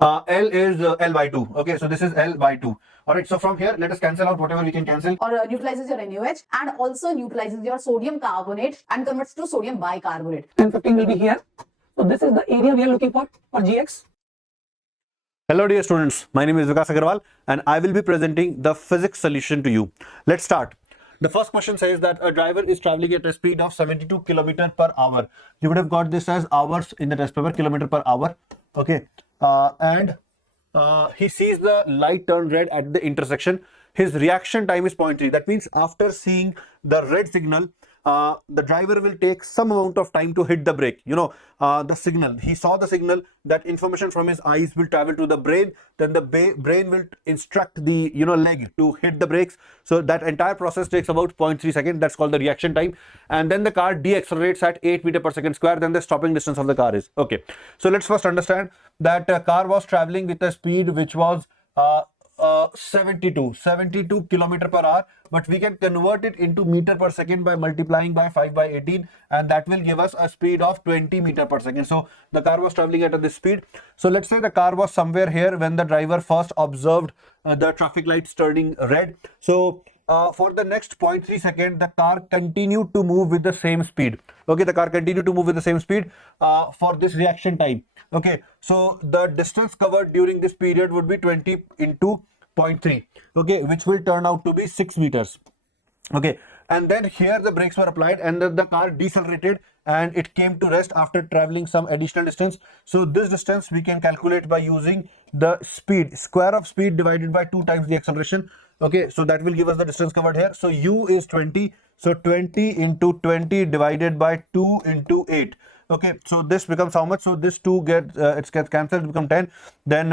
L is L by 2. Okay, so this is L by 2. All right, so from here, let us cancel out whatever we can cancel. Or neutralizes your NaOH and also neutralizes your sodium carbonate and converts to sodium bicarbonate. And 15 will be here. So this is the area we are looking for GX. Hello dear students, my name is Vikas Agarwal and I will be presenting the physics solution to you. Let's start. The first question says that a driver is traveling at a speed of 72 km per hour. You would have got this as hours in the test paper, kilometer per hour. Okay, and he sees the light turn red at the intersection. His reaction time is 0.3. That means after seeing the red signal, the driver will take some amount of time to hit the brake. You know, the signal, he saw the signal, that information from his eyes will travel to the brain, then the brain will instruct the leg to hit the brakes. So that entire process takes about 0.3 seconds. That's called the reaction time. And then the car deaccelerates at 8 meters per second square. Then the stopping distance of the car is okay. So let's first understand that a car was traveling with a speed which was 72 kilometer per hour, but we can convert it into meter per second by multiplying by 5 by 18, and that will give us a speed of 20 meter per second. So the car was traveling at this speed. So let's say the car was somewhere here when the driver first observed the traffic lights turning red. So for the next 0.3 seconds, the car continued to move with the same speed. Okay, the car continued to move with the same speed for this reaction time. Okay, so the distance covered during this period would be 20 into 0.3. Okay, which will turn out to be 6 meters. Okay, and then here the brakes were applied and the car decelerated and it came to rest after traveling some additional distance. So this distance we can calculate by using the speed, square of speed divided by 2 times the acceleration. Okay, so that will give us the distance covered here. So u is 20. So 20 into 20 divided by 2 into 8. Okay, so this becomes how much? So this 2 gets cancelled, become 10. Then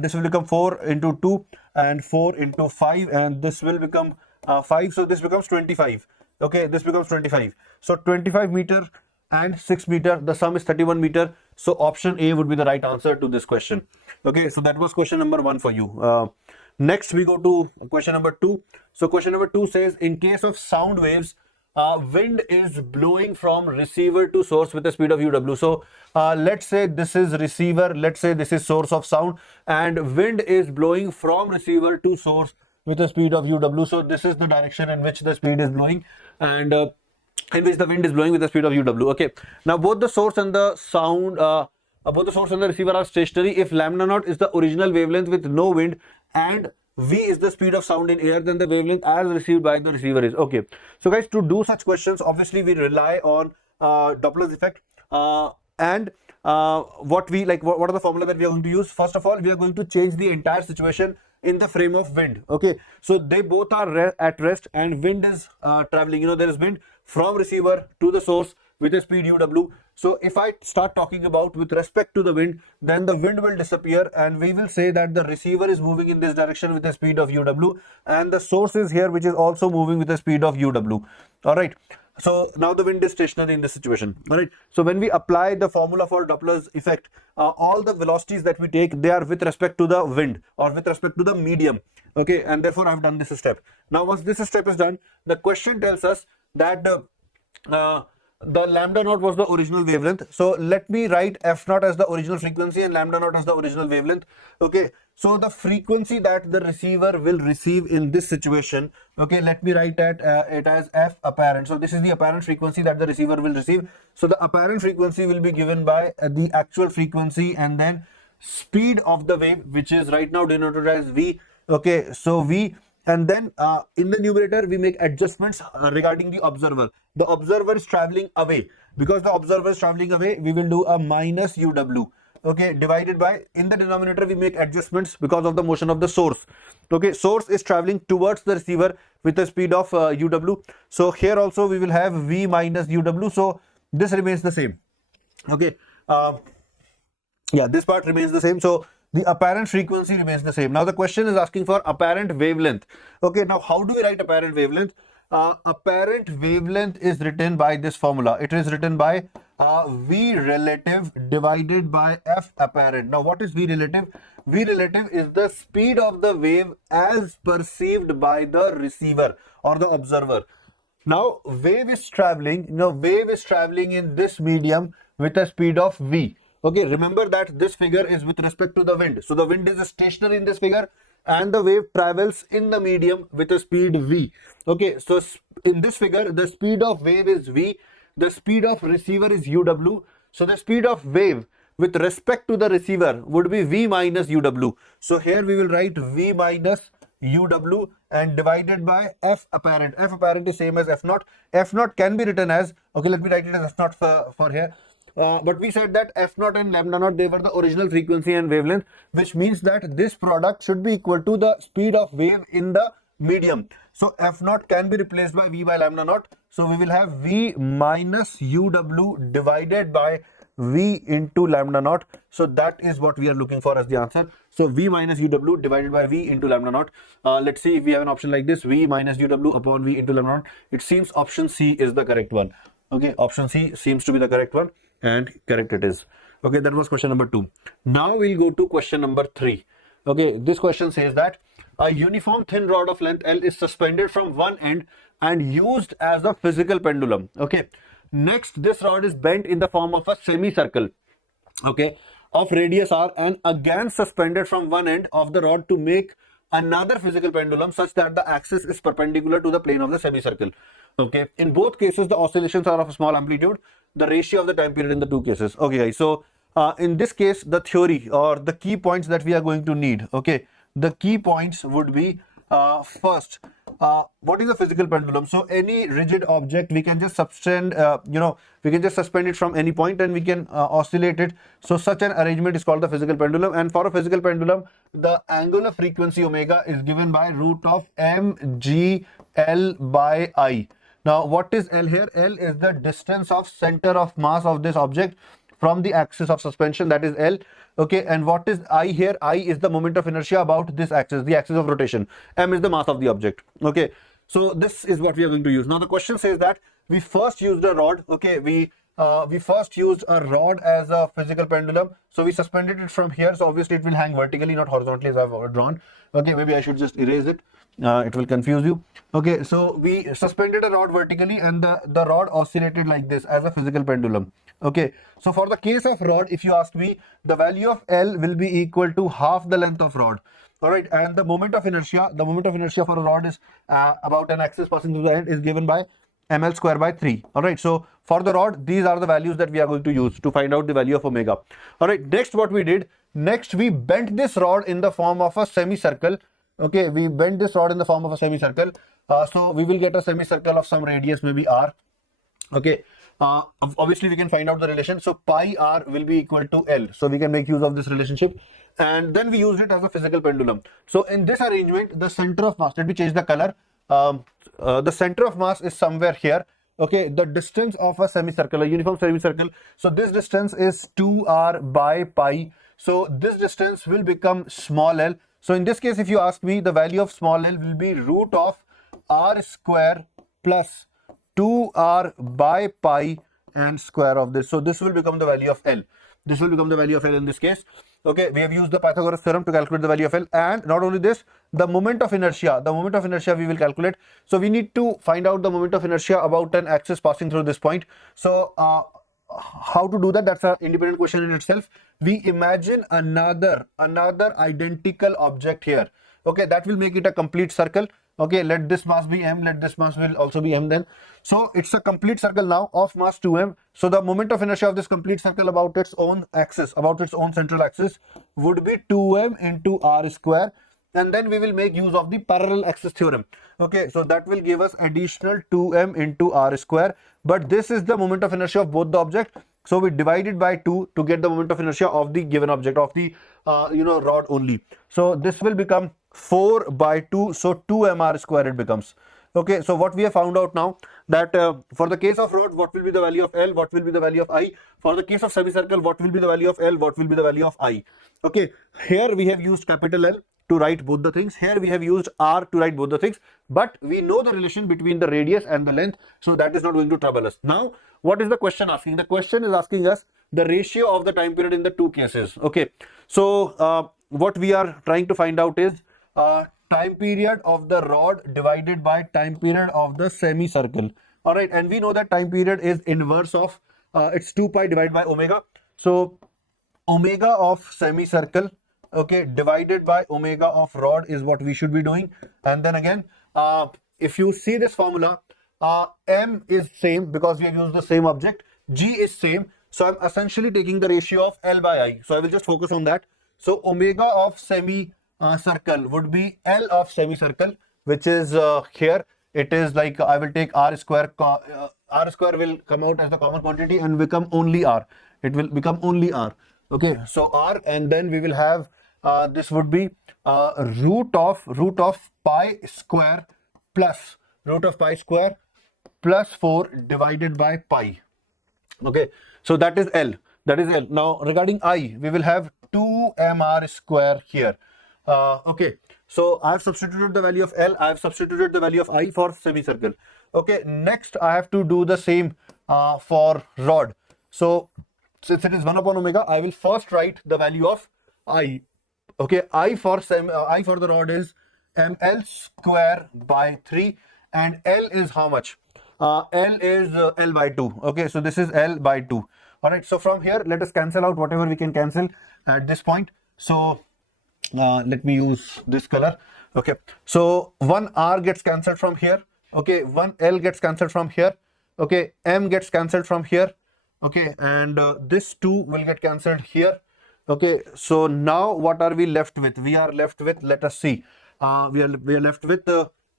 this will become 4 into 2 and 4 into 5, and this will become 5. So this becomes 25. Okay, this becomes 25. So 25 meter and 6 meter, the sum is 31 meter. So option A would be the right answer to this question. Okay, so that was question number 1 for you. Next we go to question number 2. So question number 2 says, in case of sound waves, wind is blowing from receiver to source with a speed of uw. So let's say this is receiver, let's say this is source of sound, and wind is blowing from receiver to source with a speed of uw. So this is the direction in which the speed is blowing, and in which the wind is blowing with the speed of uw. Okay, now both the source and the sound, both the source and the receiver are stationary. If lambda naught is the original wavelength with no wind and v is the speed of sound in air, then the wavelength as received by the receiver is okay. So guys, to do such questions, obviously we rely on Doppler's effect, and what are the formula that we are going to use? First of all, we are going to change the entire situation in the frame of wind. Okay, so they both are at rest and wind is traveling. There is wind from receiver to the source with a speed uw. So if I start talking about with respect to the wind, then the wind will disappear and we will say that the receiver is moving in this direction with a speed of uw, and the source is here which is also moving with a speed of uw. All right, so now the wind is stationary in this situation. All right, so when we apply the formula for Doppler's effect, all the velocities that we take, they are with respect to the wind or with respect to the medium. Okay, and therefore I have done this step. Now once this step is done, the question tells us that the lambda naught was the original wavelength. So let me write f naught as the original frequency and lambda naught as the original wavelength. Okay, so the frequency that the receiver will receive in this situation, okay, let me write it as f apparent. So this is the apparent frequency that the receiver will receive. So the apparent frequency will be given by the actual frequency and then speed of the wave, which is right now denoted as v. Okay, so v. And then in the numerator, we make adjustments regarding the observer. The observer is traveling away. Because the observer is traveling away, we will do a minus uw. Okay, divided by, in the denominator, we make adjustments because of the motion of the source. Okay, source is traveling towards the receiver with a speed of uw. So here also we will have v minus uw. So this remains the same. Okay, yeah, this part remains the same. So the apparent frequency remains the same. Now the question is asking for apparent wavelength. Okay, now how do we write apparent wavelength? Apparent wavelength is written by this formula. It is written by V relative divided by F apparent. Now what is V relative? V relative is the speed of the wave as perceived by the receiver or the observer. Now wave is traveling in this medium with a speed of V. Okay, remember that this figure is with respect to the wind. So the wind is stationary in this figure and the wave travels in the medium with a speed v. Okay, so in this figure, the speed of wave is v, the speed of receiver is uw. So the speed of wave with respect to the receiver would be v minus uw. So here we will write v minus uw and divided by f apparent. F apparent is same as f naught. F naught can be written as, okay, let me write it as f naught for here. But we said that f naught and lambda naught, they were the original frequency and wavelength, which means that this product should be equal to the speed of wave in the medium. So f naught can be replaced by v by lambda naught. So we will have v minus uw divided by v into lambda naught. So that is what we are looking for as the answer. So v minus uw divided by v into lambda naught. Let's see if we have an option like this, v minus uw upon v into lambda naught. It seems option C is the correct one. Okay, option C seems to be the correct one, and correct it is. Okay, that was question number 2. Now we'll go to question number 3. Okay, this question says that a uniform thin rod of length L is suspended from one end and used as a physical pendulum. Okay, next this rod is bent in the form of a semicircle, okay, of radius r, and again suspended from one end of the rod to make another physical pendulum such that the axis is perpendicular to the plane of the semicircle. Okay, in both cases the oscillations are of a small amplitude. The ratio of the time period in the two cases. Okay guys, so in this case the theory or the key points that we are going to need, okay, the key points would be first, what is a physical pendulum? So any rigid object we can just suspend, we can just suspend it from any point and we can oscillate it. So such an arrangement is called the physical pendulum. And for a physical pendulum, the angular frequency omega is given by root of mg L by I. Now what is L here? L is the distance of center of mass of this object from the axis of suspension, that is L. Okay, and what is I here? I is the moment of inertia about this axis, the axis of rotation. M is the mass of the object. Okay, so this is what we are going to use. Now the question says that we first used a rod. Okay, we first used a rod as a physical pendulum. So we suspended it from here. So obviously it will hang vertically, not horizontally as I've drawn. Okay, maybe I should just erase it. It will confuse you. Okay, so we suspended a rod vertically and the rod oscillated like this as a physical pendulum. Okay, so for the case of rod, if you ask me, the value of L will be equal to half the length of rod. All right, and the moment of inertia for a rod is about an axis passing through the end is given by ml square by 3. All right, so for the rod, these are the values that we are going to use to find out the value of omega. All right, next what we did, next we bent this rod in the form of a semicircle. Okay, we bent this rod in the form of a semicircle. So we will get a semicircle of some radius, maybe r. Okay, obviously we can find out the relation. So pi r will be equal to L. So we can make use of this relationship. And then we used it as a physical pendulum. So in this arrangement, the center of mass, let me change the color. The center of mass is somewhere here. Okay, the distance of a semicircle, a uniform semicircle. So this distance is 2r by pi. So this distance will become small l. So in this case, if you ask me, the value of small l will be root of r square plus 2r by pi and square of this. So this will become the value of L. This will become the value of L in this case. Okay, we have used the Pythagoras theorem to calculate the value of L. And not only this, the moment of inertia we will calculate. So we need to find out the moment of inertia about an axis passing through this point. So how to do that? That's an independent question in itself. We imagine another identical object here. Okay, that will make it a complete circle. Okay, let this mass be m, let this mass will also be m then. So it's a complete circle now of mass 2m. So the moment of inertia of this complete circle about its own axis, about its own central axis would be 2m into r square. And then we will make use of the parallel axis theorem. Okay, so that will give us additional 2m into r square. But this is the moment of inertia of both the object. So we divide it by 2 to get the moment of inertia of the given object, of the rod only. So this will become 4 by 2, so 2mr square it becomes. Okay, so what we have found out now, that for the case of rod, what will be the value of L, what will be the value of I? For the case of semicircle, what will be the value of L, what will be the value of I? Okay, here we have used capital L to write both the things. Here we have used R to write both the things, but we know the relation between the radius and the length, so that is not going to trouble us. Now, what is the question asking? The question is asking us the ratio of the time period in the two cases. Okay, so what we are trying to find out is time period of the rod divided by time period of the semicircle. All right, and we know that time period is inverse of it's 2 pi divided by omega. So omega of semicircle, okay, divided by omega of rod is what we should be doing. And then again, if you see this formula, M is same because we have used the same object, G is same. So I'm essentially taking the ratio of L by I. So I will just focus on that. So omega of semicircle would be L of semicircle, which is here. It is like I will take R square. R square will come out as the common quantity and become only R. It will become only R. Okay, so R, and then we will have this would be root of pi square plus 4 divided by pi. Okay, so that is L. Now regarding I, we will have 2mr square here. Okay, so I have substituted the value of L, I have substituted the value of I for semicircle. Okay, next I have to do the same for rod. So since it is 1 upon omega, I will first write the value of I. Okay, I for the rod is ml square by 3, and L is how much? L is L by 2. Okay, so this is L by 2. All right, so from here, let us cancel out whatever we can cancel at this point. So let me use this color. Okay, so 1 R gets cancelled from here. Okay, 1 L gets cancelled from here. Okay, M gets cancelled from here. Okay, and this 2 will get cancelled here. Okay, so now what are we left with? We are left with, let us see, we are left with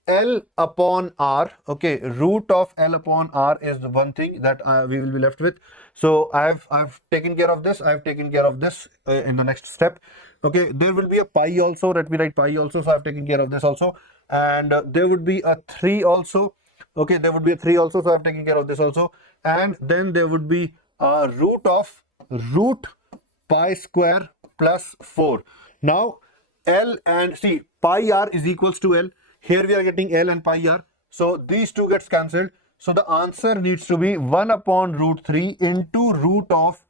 L upon R. Okay, root of L upon R is the one thing that we will be left with. So I've taken care of this. I've taken care of this in the next step. Okay, there will be a pi also. Let me write pi also. So I've taken care of this also, and there would be a 3 also. Okay, there would be a 3 also. So I've taken care of this also, and then there would be a root pi square plus 4. Now L and see pi r is equals to L. Here we are getting L and pi r. So these two gets cancelled. So the answer needs to be 1 upon root 3 into root of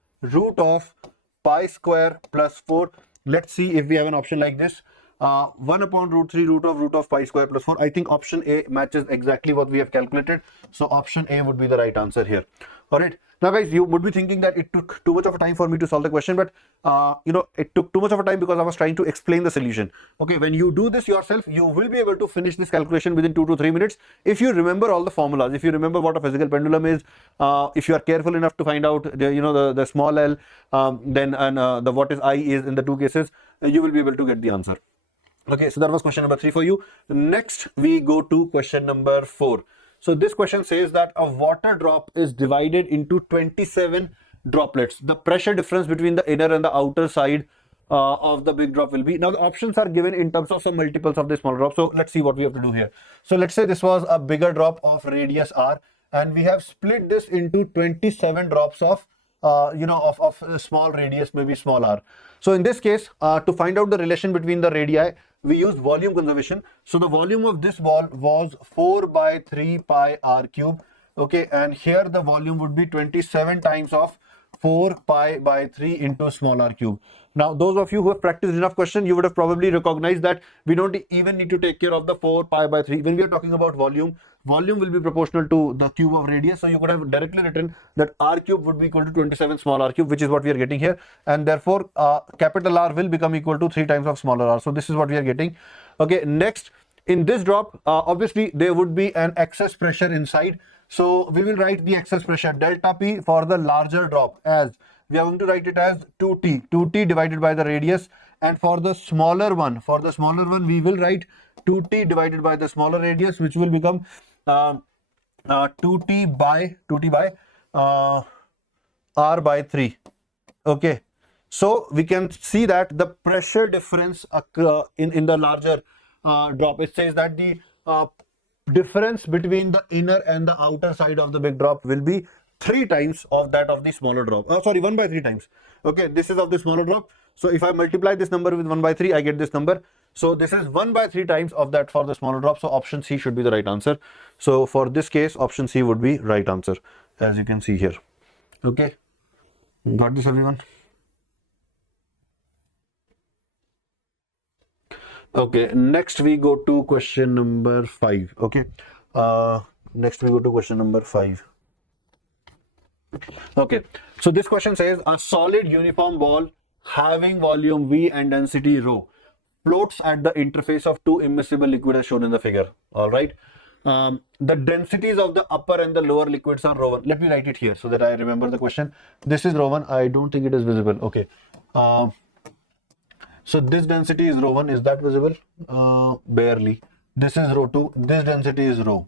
pi square plus 4. Let's see if we have an option like this. 1 upon root 3 root of pi square plus 4. I think option A matches exactly what we have calculated. So option A would be the right answer here. All right. Now guys, you would be thinking that it took too much of a time for me to solve the question, but it took too much of a time because I was trying to explain the solution. Okay, when you do this yourself, you will be able to finish this calculation within 2 to 3 minutes. If you remember all the formulas, if you remember what a physical pendulum is, if you are careful enough to find out the small l, then the what is I is in the two cases, you will be able to get the answer. Okay, so that was question number 3 for you. Next, we go to question number 4. So this question says that a water drop is divided into 27 droplets. The pressure difference between the inner and the outer side of the big drop will be. Now the options are given in terms of some multiples of the smaller drop. So let's see what we have to do here. So let's say this was a bigger drop of radius r, and we have split this into 27 drops of small radius, maybe small r. So in this case, to find out the relation between the radii, we used volume conservation. So the volume of this ball was 4 by 3 pi r cube. Okay, and here the volume would be 27 times of 4 pi by 3 into small r cube. Now, those of you who have practiced enough question, you would have probably recognized that we don't even need to take care of the 4 pi by 3. When we are talking about volume will be proportional to the cube of radius. So you could have directly written that r cube would be equal to 27 small r cube, which is what we are getting here. And therefore, capital R will become equal to 3 times of smaller r. So this is what we are getting. Okay, next, in this drop, obviously, there would be an excess pressure inside. So we will write the excess pressure delta P for the larger drop as, we are going to write it as 2T divided by the radius, and for the smaller one, we will write 2T divided by the smaller radius, which will become 2T by R by 3. Okay, so we can see that the pressure difference in the larger drop, it says that the difference between the inner and the outer side of the big drop will be 3 times of that of the smaller drop. 1 by 3 times. Okay, this is of the smaller drop. So if I multiply this number with 1 by 3, I get this number. So this is 1 by 3 times of that for the smaller drop. So option C should be the right answer. So for this case, option C would be right answer, as you can see here. Okay, got this, everyone? Okay, next we go to question number 5. Okay, next we go to question number 5. Okay, so this question says a solid uniform ball having volume V and density rho floats at the interface of two immiscible liquids as shown in the figure. All right. The densities of the upper and the lower liquids are rho 1. Let me write it here so that I remember the question. This is rho 1. I don't think it is visible. Okay. So this density is rho 1. Is that visible? Barely. This is rho 2. This density is rho.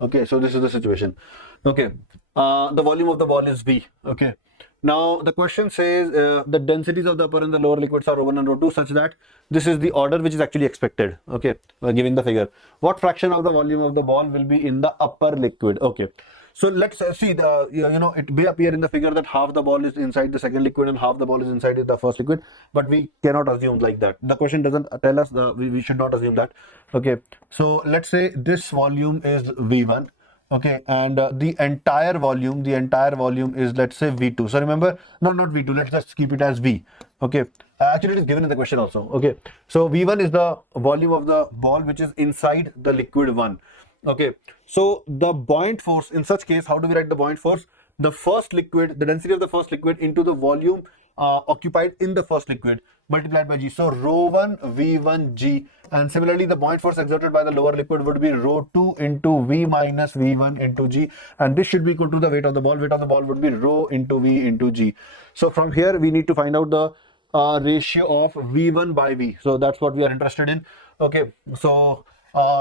Okay. So this is the situation. Okay. The volume of the ball is V. Okay. Now the question says the densities of the upper and the lower liquids are rho 1 and rho 2 such that this is the order which is actually expected. Okay, giving the figure. What fraction of the volume of the ball will be in the upper liquid? Okay, so let's see the it may appear in the figure that half the ball is inside the second liquid and half the ball is inside the first liquid, but we cannot assume like that. The question doesn't tell us we should not assume that. Okay, so let's say this volume is V1. Okay, and the entire volume is, let's say, V2. So remember, no, not V2, let's just keep it as V. Okay, actually it is given in the question also. Okay, so V1 is the volume of the ball which is inside the liquid 1. Okay, so the buoyant force in such case, how do we write the buoyant force? The first liquid, the density of the first liquid into the volume occupied in the first liquid multiplied by G. So rho 1 V1 G, and similarly the buoyant force exerted by the lower liquid would be rho 2 into V minus V1 into G, and this should be equal to the weight of the ball. Weight of the ball would be rho into V into G. So from here we need to find out the ratio of V1 by V. So that's what we are interested in. Okay, so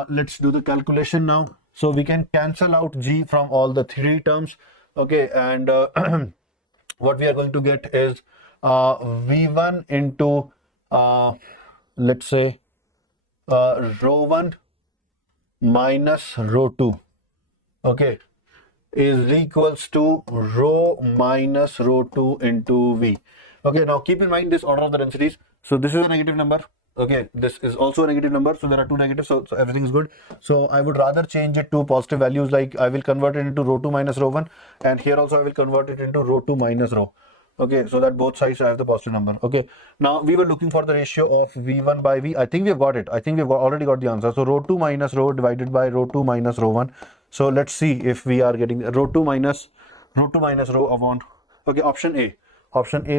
let's do the calculation now. So we can cancel out G from all the three terms. Okay, and what we are going to get is V1 into let's say rho 1 minus rho 2, okay, is equals to rho minus rho 2 into V. Okay, now keep in mind this order of the densities. So this is a negative number. Okay, this is also a negative number, so there are two negatives, so everything is good. So I would rather change it to positive values, like I will convert it into rho 2 minus rho 1, and here also I will convert it into rho 2 minus rho. Okay, so that both sides have the positive number. Okay, now we were looking for the ratio of V1 by V. I think we have got it. I think we have already got the answer. So rho 2 minus rho divided by rho 2 minus rho 1. So let's see if we are getting rho 2 minus rho upon. Okay, option A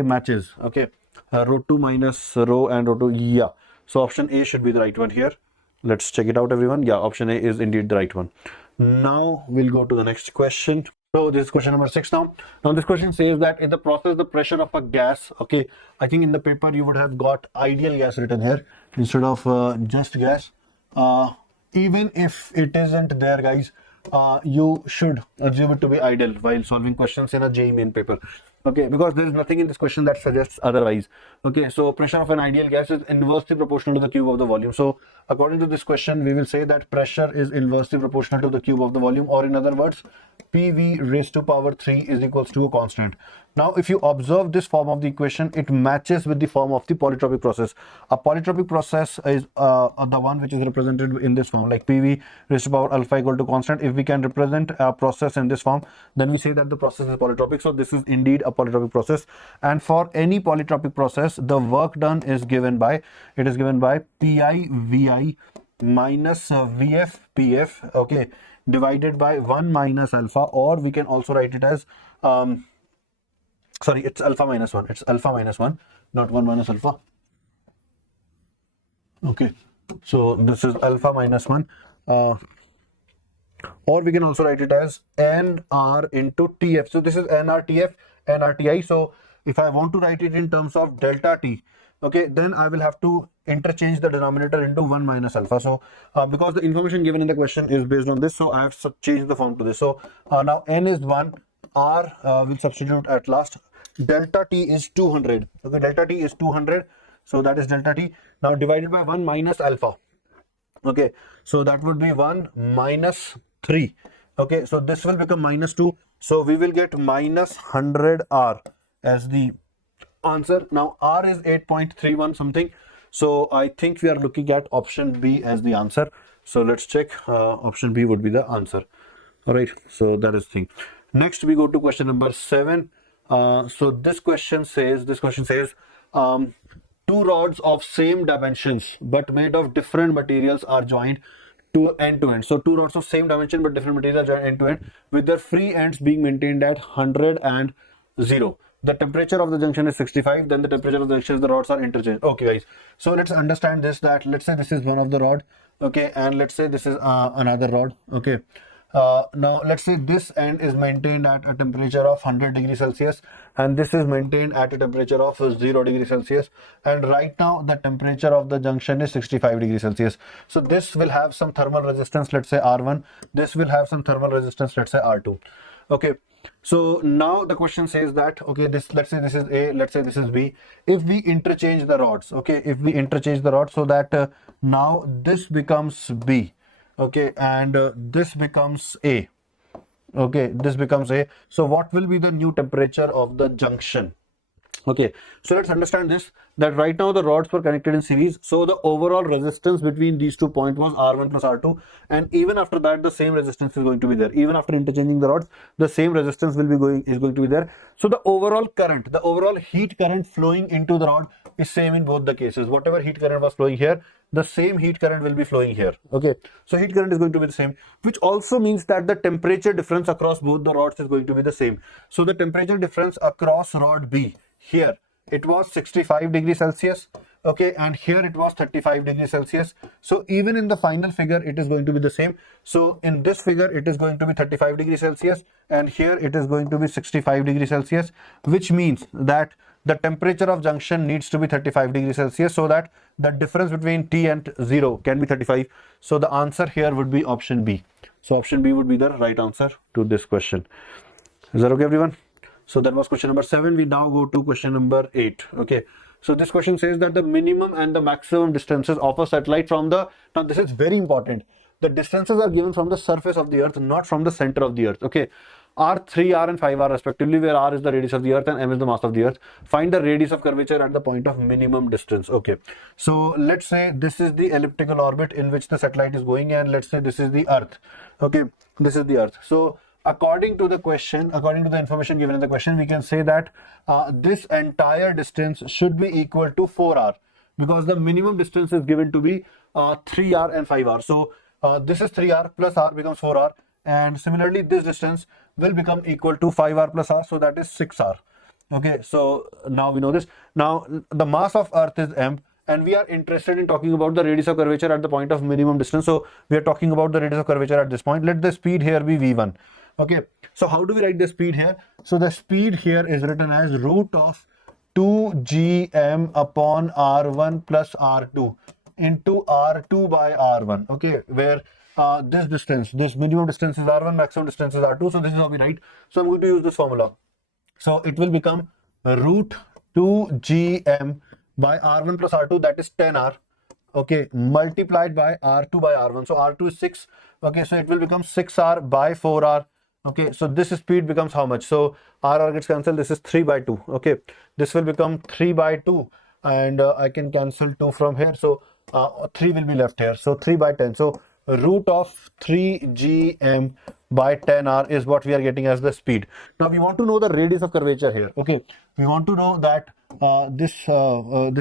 matches. Okay, rho 2 minus rho and rho 2. Yeah. So option A should be the right one here. Let's check it out, everyone. Yeah, option A is indeed the right one. Now we'll go to the next question. So this is question number 6 now. Now this question says that in the process, the pressure of a gas, okay, I think in the paper you would have got ideal gas written here instead of just gas. Even if it isn't there, guys, you should assume it to be ideal while solving questions in a JEE main paper. Okay, because there is nothing in this question that suggests otherwise. Okay, so pressure of an ideal gas is inversely proportional to the cube of the volume. So according to this question, we will say that pressure is inversely proportional to the cube of the volume, or in other words, PV raised to power 3 is equals to a constant. Now, if you observe this form of the equation, it matches with the form of the polytropic process. A polytropic process is the one which is represented in this form, like PV raised to power alpha equal to constant. If we can represent a process in this form, then we say that the process is polytropic. So this is indeed a polytropic process. And for any polytropic process, the work done is given by, Pi Vi minus Vf Pf, okay, divided by 1 minus alpha, or we can also write it as sorry, it's alpha minus 1. It's alpha minus 1, not 1 minus alpha. Okay, so this is alpha minus 1. Or we can also write it as NR into TF. So this is NRTF, NRTI. So if I want to write it in terms of delta T, okay, then I will have to interchange the denominator into 1 minus alpha. So because the information given in the question is based on this, so I have changed the form to this. So now N is 1, R will substitute at last. Delta T is 200. Okay, delta T is 200. So that is delta T. Now divided by 1 minus alpha. Okay, so that would be 1 minus 3. Okay, so this will become minus 2. So we will get minus 100 R as the answer. Now R is 8.31 something. So I think we are looking at option B as the answer. So let's check. Option B would be the answer. All right, so that is the thing. Next we go to question number 7. So this question says two rods of same dimensions but made of different materials are joined to end to end. So two rods of same dimension but different materials are joined end to end with their free ends being maintained at 100 and 0. the temperature of the junction is 65, then the temperature of the junction, the rods are interchanged. Okay guys, so let's understand this, that let's say this is one of the rod, okay, and let's say this is another rod, okay. Now let's say this end is maintained at a temperature of 100 degrees Celsius and this is maintained at a temperature of 0 degrees Celsius, and right now the temperature of the junction is 65 degrees Celsius. So this will have some thermal resistance, let's say R1, this will have some thermal resistance, let's say R2. Okay, so now the question says that, okay, this, let's say this is A, let's say this is B. If we interchange the rods, okay, if we interchange the rods so that now this becomes B, okay, and this becomes A, okay, this becomes A. So what will be the new temperature of the junction? Okay, so let's understand this, that right now the rods were connected in series, so the overall resistance between these 2 points was R1 plus R2, and even after that the same resistance is going to be there. Even after interchanging the rods, the same resistance will be going to be there. So the overall current, the overall heat current flowing into the rod is same in both the cases. Whatever heat current was flowing here, the same heat current will be flowing here. Okay, so heat current is going to be the same, which also means that the temperature difference across both the rods is going to be the same. So the temperature difference across rod B, here it was 65 degrees Celsius, okay, and here it was 35 degrees Celsius. So even in the final figure it is going to be the same. So in this figure it is going to be 35 degrees Celsius and here it is going to be 65 degrees Celsius, which means that the temperature of junction needs to be 35 degrees Celsius so that the difference between T and 0 can be 35. So the answer here would be option B. So option B would be the right answer to this question. Is that okay, everyone? So that was question number 7. We now go to question number 8. Okay, so this question says that the minimum and the maximum distances of a satellite from the, now this is very important, the distances are given from the surface of the earth, not from the center of the earth. Okay, R, 3R and 5R respectively, where R is the radius of the earth and M is the mass of the earth. Find the radius of curvature at the point of minimum distance. Okay, so let's say this is the elliptical orbit in which the satellite is going, and let's say this is the earth. Okay, this is the earth. So according to the question, according to the information given in the question, we can say that this entire distance should be equal to 4R, because the minimum distance is given to be 3R and 5R. So this is 3R plus R becomes 4R, and similarly this distance will become equal to 5R plus R, so that is 6R. Okay, so now we know this. Now the mass of earth is M, and we are interested in talking about the radius of curvature at the point of minimum distance. So we are talking about the radius of curvature at this point. Let the speed here be V1. Okay, so how do we write the speed here? So the speed here is written as root of 2gm upon R1 plus R2 into R2 by R1. Okay, where this distance, this minimum distance is R1, maximum distance is R2. So this is how we write. So I'm going to use this formula. So it will become root 2gm by R1 plus R2, that is 10R. Okay, multiplied by R2 by R1. So R2 is 6. Okay, so it will become 6R by 4R. Okay, so this speed becomes how much? So R gets cancelled. This is 3 by 2. Okay, this will become 3 by 2, and I can cancel 2 from here. So 3 will be left here. So 3 by 10. So root of 3gm by 10R is what we are getting as the speed. Now we want to know the radius of curvature here. Okay, we want to know that this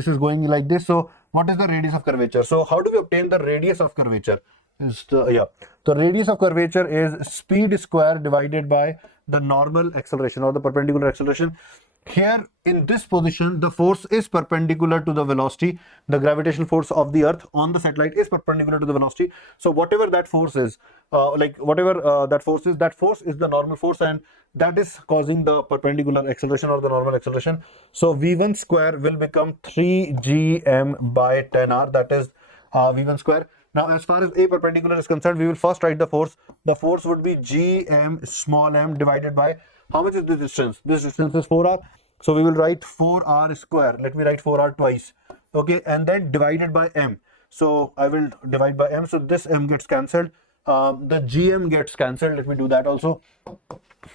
is going like this. So what is the radius of curvature? So how do we obtain the radius of curvature? The radius of curvature is speed square divided by the normal acceleration or the perpendicular acceleration. Here in this position, the force is perpendicular to the velocity. The gravitational force of the earth on the satellite is perpendicular to the velocity. So whatever that force is, that force is the normal force, and that is causing the perpendicular acceleration or the normal acceleration. So V1 square will become 3gm by 10R, that is V1 square. Now, as far as A perpendicular is concerned, we will first write the force. The force would be gm small m divided by, how much is this distance? This distance is 4R. So we will write 4R square. Let me write 4R twice. Okay, and then divided by m. So I will divide by m. So this m gets cancelled. The gm gets cancelled. Let me do that also.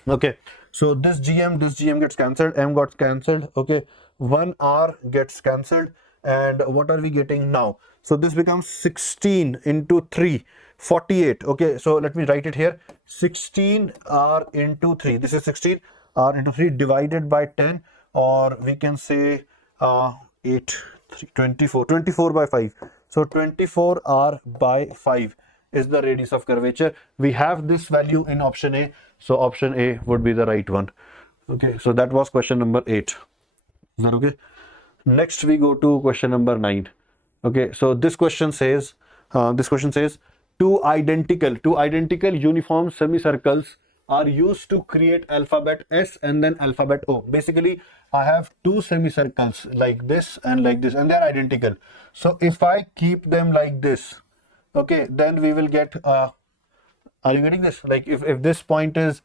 Okay, so this gm gets cancelled. M got cancelled. Okay, 1R gets cancelled. And what are we getting now? So this becomes 16 into 3, 48. Okay, so let me write it here. 16R into 3. This is 16R into 3 divided by 10, or we can say 24 by 5. So 24R by 5 is the radius of curvature. We have this value in option A. So option A would be the right one. Okay, so that was question number 8. Is that okay? Next we go to question number 9. Okay, so this question says two identical uniform semicircles are used to create alphabet S and then alphabet O. Basically, I have two semicircles like this, and they are identical. So if I keep them like this, okay, then we will get are you getting this? Like if this point is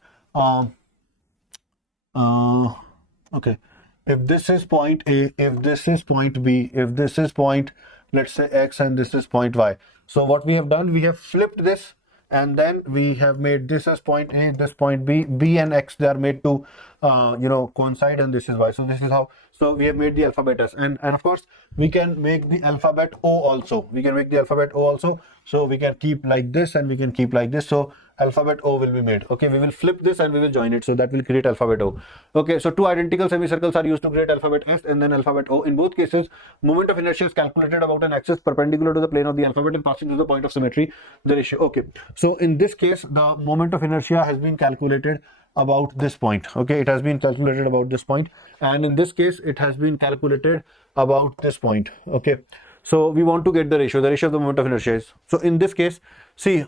okay, if this is point A, if this is point B, if this is point, let's say X, and this is point Y. So what we have done, we have flipped this, and then we have made this as point A, this point B. B and X, they are made to coincide, and this is Y. So this is how, so we have made the alphabet S, and of course we can make the alphabet O also. We can make the alphabet O also. So we can keep like this, and we can keep like this. So alphabet O will be made. Okay, we will flip this and we will join it, so that will create alphabet O. Okay, so two identical semicircles are used to create alphabet S and then alphabet O. In both cases, moment of inertia is calculated about an axis perpendicular to the plane of the alphabet and passing through the point of symmetry, the ratio. Okay, so in this case, the moment of inertia has been calculated about this point. Okay, it has been calculated about this point, and in this case it has been calculated about this point. Okay, so we want to get the ratio of the moment of inertia is, so in this case, see,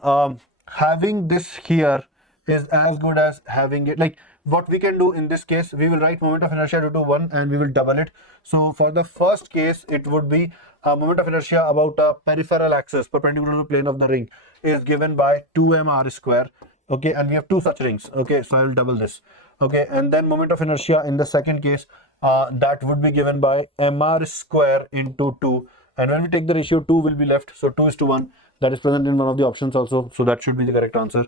having this here is as good as having it. Like, what we can do in this case, we will write moment of inertia due to 1 and we will double it. So for the first case, it would be a moment of inertia about a peripheral axis perpendicular to the plane of the ring is given by 2mr square. Okay, and we have two such rings. Okay, so I will double this. Okay, and then moment of inertia in the second case, that would be given by mr square into 2, and when we take the ratio, 2 will be left, so 2 is to 1. That is present in one of the options also, so that should be the correct answer.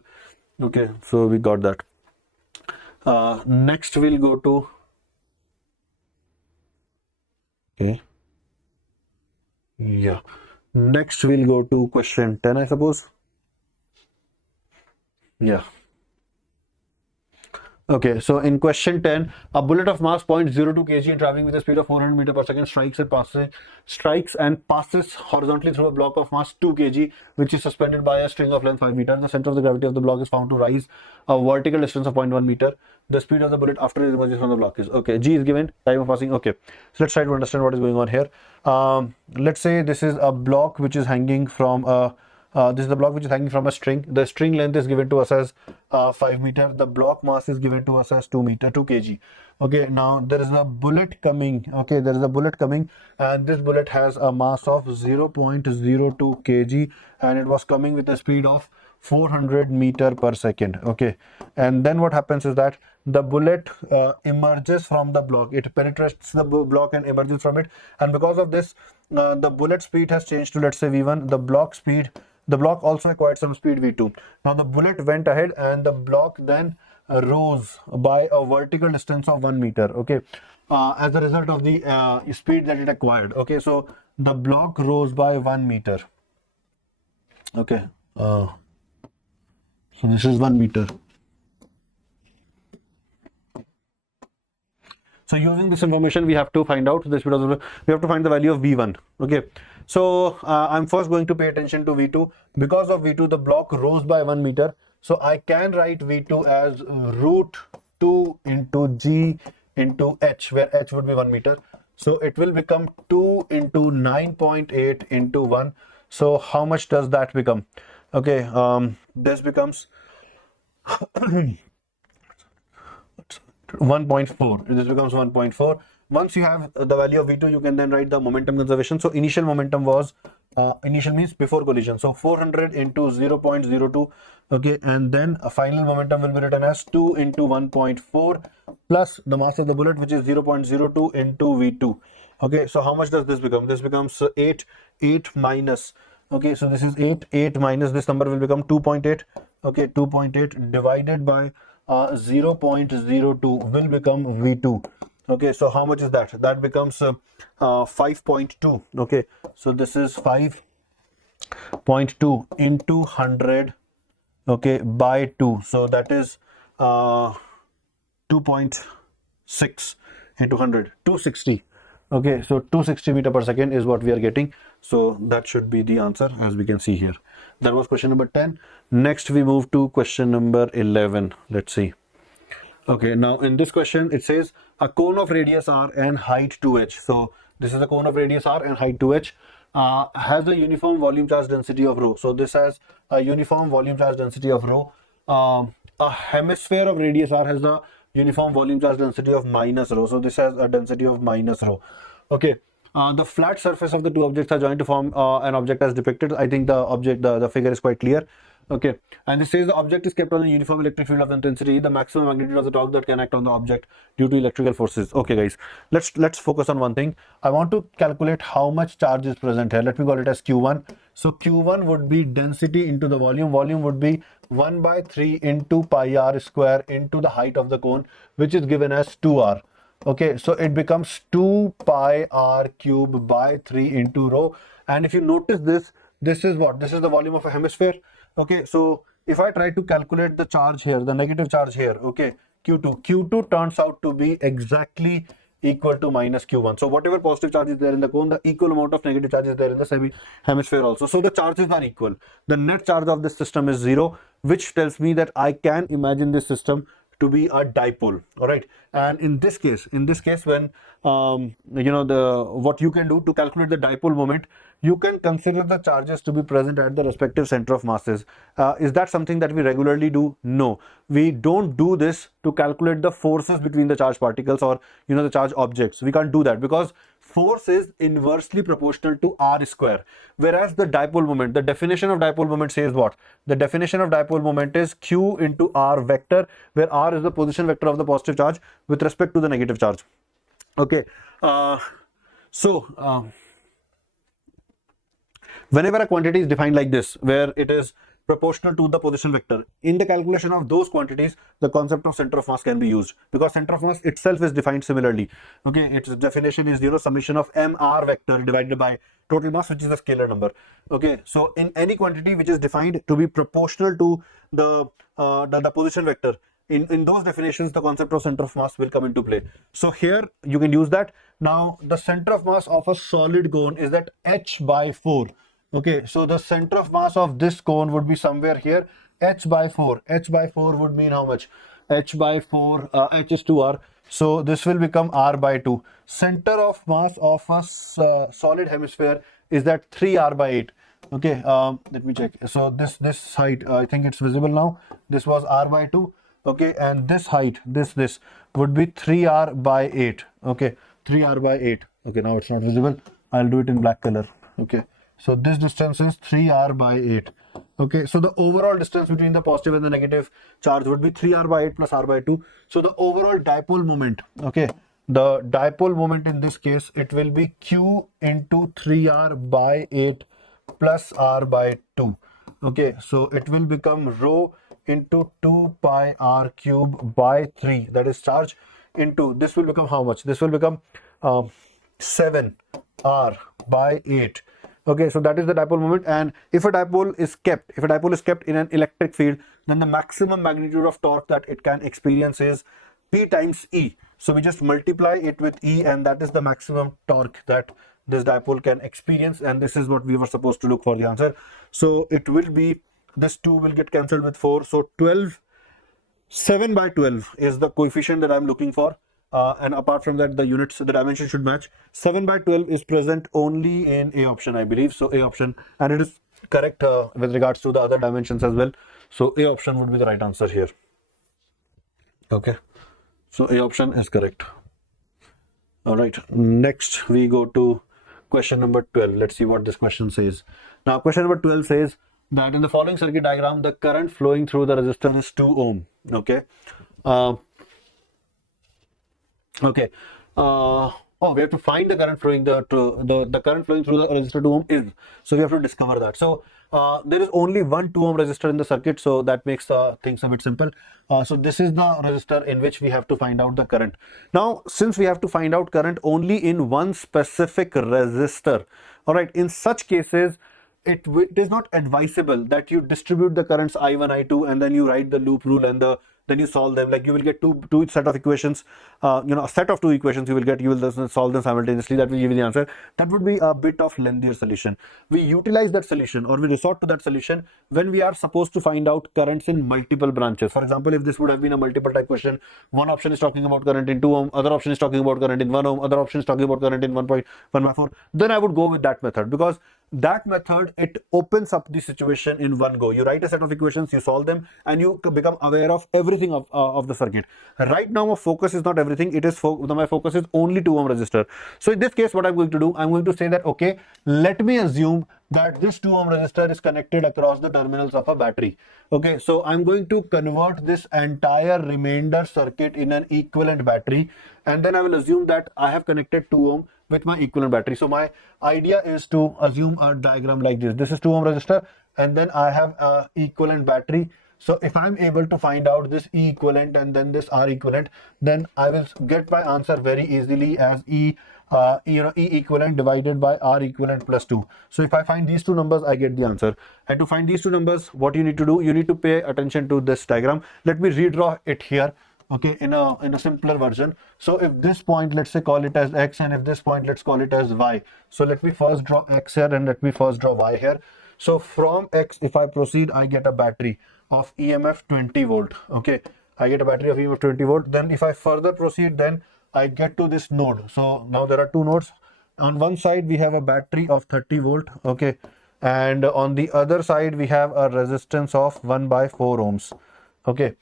Okay, so we got that. Next we'll go to, okay, yeah, next we'll go to question 10, I suppose. Yeah. Okay, so in question 10, a bullet of mass 0.02 kg and traveling with a speed of 400 meter per second strikes and passes horizontally through a block of mass 2 kg, which is suspended by a string of length 5 meter. The center of the gravity of the block is found to rise a vertical distance of 0.1 meter. The speed of the bullet after it emerges from the block is, okay, G is given, time of passing. Okay, so let's try to understand what is going on here. Let's say this is a block which is hanging from a this is the block which is hanging from a string. The string length is given to us as 5 meter. The block mass is given to us as 2 kg. Okay, now there is a bullet coming. Okay, there is a bullet coming, and this bullet has a mass of 0.02 kg, and it was coming with a speed of 400 meter per second. Okay, and then what happens is that the bullet emerges from the block. It penetrates the block and emerges from it, and because of this, the bullet speed has changed to, let's say, v1. The block also acquired some speed v2. Now the bullet went ahead and the block then rose by a vertical distance of 1 meter. Okay, as a result of the speed that it acquired. Okay, so the block rose by 1 meter. Okay, so this is 1 meter. So using this information, we have to find out the speed of the, we have to find the value of v1. Okay, so I'm first going to pay attention to v2. Because of v2, the block rose by 1 meter. So I can write v2 as root 2 into g into h, where h would be 1 meter. So it will become 2 into 9.8 into 1. So how much does that become? Okay, this becomes 1.4. This becomes 1.4. Once you have the value of v2, you can then write the momentum conservation. So initial momentum was, initial means before collision, so 400 into 0.02. Okay, and then a final momentum will be written as 2 into 1.4 plus the mass of the bullet, which is 0.02 into v2. Okay, so how much does this become? This becomes 8 minus. Okay, so this is 8 minus this number will become 2.8. Okay, 2.8 divided by 0.02 will become v2. Okay, so how much is that? That becomes 5.2. Okay, so this is 5.2 into 100. Okay, by 2, so that is 2.6 into 100, 260. Okay, so 260 meter per second is what we are getting. So that should be the answer, as we can see here. That was question number 10. Next we move to question number 11. Let's see. Okay, now in this question, it says a cone of radius r and height 2h. So this is a cone of radius r and height 2h. Has a uniform volume charge density of rho. So this has a uniform volume charge density of rho. A hemisphere of radius r has the uniform volume charge density of minus rho. So this has a density of minus rho. Okay. The flat surface of the two objects are joined to form an object as depicted. I think the figure is quite clear. Okay, and this says the object is kept on a uniform electric field of intensity, the maximum magnitude of the torque that can act on the object due to electrical forces. Okay guys, let's focus on one thing. I want to calculate how much charge is present here. Let me call it as Q1. So Q1 would be density into the volume. Volume would be 1 by 3 into pi r square into the height of the cone, which is given as 2r. Okay, so it becomes 2 pi r cube by 3 into rho. And if you notice this, this is what? This is the volume of a hemisphere. Okay, so if I try to calculate the charge here, the negative charge here, okay, Q2 turns out to be exactly equal to minus Q1. So whatever positive charge is there in the cone, the equal amount of negative charge is there in the semi-hemisphere also. So the charges are equal. The net charge of this system is 0, which tells me that I can imagine this system to be a dipole. All right, and in this case when what you can do to calculate the dipole moment, you can consider the charges to be present at the respective center of masses. Is that something that we regularly do? No, we don't do this to calculate the forces between the charged particles or the charged objects. We can't do that because force is inversely proportional to r square, whereas the dipole moment, the definition of dipole moment says what? The definition of dipole moment is q into r vector, where r is the position vector of the positive charge with respect to the negative charge. Okay, whenever a quantity is defined like this, where it is proportional to the position vector, in the calculation of those quantities, the concept of center of mass can be used, because center of mass itself is defined similarly. Okay, its definition is summation of mr vector divided by total mass, which is a scalar number. Okay, so in any quantity which is defined to be proportional to the position vector, in those definitions, the concept of center of mass will come into play. So here you can use that. Now the center of mass of a solid cone is that h by 4. Okay, so the center of mass of this cone would be somewhere here, h by 4. H by 4 would mean how much? H by 4, h is 2r. So this will become r by 2. Center of mass of a solid hemisphere is that 3r by 8. Okay, let me check. So this height, I think it's visible now. This was r by 2. Okay, and this height, this would be 3r by 8. Okay, 3r by 8. Okay, now it's not visible. I'll do it in black color. Okay, so this distance is 3r by 8. Okay, so the overall distance between the positive and the negative charge would be 3r by 8 plus r by 2. So the overall dipole moment, okay, the dipole moment in this case, it will be q into 3r by 8 plus r by 2. Okay, so it will become rho into 2 pi r cube by 3, that is charge, into this will become how much? This will become 7 r by 8. Okay, so that is the dipole moment. And if a dipole is kept in an electric field, then the maximum magnitude of torque that it can experience is P times E. So we just multiply it with E, and that is the maximum torque that this dipole can experience, and this is what we were supposed to look for the answer. So it will be, this 2 will get cancelled with 4. So 7 by 12 is the coefficient that I'm looking for. And apart from that, the units, the dimension should match. 7 by 12 is present only in A option, I believe. So A option, and it is correct with regards to the other dimensions as well. So A option would be the right answer here. Okay. So A option is correct. All right. Next, we go to question number 12. Let's see what this question says. Now, question number 12 says that in the following circuit diagram, the current flowing through the resistor is 2 ohm. Okay. We have to find the current flowing the current flowing through the resistor 2 ohm is. So we have to discover that. So there is only one 2 ohm resistor in the circuit, so that makes things a bit simple. So this is the resistor in which we have to find out the current. Now, since we have to find out current only in one specific resistor, all right, in such cases, it is not advisable that you distribute the currents I1, I2, and then you write the loop rule and the then you solve them. Like you will get two set of equations, a set of two equations you will get, you will just solve them simultaneously, that will give you the answer. That would be a bit of lengthier solution. We utilize that solution, or we resort to that solution when we are supposed to find out currents in multiple branches. For example, if this would have been a multiple type question, one option is talking about current in 2 ohm, other option is talking about current in 1 ohm, other option is talking about current in 1.1/4, then I would go with that method, because that method, it opens up the situation in one go. You write a set of equations, you solve them, and you become aware of everything of the circuit. Right now, my focus is not everything. It is my focus is only 2 ohm resistor. So in this case, what I'm going to do, I'm going to say that, okay, let me assume that this 2 ohm resistor is connected across the terminals of a battery. Okay, so I'm going to convert this entire remainder circuit in an equivalent battery, and then I will assume that I have connected 2 ohm with my equivalent battery. So my idea is to assume a diagram like this. This is 2 ohm resistor, and then I have a equivalent battery. So if I'm able to find out this E equivalent and then this R equivalent, then I will get my answer very easily as E equivalent divided by R equivalent plus 2. So if I find these two numbers, I get the answer. And to find these two numbers, what you need to do, you need to pay attention to this diagram. Let me redraw it here. Okay, in a simpler version. So if this point, let's say call it as X, and if this point, let's call it as Y. So let me first draw X here, and let me first draw Y here. So from X, if I proceed, I get a battery of EMF 20 volt. Okay, I get a battery of EMF 20 volt. Then if I further proceed, then I get to this node. So now there are two nodes. On one side, we have a battery of 30 volt. Okay, and on the other side, we have a resistance of 1/4 ohms. Okay.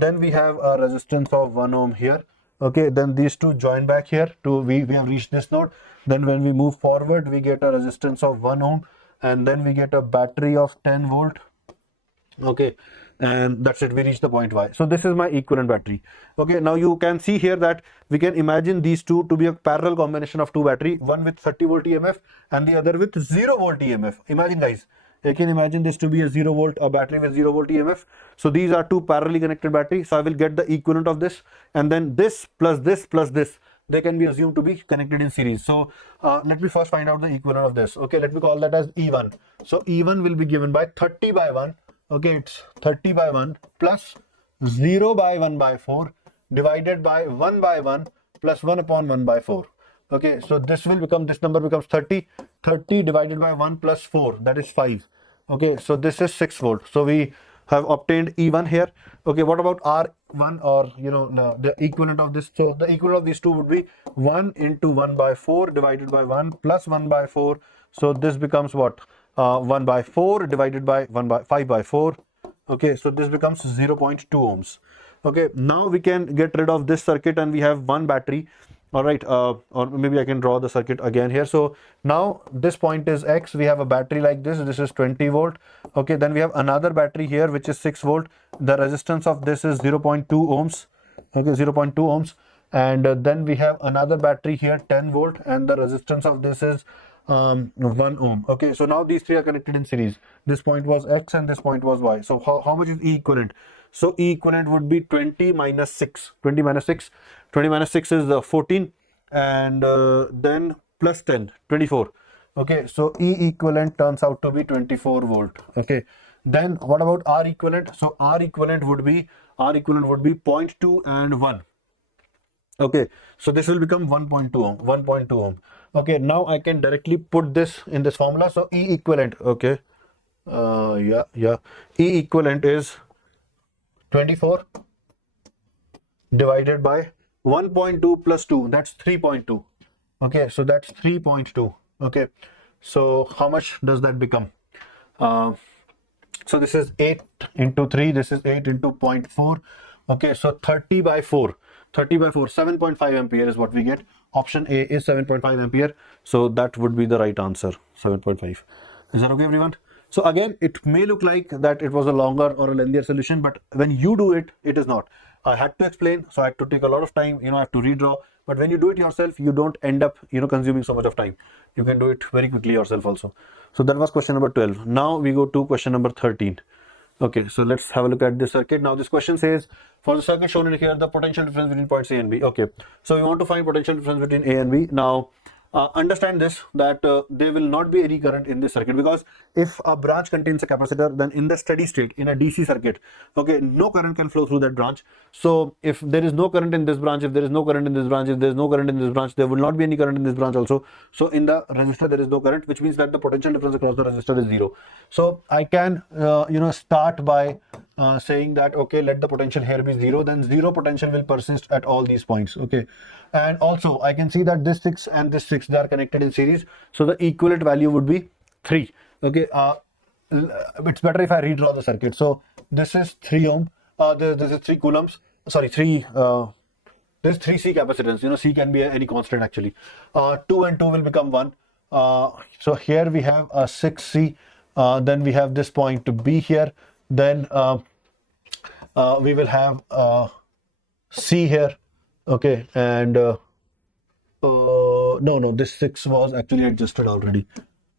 Then we have a resistance of 1 ohm here. Okay, then these two join back here to we have reached this node. Then when we move forward, we get a resistance of 1 ohm, and then we get a battery of 10 volt. Okay, and that's it, we reach the point Y. So this is my equivalent battery. Okay, now you can see here that we can imagine these two to be a parallel combination of two battery, one with 30 volt EMF and the other with 0 volt EMF. Imagine, guys, you can imagine this to be a 0 volt, a battery with 0 volt EMF. So these are two parallelly connected batteries. So I will get the equivalent of this, and then this plus this plus this, they can be assumed to be connected in series. So let me first find out the equivalent of this. Okay, let me call that as E1. So E1 will be given by 30/1. Okay, it's 30/1 plus 0/1/4 divided by 1/1 plus 1/1/4. Okay, so this will become, this number becomes 30. 30 divided by 1 plus 4, that is 5. Okay, so this is 6 volt. So we have obtained E1 here. Okay, what about R1, or the equivalent of this? So the equivalent of these two would be 1 into 1/4 divided by 1 plus 1/4. So this becomes what? 1/4 divided by 5/4. Okay, so this becomes 0.2 ohms. Okay, now we can get rid of this circuit, and we have one battery. All right, or maybe I can draw the circuit again here. So now this point is X. We have a battery like this. This is 20 volt. Okay, then we have another battery here, which is 6 volt. The resistance of this is 0.2 ohms. Okay, 0.2 ohms. And then we have another battery here, 10 volt, and the resistance of this is 1 ohm. Okay, so now these three are connected in series. This point was X and this point was Y. So how much is E equivalent? So E equivalent would be 20 minus 6. 20 minus 6. 20 minus 6 is 14, and then plus 10, 24. Okay, so E equivalent turns out to be 24 volt. Okay, then what about R equivalent? So R equivalent would be 0.2 and 1. Okay, so this will become 1.2 ohm. 1.2 ohm. Okay, now I can directly put this in this formula. So E equivalent. Okay, E equivalent is 24 divided by 1.2 plus 2, that's 3.2. Okay, so that's 3.2. Okay, so how much does that become? So this is 8 into 3, this is 8 into 0.4. Okay, so 30/4, 7.5 ampere is what we get. Option A is 7.5 ampere. So that would be the right answer, 7.5. Is that okay, everyone? So again, it may look like that it was a longer or a lengthier solution, but when you do it, it is not. I had to explain, so I had to take a lot of time, I have to redraw. But when you do it yourself, you don't end up, consuming so much of time. You can do it very quickly yourself also. So that was question number 12. Now we go to question number 13. Okay, so let's have a look at this circuit. Now this question says, for the circuit shown in here, the potential difference between points A and B. Okay, so we want to find potential difference between A and B. Now, understand this, that there will not be any current in this circuit, because if a branch contains a capacitor, then in the steady state in a DC circuit, okay, no current can flow through that branch. So if there is no current in this branch, if there is no current in this branch, if there is no current in this branch, there will not be any current in this branch also. So in the resistor there is no current, which means that the potential difference across the resistor is 0. So I can start by saying that, okay, let the potential here be 0, then 0 potential will persist at all these points. Okay, and also I can see that this 6 and this 6, they are connected in series, so the equivalent value would be 3. Okay, it's better if I redraw the circuit. So this is 3 ohm, this is 3 coulombs, sorry, 3 there's 3 C capacitance. C can be any constant actually. 2 and 2 will become 1. So here we have a 6C, then we have this point to B here, then we will have C here. Okay, and no, this 6 was actually adjusted already.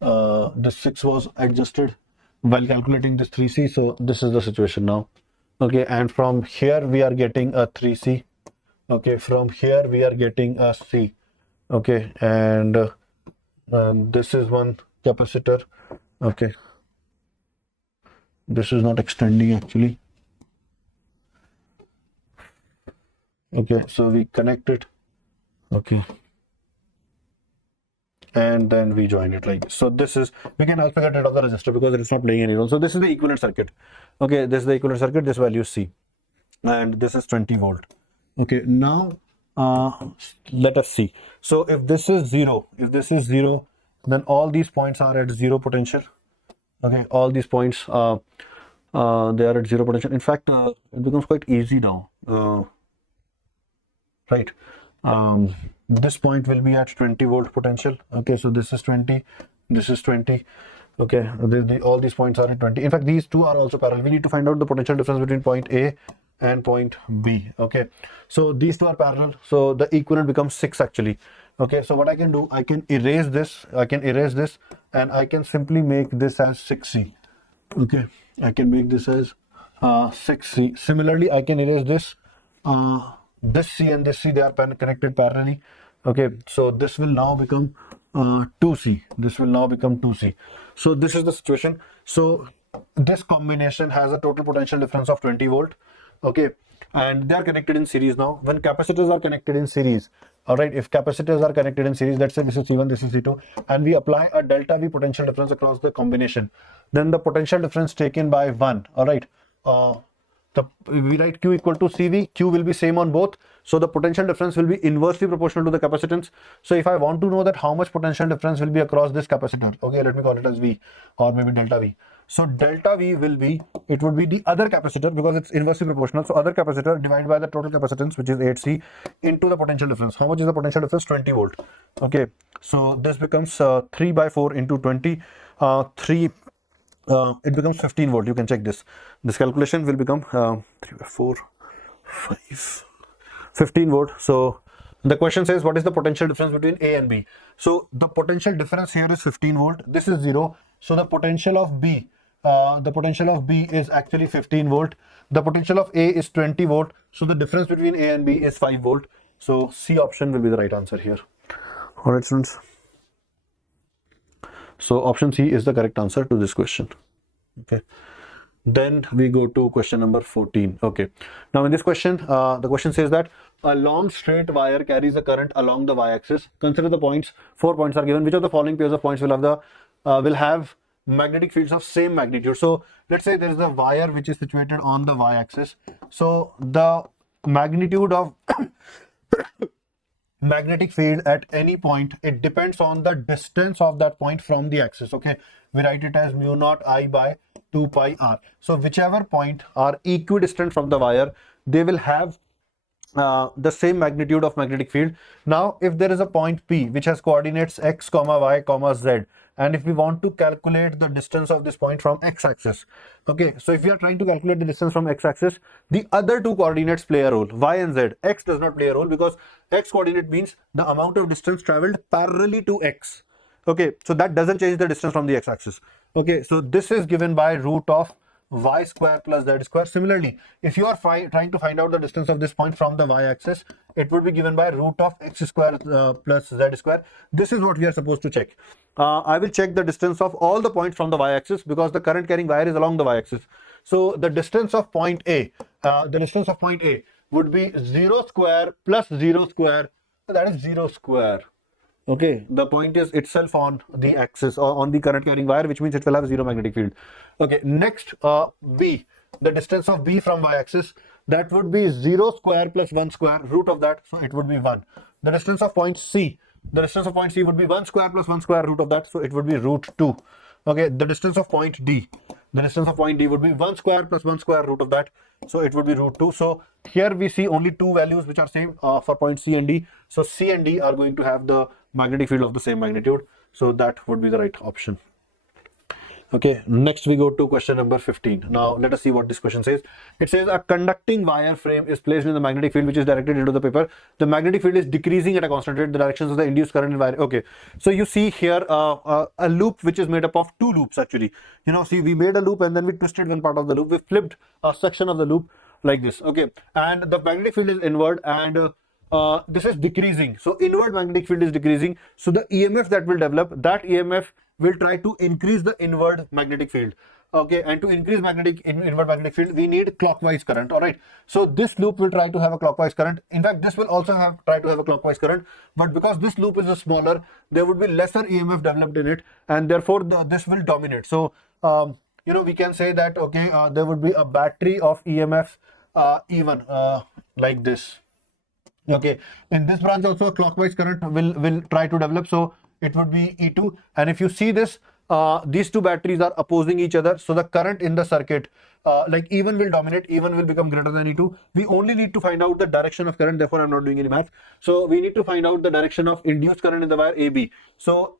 This 6 was adjusted while calculating this 3C, so this is the situation now. Okay, and from here we are getting a 3C. Okay, from here we are getting a C. Okay, and this is one capacitor. Okay, this is not extending actually. Okay, so we connect it. Okay, and then we join it like this. So this is, we can also get rid of the resistor because it is not playing any role. So this is the equivalent circuit. Okay, this is the equivalent circuit, this value is C, and this is 20 volt. Okay, now let us see. So if this is 0, then all these points are at 0 potential. Okay, all these points they are at 0 potential. In fact, it becomes quite easy now. Right, this point will be at 20 volt potential. Okay, so this is 20, this is 20. Okay, all these points are at 20. In fact, these two are also parallel. We need to find out the potential difference between point A and point B. Okay, so these two are parallel, so the equivalent becomes 6 actually. Okay, so what I can do, I can erase this, and I can simply make this as 6C. Okay, I can make this as 6C. Similarly, I can erase this, this C and this C, they are connected parallelly. Okay, so this will now become 2C. This will now become 2C. So this is the situation. So this combination has a total potential difference of 20 volt. Okay, and they are connected in series now. When capacitors are connected in series, all right, if capacitors are connected in series, let's say this is C1, this is C2, and we apply a delta V potential difference across the combination, then the potential difference taken by 1, all right, we write Q equal to CV, Q will be same on both, so the potential difference will be inversely proportional to the capacitance. So if I want to know that how much potential difference will be across this capacitor, okay, let me call it as V, or maybe delta V. So delta V will be, it would be the other capacitor because it's inversely proportional. So other capacitor divided by the total capacitance, which is 8C, into the potential difference. How much is the potential difference? 20 volt. Okay, so this becomes 3 by 4 into 20, it becomes 15 volt. You can check this. This calculation will become 3 by 4, 5, 15 volt. So the question says, what is the potential difference between A and B? So the potential difference here is 15 volt. This is 0. So the potential of B, is actually 15 volt. The potential of A is 20 volt. So the difference between A and B is 5 volt. So C option will be the right answer here. All right, students. So option C is the correct answer to this question. Okay. Then we go to question number 14. Okay. Now in this question, the question says that a long straight wire carries a current along the y-axis. Consider the points. 4 points are given. Which of the following pairs of points will have magnetic fields of same magnitude? So let's say there is a wire which is situated on the y-axis. So the magnitude of magnetic field at any point, it depends on the distance of that point from the axis. Okay, we write it as mu naught I by 2 pi r. So whichever point are equidistant from the wire, they will have the same magnitude of magnetic field. Now if there is a point P which has coordinates x, y, z, and if we want to calculate the distance of this point from x-axis, okay, so if we are trying to calculate the distance from x-axis, the other two coordinates play a role, y and z. X does not play a role because x coordinate means the amount of distance traveled parallelly to x. Okay, so that doesn't change the distance from the x-axis. Okay, so this is given by root of y square plus z square. Similarly, if you are trying to find out the distance of this point from the y-axis, it would be given by root of x square plus z square. This is what we are supposed to check. I will check the distance of all the points from the y-axis because the current carrying wire is along the y-axis. So the distance of point A, would be 0 square plus 0 square. So that is 0 square. Okay, the point is itself on the axis or on the current carrying wire, which means it will have zero magnetic field. Okay, next B, the distance of B from y-axis, that would be 0 square plus 1 square, root of that, so it would be 1. The distance of point C, would be 1 square plus 1 square, root of that, so it would be root 2. Okay, the distance of point D, would be 1 square plus 1 square, root of that, so it would be root 2. So here we see only two values which are same for point C and D. So C and D are going to have the magnetic field of the same magnitude. So that would be the right option. Okay, next we go to question number 15. Now let us see what this question says. It says a conducting wire frame is placed in the magnetic field which is directed into the paper. The magnetic field is decreasing at a constant rate. The directions of the induced current in wire. Okay, so you see here a loop which is made up of two loops actually. You know, see, we made a loop and then we twisted one part of the loop. We flipped a section of the loop like this. Okay, and the magnetic field is inward and this is decreasing. So inward magnetic field is decreasing. So the EMF that will develop, that EMF will try to increase the inward magnetic field. Okay, and to increase inward magnetic field, we need clockwise current. All right, so this loop will try to have a clockwise current. In fact, this will also try to have a clockwise current, but because this loop is smaller, there would be lesser EMF developed in it, and therefore this will dominate. So you know, we can say that okay, there would be a battery of EMF even like this. Okay, in this branch also a clockwise current will try to develop, so it would be E2. And if you see this, these two batteries are opposing each other, so the current in the circuit like E1 will dominate, E1 will become greater than E2. We only need to find out the direction of current, therefore I'm not doing any math. So we need to find out the direction of induced current in the wire AB. So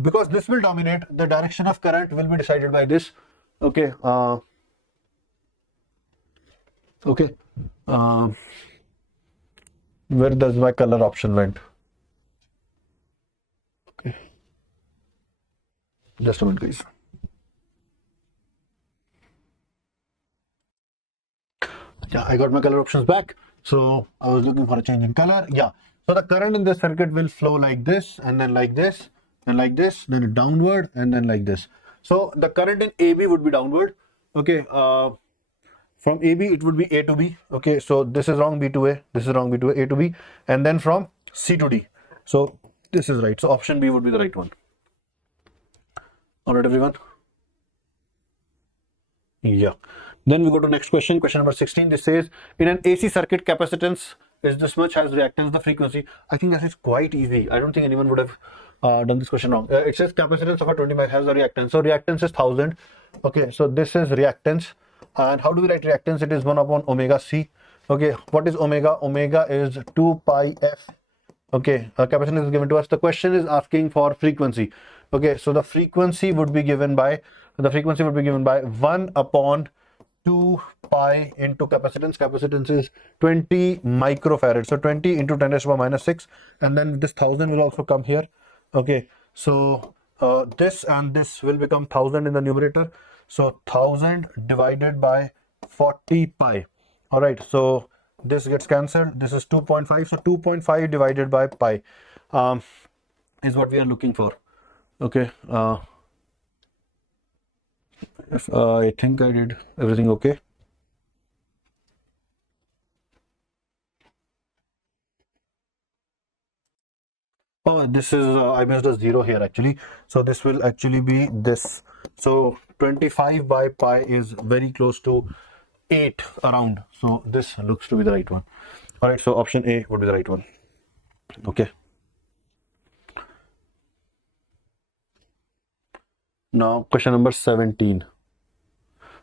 because this will dominate, the direction of current will be decided by this. Okay, where does my color option went? Okay, just a minute guys. Yeah, I got my color options back. So I was looking for a change in color. Yeah, so the current in this circuit will flow like this, and then like this, and like this, then downward, and then like this. So the current in AB would be downward. Okay, from AB it would be A to B. Okay, so this is wrong, B to A, this is wrong, B to A to B, and then from C to D. So this is right. So option B would be the right one. All right, everyone. Yeah. Then we go to next question, question number 16. This says in an AC circuit, capacitance is this much, has reactance the frequency. I think that is quite easy. I don't think anyone would have done this question wrong. It says capacitance of a 20 micro has a reactance. So reactance is 1000. Okay, so this is reactance. And how do we write reactance? It is 1 upon omega C. Okay, what is omega? Omega is 2 pi f. Okay, capacitance is given to us. The question is asking for frequency. Okay, so the frequency would be given by 1 upon 2 pi into capacitance. Capacitance is 20 microfarad. So 20 into 10 to the power minus 6, and then this 1000 will also come here. Okay, so this and this will become 1000 in the numerator. So 1000 divided by 40 pi. All right, so this gets cancelled. This is 2.5. So 2.5 divided by pi is what we are looking for. Okay, I think I did everything okay. Oh, this is I missed a 0 here actually. So this will actually be this. So 25 by pi is very close to 8 around. So this looks to be the right one. All right, so option A would be the right one. Okay. Now question number 17.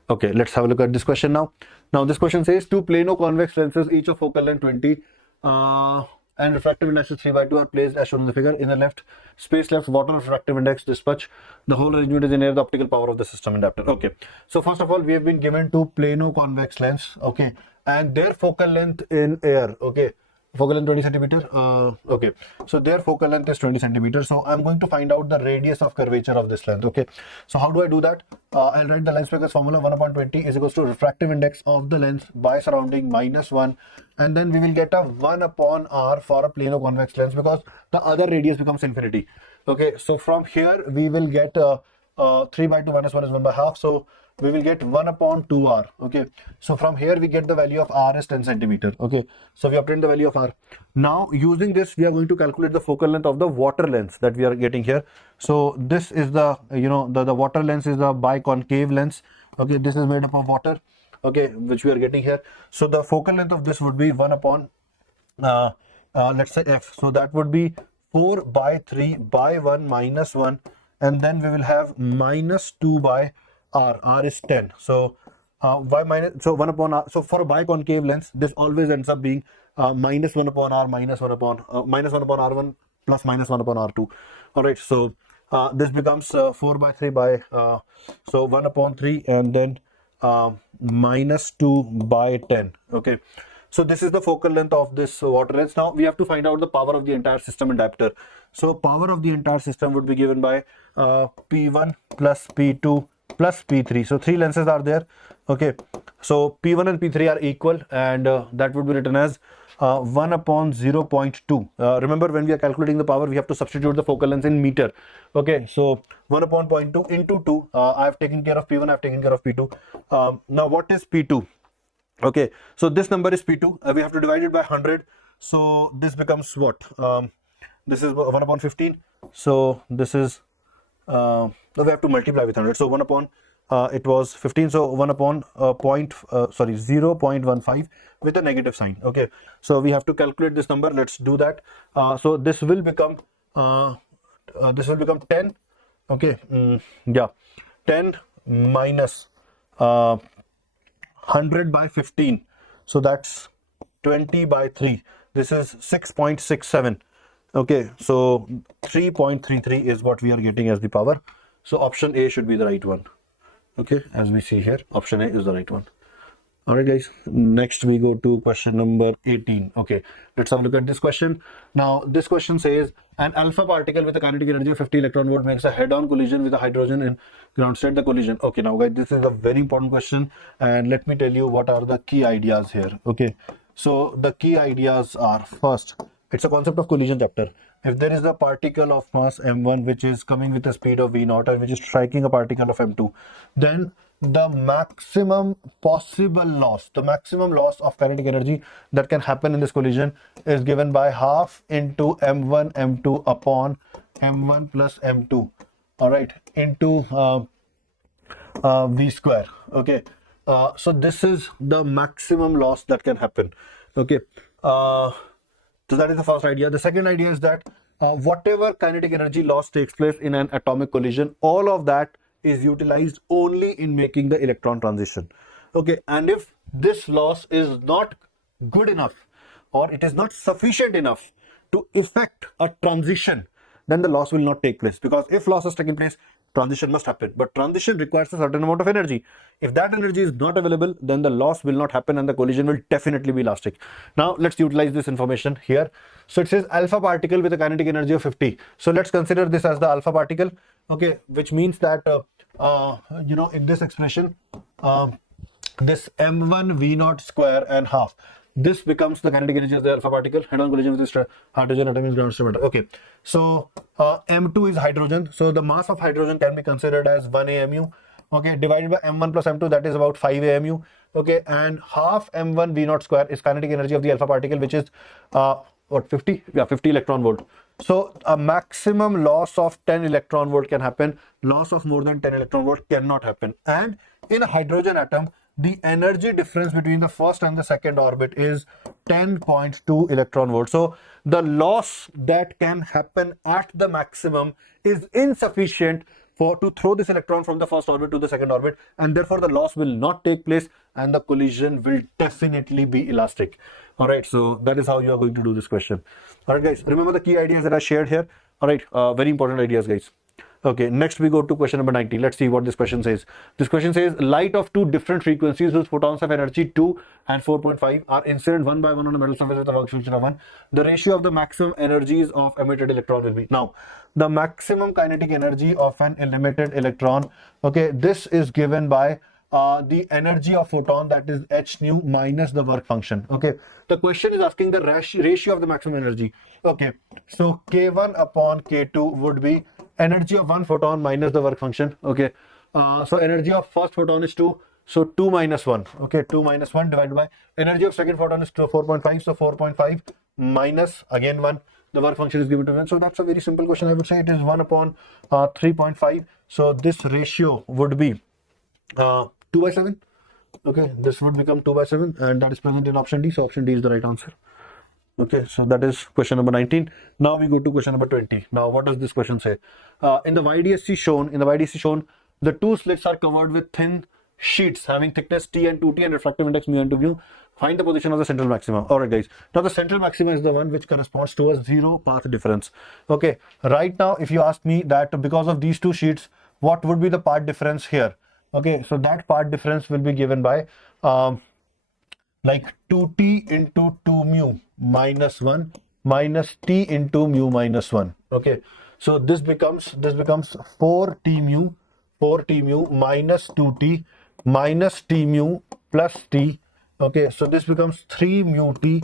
Okay, let's have a look at this question now. Now this question says two plano-convex lenses, each of focal length 20 and refractive index is 3/2 are placed as shown in the figure. In the left space left, water refractive index dispatch. The whole arrangement is in air, the optical power of the system adapter. Okay, so first of all, we have been given two plano-convex lens. Okay, and their focal length in air. Okay, Focal length 20 centimeter. Okay, so their focal length is 20 centimeters. So I'm going to find out the radius of curvature of this length. Okay, so how do I do that? I'll write the length Becker's formula. 1 upon 20 is equals to refractive index of the length by surrounding minus 1, and then we will get a 1 upon r for a plano convex lens, because the other radius becomes infinity. Okay, so from here we will get 3 by 2 minus 1 is 1 by half. So we will get 1 upon 2r. Okay, so from here we get the value of r is 10 centimeter. Okay, so we obtained the value of r. Now using this we are going to calculate the focal length of the water lens that we are getting here. So this is the, you know, the water lens is the biconcave lens. Okay, this is made up of water, okay, which we are getting here. So the focal length of this would be 1 upon let's say f. So that would be 4 by 3 by 1 minus 1, and then we will have minus 2 by r is 10. So y minus, so 1 upon r. So for a biconcave lens, this always ends up being minus 1 upon r minus 1 upon minus 1 upon r1 plus minus 1 upon r2. All right, so this becomes 4 by 3 by so 1 upon 3, and then minus 2 by 10. Okay, so this is the focal length of this water lens. Now we have to find out the power of the entire system in diopter. So power of the entire system would be given by P1 plus P2 plus P3. So 3 lenses are there. Okay, so P1 and P3 are equal, and that would be written as 1 upon 0.2. Remember, when we are calculating the power, we have to substitute the focal length in meter. Okay, so 1 upon 0.2 into 2. I have taken care of P1, I have taken care of P2. Now what is P2? Okay, so this number is P2. We have to divide it by 100. So this becomes what? This is 1 upon 15. So this is we have to multiply with 100. So 1 upon it was 15. So 1 upon 0.15 with a negative sign. Okay, so we have to calculate this number. Let's do that. So this will become 10. Okay, yeah, 10 minus 100 by 15. So that's 20 by 3. This is 6.67. Okay, so 3.33 is what we are getting as the power. So option A should be the right one. Okay, as we see here, option A is the right one. All right, guys, next we go to question number 18. Okay, let's have a look at this question. Now this question says an alpha particle with a kinetic energy of 50 electron volt makes a head-on collision with a hydrogen in ground state. The collision. Okay, now guys, this is a very important question, and let me tell you what are the key ideas here. Okay, so the key ideas are, first, it's a concept of collision chapter. If there is a particle of mass m1 which is coming with a speed of v0 and which is striking a particle of m2, then the maximum possible loss, the maximum loss of kinetic energy that can happen in this collision is given by half into m1 m2 upon m1 plus m2, all right, into v square. Okay, so this is the maximum loss that can happen. Okay, so that is the first idea. The second idea is that whatever kinetic energy loss takes place in an atomic collision, all of that is utilized only in making the electron transition. Okay, and if this loss is not good enough, or it is not sufficient enough to effect a transition, then the loss will not take place. Because if loss has taken place, transition must happen. But transition requires a certain amount of energy. If that energy is not available, then the loss will not happen and the collision will definitely be elastic. Now let's utilize this information here. So it says alpha particle with a kinetic energy of 50. So let's consider this as the alpha particle. Okay, which means that you know, in this expression, this m1 v0 square and half, this becomes the kinetic energy of the alpha particle, head-on collision with this hydrogen atom is ground state matter. Okay, so m2 is hydrogen, so the mass of hydrogen can be considered as 1 AMU. Okay, divided by m1 plus m2, that is about 5 AMU. Okay, and half m1 v0 square is kinetic energy of the alpha particle, which is what, 50? Yeah, 50 electron volt. So a maximum loss of 10 electron volt can happen. Loss of more than 10 electron volt cannot happen. And in a hydrogen atom, the energy difference between the first and the second orbit is 10.2 electron volt. So the loss that can happen at the maximum is insufficient to throw this electron from the first orbit to the second orbit, and therefore the loss will not take place and the collision will definitely be elastic. All right, so that is how you are going to do this question. All right, guys, remember the key ideas that I shared here. All right, very important ideas, guys. Okay, next we go to question number 90. Let's see what this question says. This question says light of two different frequencies whose photons have energy 2 and 4.5 are incident one by one on a metal surface with a work function of 1. The ratio of the maximum energies of emitted electron will be. Now, the maximum kinetic energy of an emitted electron, okay, this is given by the energy of photon, that is h nu minus the work function. Okay, the question is asking the ratio of the maximum energy. Okay, so k1 upon k2 would be energy of one photon minus the work function. Okay, so energy of first photon is 2, so 2 minus 1. Okay, 2 minus 1 divided by energy of second photon is 4.5, so 4.5 minus again 1. The work function is given to 1. So that's a very simple question. I would say it is 1 upon 3.5. So this ratio would be 2 by 7. Okay, this would become 2 by 7, and that is present in option D. So option D is the right answer. Okay, so that is question number 19. Now we go to question number 20. Now, what does this question say? In the YDSE shown, the two slits are covered with thin sheets having thickness T and 2T and refractive index mu into mu. Find the position of the central maxima. All right, guys. Now, the central maxima is the one which corresponds to a zero path difference. Okay, right now, if you ask me that because of these two sheets, what would be the path difference here? Okay, so that path difference will be given by like 2t into 2 mu minus 1 minus t into mu minus 1. Okay, so this becomes 4t mu minus 2t minus t mu plus t. Okay, so this becomes 3 mu t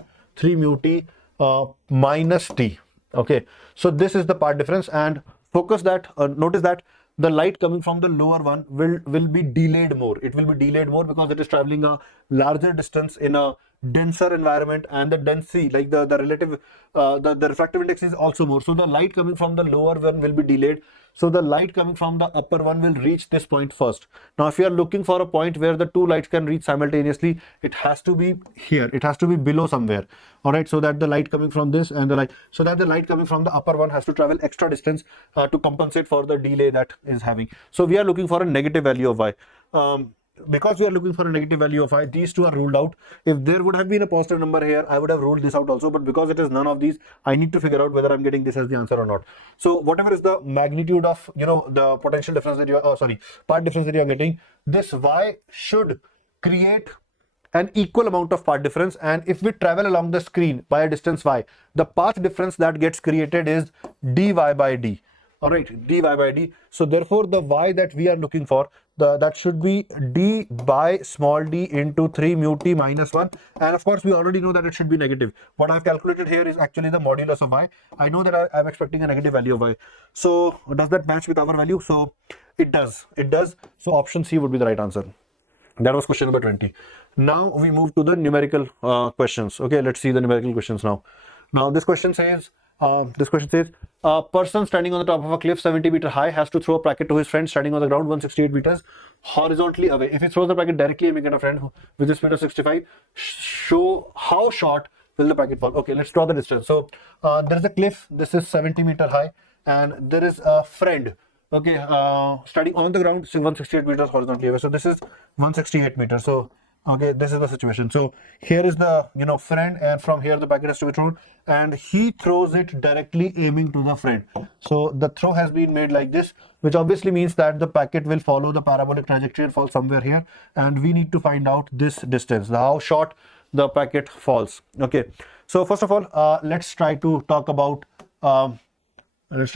minus t. Okay, so this is the path difference, and focus that notice that the light coming from the lower one will be delayed more. It will be delayed more because it is traveling a larger distance in a denser environment, and the density, like the relative the refractive index is also more. So the light coming from the lower one will be delayed. So the light coming from the upper one will reach this point first. Now, if you are looking for a point where the two lights can reach simultaneously, it has to be here. It has to be below somewhere. All right, so that the light coming from this and the light, so that the light coming from the upper one has to travel extra distance to compensate for the delay that is having. So we are looking for a negative value of y. Because we are looking for a negative value of I, these two are ruled out. If there would have been a positive number here, I would have ruled this out also, but because it is none of these, I need to figure out whether I'm getting this as the answer or not. So whatever is the magnitude of, the potential difference that you are, path difference that you are getting, this y should create an equal amount of path difference, and if we travel along the screen by a distance y, the path difference that gets created is dy by d. All right, dy by d. So therefore, the y that we are looking for, that should be d by small d into 3 mu t minus 1. And of course, we already know that it should be negative. What I've calculated here is actually the modulus of y. I know that I'm expecting a negative value of y. So does that match with our value? So it does. It does. So option C would be the right answer. That was question number 20. Now we move to the numerical questions. Okay, let's see the numerical questions now. Now this question says, a person standing on the top of a cliff 70 meter high has to throw a packet to his friend standing on the ground 168 meters horizontally away. If he throws the packet directly aiming at a friend with a speed of 65, show how short will the packet fall. Okay, let's draw the distance. So there is a cliff. This is 70 meter high, and there is a friend. Okay, standing on the ground 168 meters horizontally away. So this is 168 meters. So okay, this is the situation. So here is the friend, and from here the packet has to be thrown, and he throws it directly aiming to the friend. So the throw has been made like this, which obviously means that the packet will follow the parabolic trajectory and fall somewhere here, and we need to find out this distance, how short the packet falls. Okay, so first of all, let's try to talk about this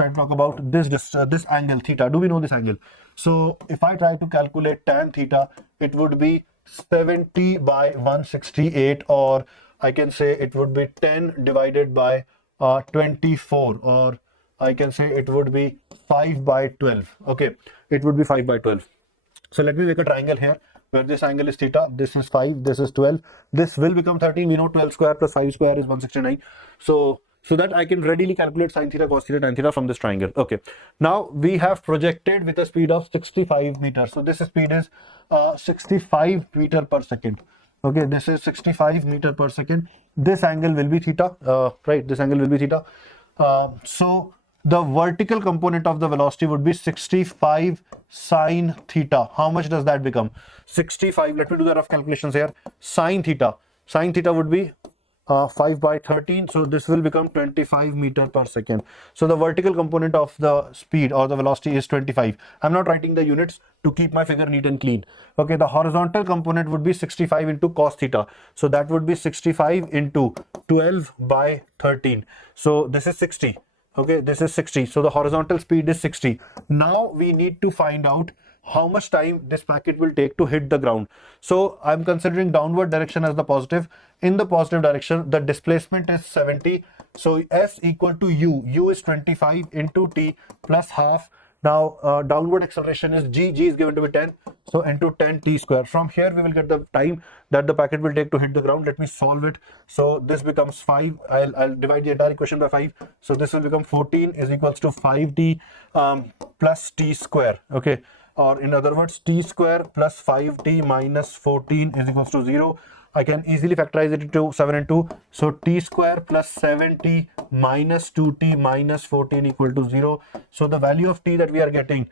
angle theta. Do we know this angle? So if I try to calculate tan theta, it would be 70 by 168, or I can say it would be 10 divided by 24, or I can say it would be 5 by 12. Okay, it would be 5 by 12. So let me make a triangle here where this angle is theta, this is 5, this is 12, this will become 13. We know 12 square plus 5 square is 169. So that I can readily calculate sin theta, cos theta, tan theta from this triangle. Okay, now we have projected with a speed of 65 meters. So this speed is 65 meter per second. Okay, this is 65 meter per second. This angle will be theta, right? This angle will be theta. So the vertical component of the velocity would be 65 sin theta. How much does that become? 65. Let me do the rough calculations here. Sin theta would be 5 by 13, so this will become 25 meter per second. So the vertical component of the speed or the velocity is 25. I'm not writing the units to keep my figure neat and clean. Okay, the horizontal component would be 65 into cos theta, so that would be 65 into 12 by 13, so this is 60. Okay, this is 60, so the horizontal speed is 60. Now we need to find out how much time this packet will take to hit the ground. So I'm considering downward direction as the positive. In the positive direction, the displacement is 70. So S equal to U is 25 into T plus half. Now downward acceleration is G is given to be 10, so into 10 T square. From here we will get the time that the packet will take to hit the ground. Let me solve it. So this becomes 5. I'll divide the entire equation by 5. So this will become 14 is equals to 5T plus T square. Okay, or in other words, T square plus 5T minus 14 is equals to 0. I can easily factorize it into 7 and 2. So T square plus 7T minus 2T minus 14 equal to 0. So the value of T that we are getting,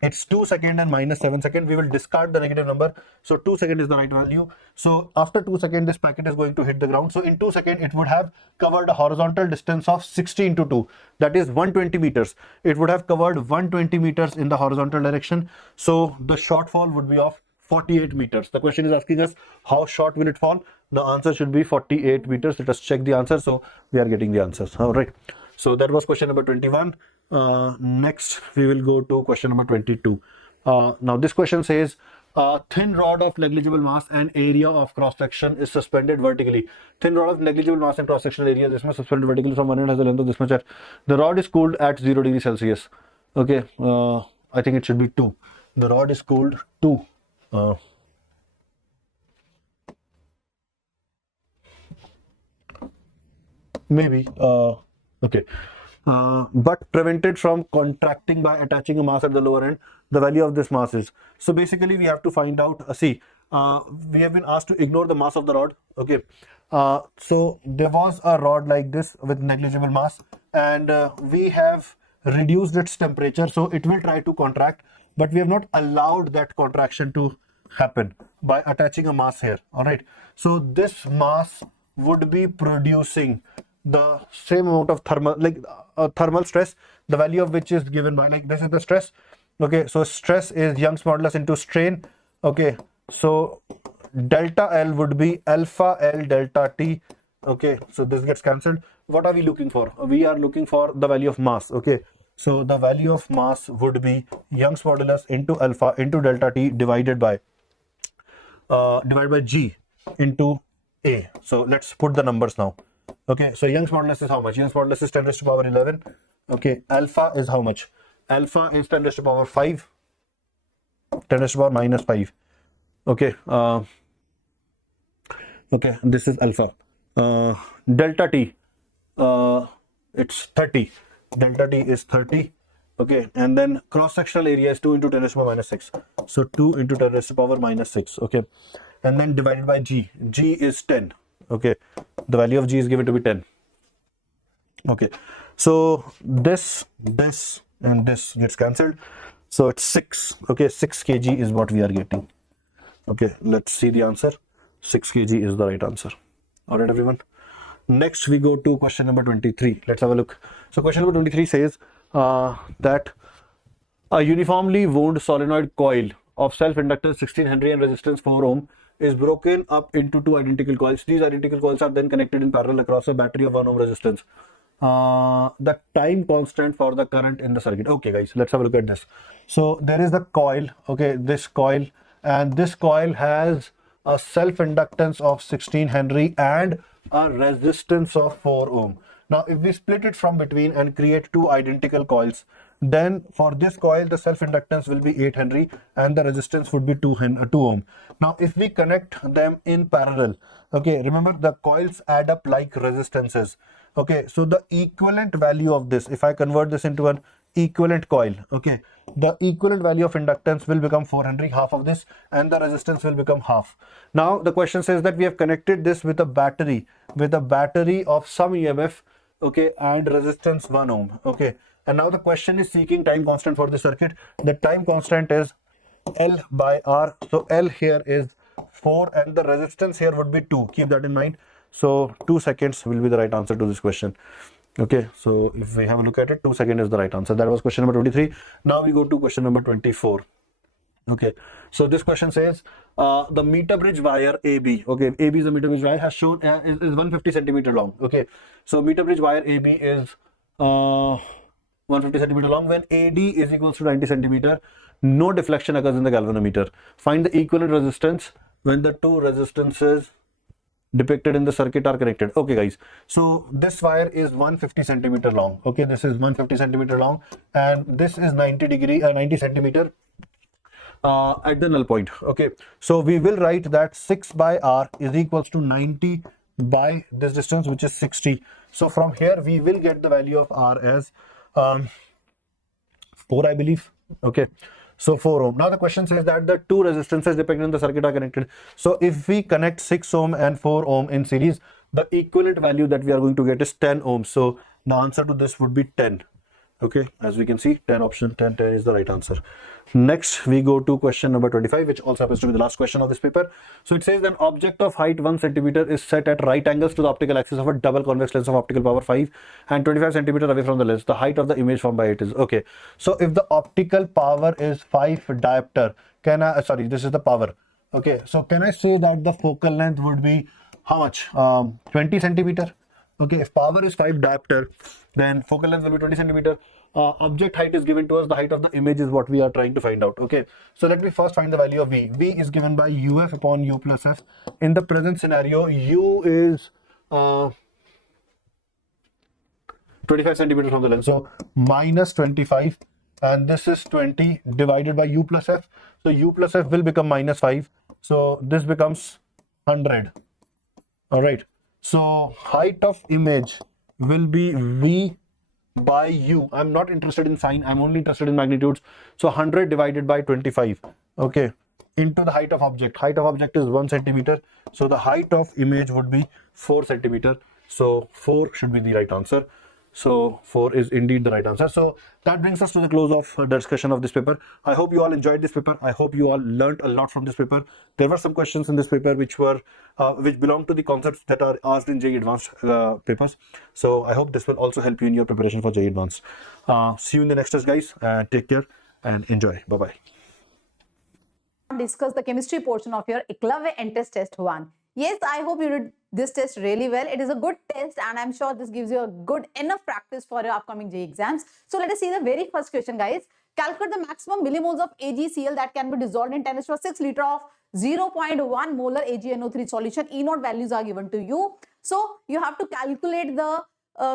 it's 2 seconds and minus 7 seconds. We will discard the negative number. So 2 seconds is the right value. So after 2 seconds, this packet is going to hit the ground. So in 2 seconds, it would have covered a horizontal distance of 60 into 2. That is 120 meters. It would have covered 120 meters in the horizontal direction. So the shortfall would be of 48 meters. The question is asking us how short will it fall? The answer should be 48 meters. Let us check the answer. So we are getting the answers. All right. So that was question number 21. Next, we will go to question number 22. Now this question says, thin rod of negligible mass and area of cross section is suspended vertically. Thin rod of negligible mass and cross sectional area, this much suspended vertically from one end has a length of this much. The rod is cooled at 0 degrees Celsius. Okay, I think it should be 2. The rod is cooled 2. Maybe okay, but prevented from contracting by attaching a mass at the lower end. The value of this mass is, so basically we have to find out, we have been asked to ignore the mass of the rod. Okay, so there was a rod like this with negligible mass, and we have reduced its temperature, so it will try to contract, but we have not allowed that contraction to happen by attaching a mass here. All right, so this mass would be producing the same amount of thermal stress, the value of which is given by, like, this is the stress. Okay, so stress is Young's modulus into strain. Okay, so delta L would be alpha L delta T. Okay, so this gets cancelled. What are we looking for? We are looking for the value of mass. Okay, so the value of mass would be Young's modulus into alpha into delta T divided by G into A. So let's put the numbers now. Okay, so Young's modulus is how much? Young's modulus is 10 raised to power 11. Okay, alpha is how much? Alpha is 10 raised to power 5. 10 raised to power minus 5. Okay, okay, this is alpha. Delta T, it's 30. Delta T is 30. Okay, and then cross-sectional area is 2 into 10 raised to power minus 6. So 2 into 10 raised to power minus 6. Okay, and then divided by G. G is 10. Okay, the value of G is given to be 10. Okay, so this and this gets cancelled, so it's 6. Okay, 6 kg is what we are getting. Okay, let's see the answer. 6 kg is the right answer. All right, everyone. Next, we go to question number 23. Let's have a look. So question number 23 says that a uniformly wound solenoid coil of self-inductance 16 Henry and resistance 4 ohm is broken up into 2 identical coils. These identical coils are then connected in parallel across a battery of 1 ohm resistance. The time constant for the current in the circuit. Okay, guys, let's have a look at this. So there is the coil. Okay, this coil, and this coil has a self-inductance of 16 Henry and a resistance of 4 ohm. Now, if we split it from between and create 2 identical coils, then for this coil, the self-inductance will be 8 Henry and the resistance would be 2 ohm. Now, if we connect them in parallel, okay, remember the coils add up like resistances. Okay, so the equivalent value of this, if I convert this into an equivalent coil, okay, the equivalent value of inductance will become 4 Henry, half of this, and the resistance will become half. Now, the question says that we have connected this with a battery of some EMF, okay, and resistance 1 ohm. Okay, and now the question is seeking time constant for the circuit. The time constant is L by R. So L here is 4 and the resistance here would be 2. Keep that in mind. So 2 seconds will be the right answer to this question. Okay, so if we have a look at it, 2 seconds is the right answer. That was question number 23. Now we go to question number 24. Okay, so this question says the meter bridge wire AB, okay, AB is the meter bridge wire, has shown is 150 centimeter long. Okay, so meter bridge wire AB is 150 centimeter long. When AD is equals to 90 centimeter, no deflection occurs in the galvanometer. Find the equivalent resistance when the two resistances depicted in the circuit are connected. Okay guys, so this wire is 150 centimeter long. Okay, this is 150 centimeter long, and this is 90 centimeter at the null point. Okay, so we will write that 6 by r is equals to 90 by this distance, which is 60. So from here we will get the value of r as 4, I believe. Okay, so 4 ohm. Now the question says that the two resistances depicted in the circuit are connected. So if we connect 6 ohm and 4 ohm in series, the equivalent value that we are going to get is 10 ohms. So the answer to this would be 10. Okay, as we can see, 10 option 10 is the right answer. Next we go to question number 25, which also happens to be the last question of this paper. So it says an object of height 1 centimeter is set at right angles to the optical axis of a double convex lens of optical power 5 and 25 centimeter away from the lens. The height of the image formed by it is, okay, so if the optical power is 5 diopter, can I sorry, this is the power. Okay, so can I say that the focal length would be how much? 20 centimeter. Okay, if power is 5 diopter, then focal length will be 20 centimeter. Object height is given to us. The height of the image is what we are trying to find out. Okay, so let me first find the value of V. V is given by UF upon U plus F. In the present scenario, U is 25 centimeters from the lens. So minus 25, and this is 20 divided by U plus F. So U plus F will become minus 5. So this becomes 100. All right. So height of image will be V by U. I'm not interested in sign, I'm only interested in magnitudes. So 100 divided by 25, okay, into the height of object. Height of object is 1 centimeter. So the height of image would be 4 centimeter. So 4 should be the right answer. So 4 is indeed the right answer. So that brings us to the close of the discussion of this paper. I hope you all enjoyed this paper. I hope you all learned a lot from this paper. There were some questions in this paper which were which belong to the concepts that are asked in JEE Advanced papers. So I hope this will also help you in your preparation for JEE Advanced. See you in the next test, guys. Take care and enjoy. Bye-bye. Discuss the chemistry portion of your Eklavya Test 1. Yes, I hope you did this test really well. It is a good test, and I'm sure this gives you a good enough practice for your upcoming JEE exams. So let us see the very first question, guys. Calculate the maximum millimoles of AgCl that can be dissolved in 10⁶ liter of 0.1 molar AgNO3 solution. E0 values are given to you. So you have to calculate the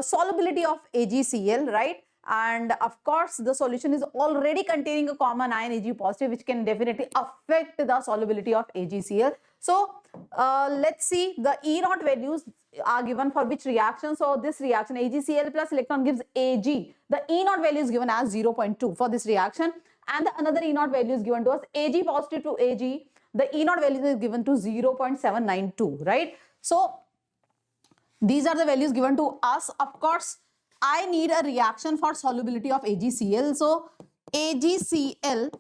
solubility of AgCl, right? And of course, the solution is already containing a common ion Ag positive, which can definitely affect the solubility of AgCl. So let's see, the E0 values are given for which reaction. So this reaction AgCl plus electron gives Ag. The E0 value is given as 0.2 for this reaction, and the another E0 value is given to us Ag positive to Ag. The E0 value is given to 0.792, right? So these are the values given to us. Of course, I need a reaction for solubility of AgCl. So AgCl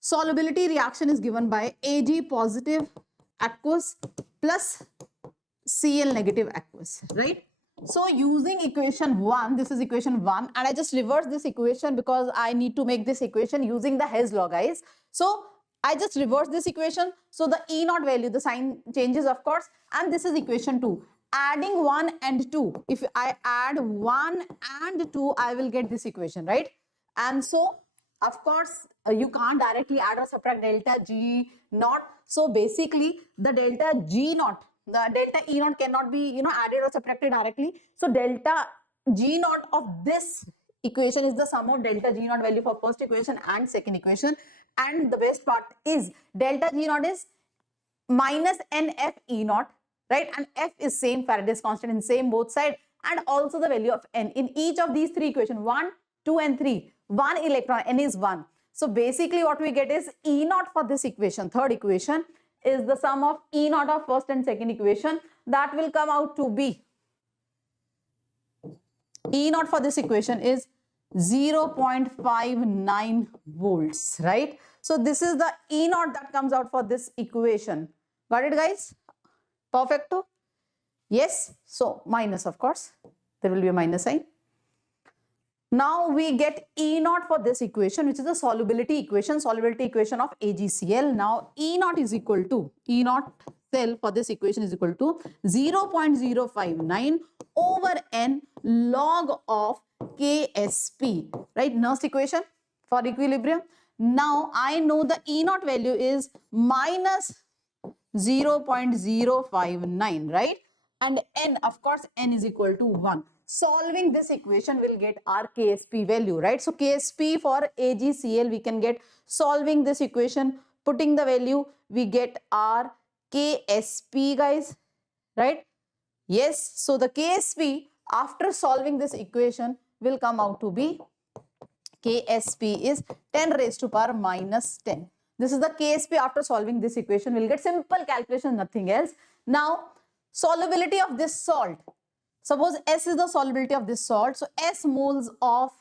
solubility reaction is given by Ag positive aqueous plus Cl negative aqueous, right? So using equation 1, this is equation 1, and I just reverse this equation because I need to make this equation using the Hess law, guys. So I just reverse this equation. So the E0 value, the sign changes, of course, and this is equation 2. Adding 1 and 2, if I add 1 and 2, I will get this equation, right? And so, of course, you can't directly add or subtract delta G naught. So basically, the delta G naught, the delta E naught cannot be, added or subtracted directly. So delta G naught of this equation is the sum of delta G naught value for first equation and second equation. And the best part is delta G naught is minus NF E naught, right? And F is same, Faraday's constant in same both sides, and also the value of N. In each of these three equations, 1, 2 and 3, 1 electron, N is 1. So basically what we get is E naught for this equation, third equation, is the sum of E naught of first and second equation. That will come out to be, E naught for this equation is 0.59 volts, right? So this is the E naught that comes out for this equation. Got it, guys? Perfecto. Yes, so minus, of course, there will be a minus sign. Now we get E naught for this equation, which is the solubility equation of AgCl. Now E naught is equal to, E naught cell for this equation is equal to 0.059 over N log of Ksp, right? Nernst equation for equilibrium. Now I know the E naught value is minus 0.059, right? And N, of course, N is equal to 1. Solving this equation will get our Ksp value, right? So Ksp for AgCl we can get, solving this equation, putting the value, we get our Ksp, guys, right? Yes, so the Ksp after solving this equation will come out to be, Ksp is 10 raised to power minus 10. This is the Ksp after solving this equation. We'll get simple calculation, nothing else. Now, solubility of this salt. Suppose S is the solubility of this salt. So S moles of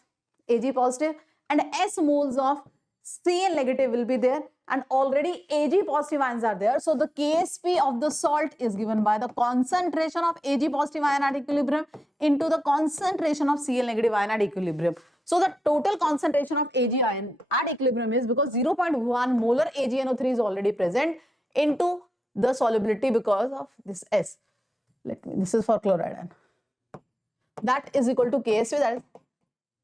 Ag positive and S moles of Cl negative will be there, and already Ag positive ions are there. So the Ksp of the salt is given by the concentration of Ag positive ion at equilibrium into the concentration of Cl negative ion at equilibrium. So the total concentration of Ag ion at equilibrium is, because 0.1 molar AgNO3 is already present, into the solubility because of this S. This is for chloride ion. That is equal to Ksp. That is,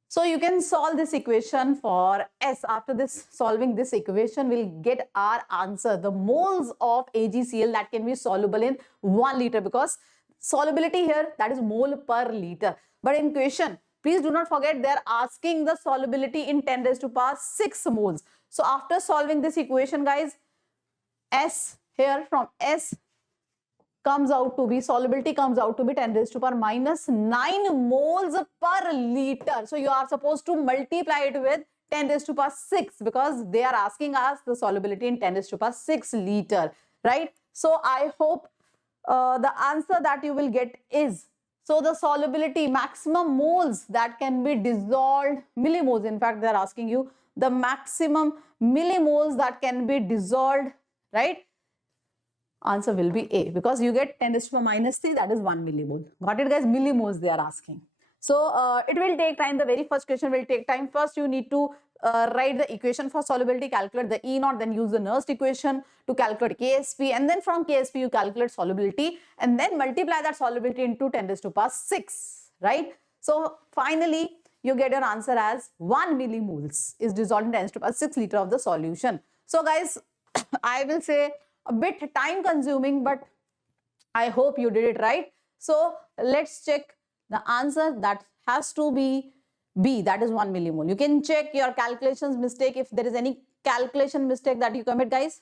so you can solve this equation for S. After this, solving this equation, we'll get our answer, the moles of AgCl that can be soluble in 1 liter, because solubility here, that is mole per liter. But in question, please do not forget, they are asking the solubility in 10 raised to power 6 moles. So after solving this equation, guys, S here, from S comes out to be, solubility comes out to be 10 raised to power minus 9 moles per liter. So you are supposed to multiply it with 10 raised to power 6, because they are asking us the solubility in 10 raised to power 6 liter, right? So I hope the answer that you will get is, so the solubility, maximum moles that can be dissolved, millimoles, in fact they are asking you the maximum millimoles that can be dissolved, right? Answer will be A, because you get 10 raised to power minus 3, that is 1 millimole. Got it, guys? Millimoles they are asking. So it will take time. The very first question will take time. First you need to write the equation for solubility, calculate the E naught, then use the Nernst equation to calculate Ksp, and then from Ksp you calculate solubility, and then multiply that solubility into 10 raised to power 6, right? So finally you get your answer as 1 millimoles is dissolved in 10 raised to power 6 liter of the solution. So guys, I will say a bit time consuming, but I hope you did it right. So let's check the answer. That has to be B, that is 1 millimole. You can check your calculations mistake if there is any calculation mistake that you commit, guys.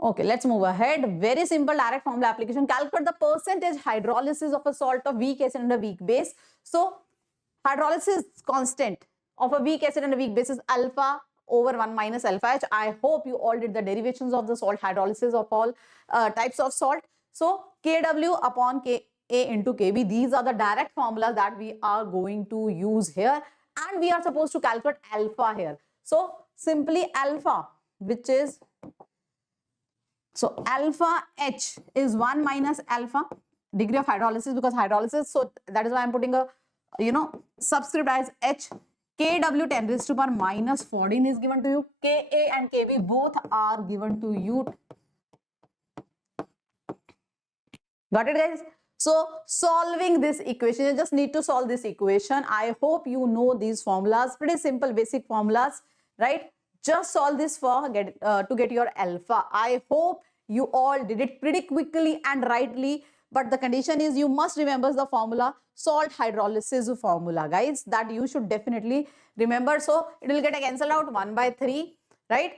Okay, let's move ahead. Very simple direct formula application. Calculate the percentage hydrolysis of a salt of weak acid and a weak base. So hydrolysis constant of a weak acid and a weak base is alpha over 1 minus alpha H. I hope you all did the derivations of the salt hydrolysis of all types of salt. So Kw upon Ka into Kb, these are the direct formulas that we are going to use here, and we are supposed to calculate alpha here. So simply alpha, which is, so alpha H is 1 minus alpha degree of hydrolysis, because hydrolysis, so that is why I'm putting a subscript as H. Kw 10 raised to power minus 14 is given to you. Ka and Kb both are given to you. Got it, guys? So solving this equation, you just need to solve this equation. I hope you know these formulas, pretty simple basic formulas, right? Just solve this for to get your alpha. I hope you all did it pretty quickly and rightly. But the condition is you must remember the formula, salt hydrolysis formula, guys, that you should definitely remember. So it will get cancelled out 1 by 3, right?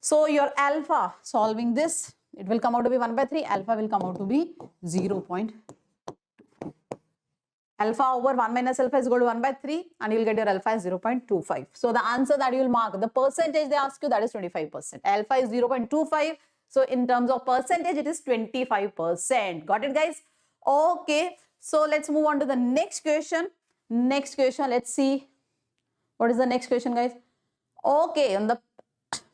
So your alpha, solving this, it will come out to be 1 by 3. Alpha will come out to be 0.2. Alpha over 1 minus alpha is equal to 1 by 3, and you will get your alpha as 0.25. So the answer that you will mark, the percentage they ask you, that is 25%. Alpha is 0.25. So in terms of percentage, it is 25%. Got it, guys? Okay. So let's move on to the next question. Next question, let's see. What is the next question, guys? Okay, on the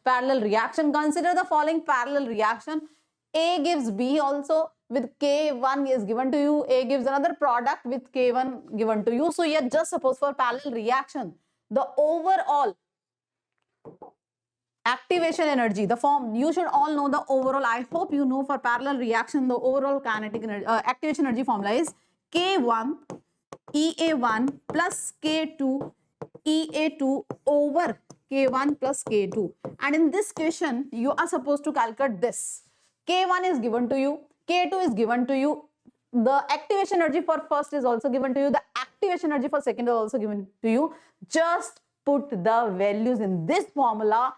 parallel reaction, consider the following parallel reaction. A gives B also with K1 is given to you, A gives another product with K1 given to you. So here just suppose for parallel reaction, the overall activation energy, the form, you should all know the overall, I hope you know for parallel reaction, the overall kinetic energy, activation energy formula is K1 EA1 plus K2 EA2 over K1 plus K2. And in this question, you are supposed to calculate this. K1 is given to you, K2 is given to you, the activation energy for first is also given to you, the activation energy for second is also given to you. Just put the values in this formula.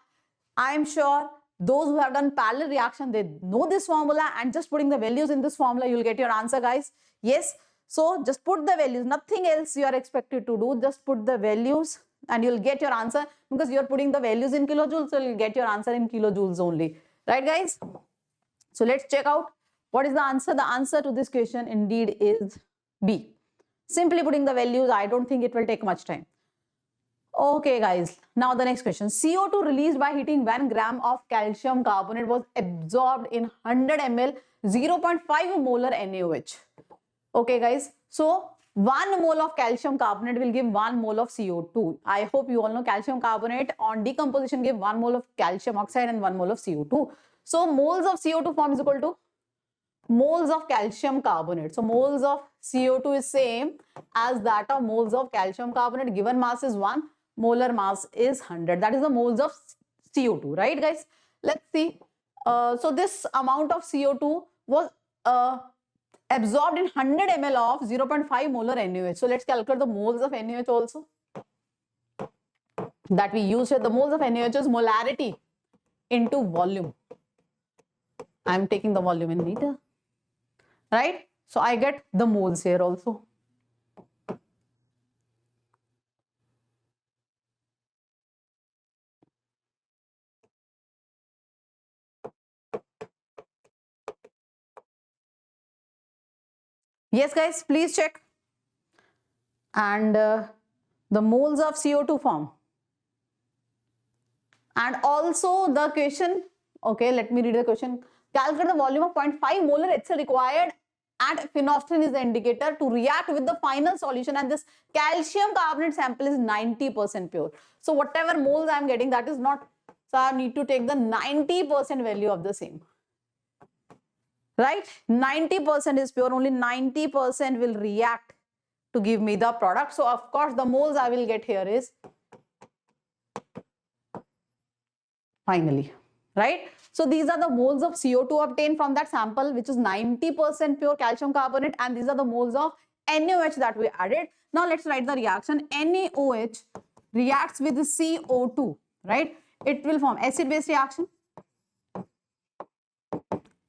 I am sure those who have done parallel reaction, they know this formula, and just putting the values in this formula, you'll get your answer, guys. Yes. So just put the values, nothing else you are expected to do. Just put the values and you'll get your answer, because you're putting the values in kilojoules. So you'll get your answer in kilojoules only. Right, guys? So let's check out what is the answer. The answer to this question indeed is B. Simply putting the values, I don't think it will take much time. Okay, guys. Now the next question. CO2 released by heating 1 gram of calcium carbonate was absorbed in 100 ml 0.5 molar NaOH. Okay, guys. So 1 mole of calcium carbonate will give 1 mole of CO2. I hope you all know calcium carbonate on decomposition give 1 mole of calcium oxide and 1 mole of CO2. So moles of CO2 form is equal to moles of calcium carbonate. So moles of CO2 is same as that of moles of calcium carbonate. Given mass is 1, molar mass is 100. That is the moles of CO2, right, guys? Let's see. So this amount of CO2 was absorbed in 100 ml of 0.5 molar NaOH. So let's calculate the moles of NaOH also that we use here. The moles of NaOH is molarity into volume. I am taking the volume in liter, right? So I get the moles here also. Yes, guys, please check. And the moles of CO2 form. And also the question, okay, let me read the question. Calculate the volume of 0.5 molar HCl required at phenolphthalein is the indicator to react with the final solution, and this calcium carbonate sample is 90% pure. So whatever moles I am getting, that is not, so I need to take the 90% value of the same. Right? 90% is pure, only 90% will react to give me the product. So of course the moles I will get here is finally, right? So these are the moles of CO2 obtained from that sample, which is 90% pure calcium carbonate, and these are the moles of NaOH that we added. Now let's write the reaction. NaOH reacts with CO2, right? It will form acid-base reaction.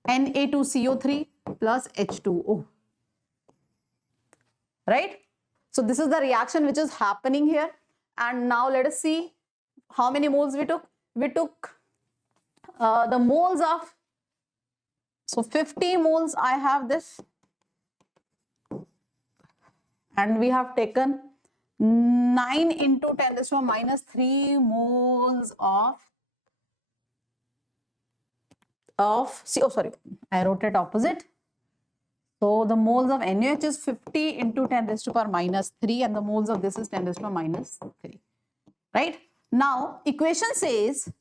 Na2CO3 plus H2O, right? So this is the reaction which is happening here. And now let us see how many moles we took. We took the moles of, so 50 moles I have this, and we have taken 9 into 10 raised to minus 3 moles of sorry, I wrote it opposite. So the moles of NaOH is 50 into 10 raised to power minus 3, and the moles of this is 10 raised to minus 3, right? Now equation says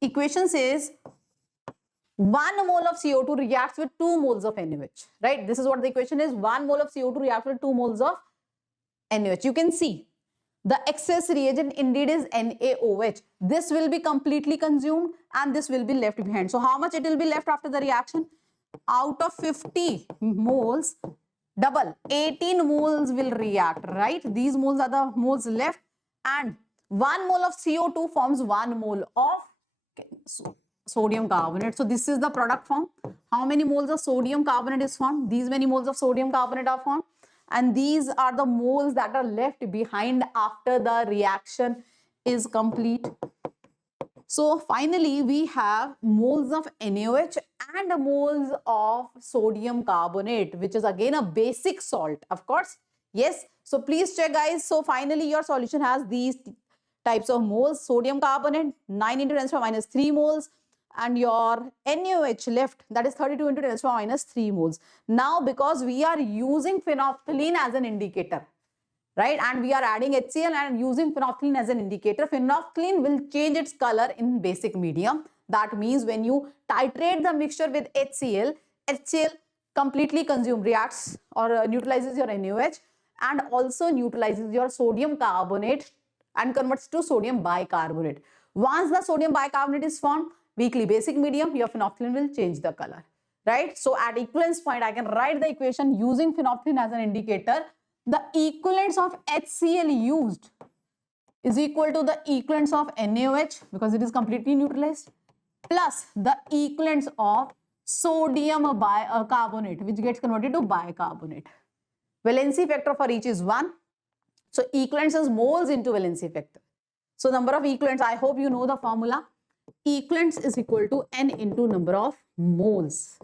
1 mole of CO2 reacts with 2 moles of NaOH, right? This is what the equation is. 1 mole of CO2 reacts with 2 moles of NaOH. You can see the excess reagent indeed is NaOH. This will be completely consumed and this will be left behind. So how much it will be left after the reaction? Out of 50 moles, double 18 moles will react, right? These moles are the moles left, and 1 mole of CO2 forms 1 mole of sodium carbonate. So this is the product form. How many moles of sodium carbonate is formed? These many moles of sodium carbonate are formed. And these are the moles that are left behind after the reaction is complete. So finally, we have moles of NaOH and moles of sodium carbonate, which is again a basic salt, of course. Yes. So please check, guys. So finally, your solution has these types of moles. Sodium carbonate, 9 into 10 to the minus 3 moles. and your NaOH left, that is 32 into 10 to the power minus 3 moles. Now, because we are using phenolphthalein as an indicator, right, and we are adding HCl and using phenolphthalein as an indicator, phenolphthalein will change its color in basic medium. That means when you titrate the mixture with HCl, HCl completely reacts or neutralizes your NaOH and also neutralizes your sodium carbonate and converts to sodium bicarbonate. Once the sodium bicarbonate is formed, weakly basic medium, your phenolphthalein will change the color, right? So at equivalence point, I can write the equation using phenolphthalein as an indicator. The equivalence of HCl used is equal to the equivalence of NaOH because it is completely neutralized plus the equivalence of sodium bicarbonate which gets converted to bicarbonate. Valency factor for each is 1. So equivalence is moles into valency factor. So number of equivalents, I hope you know the formula. Equivalence is equal to N into number of moles,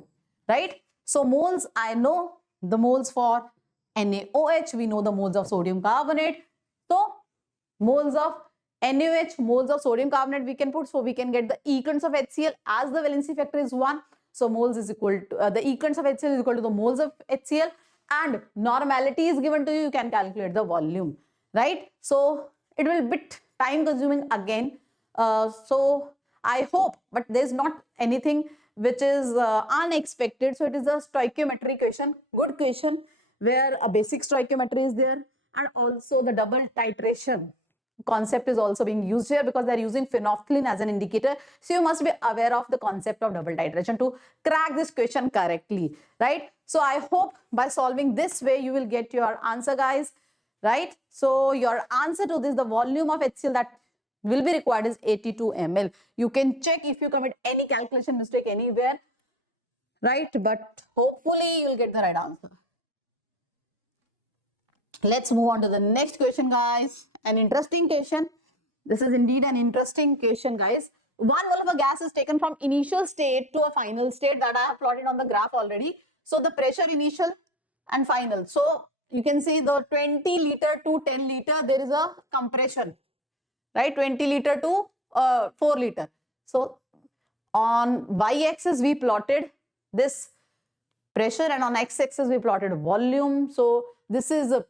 right? So moles, I know the moles for NaOH, we know the moles of sodium carbonate. So moles of NaOH, moles of sodium carbonate we can put, so we can get the equivalence of HCl as the valency factor is 1. So moles is equal to, the equivalence of HCl is equal to the moles of HCl, and normality is given to you, you can calculate the volume, right? So it will bit time consuming again. So I hope, but there's not anything which is unexpected. So it is a stoichiometry question, good question, where a basic stoichiometry is there, and also the double titration concept is also being used here because they're using phenolphthalein as an indicator. So you must be aware of the concept of double titration to crack this question correctly, right? So I hope by solving this way you will get your answer, guys, right? So your answer to this, the volume of HCl that will be required is 82 ml. You can check if you commit any calculation mistake anywhere, right? But hopefully you'll get the right answer. Let's move on to the next question, guys. An interesting question. This is indeed an interesting question, guys. 1 mole of a gas is taken from initial state to a final state that I have plotted on the graph already. So the pressure initial and final. So you can see the 20 liter to 10 liter, there is a compression, right? 20 liter to 4 liter. So on y-axis we plotted this pressure and on x-axis we plotted volume. So this is a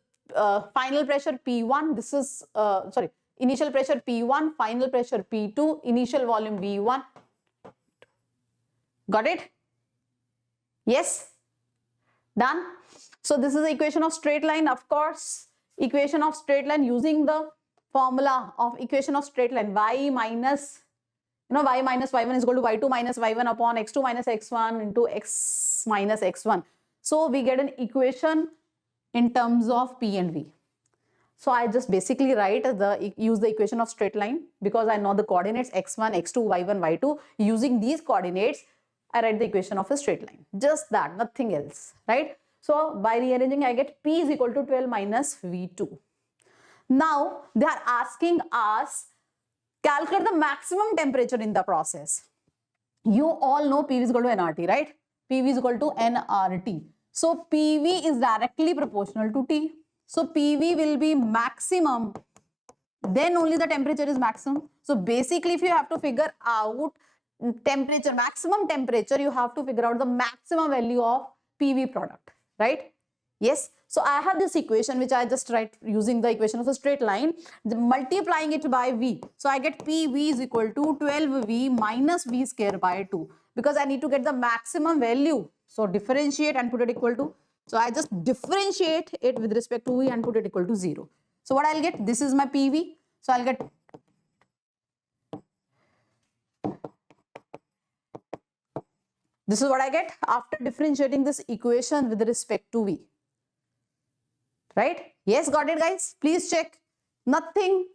final pressure P1, this is initial pressure P1, final pressure P2, initial volume V1. Got it? Yes? Done? So this is the equation of straight line, of course. Equation of straight line using the formula of equation of straight line, y minus, y minus y1 is equal to y2 minus y1 upon x2 minus x1 into x minus x1. So we get an equation in terms of P and V. So I just basically use the equation of straight line because I know the coordinates x1, x2, y1, y2. Using these coordinates, I write the equation of a straight line. Just that, nothing else, right? So by rearranging, I get P is equal to 12 minus V2. Now they are asking us calculate the maximum temperature in the process. You all know PV is equal to nRT, right? PV is equal to nRT. So PV is directly proportional to T. So PV will be maximum, then only the temperature is maximum. So basically if you have to figure out temperature, maximum temperature, you have to figure out the maximum value of PV product, right? Yes. So I have this equation which I just write using the equation of a straight line, multiplying it by V. So I get PV is equal to 12V minus V square by 2 because I need to get the maximum value. So differentiate and put it equal to. So I just differentiate it with respect to V and put it equal to 0. So what I'll get? This is my PV. So I'll get this is what I get after differentiating this equation with respect to V. Right? Yes, got it, guys? Please check. Nothing,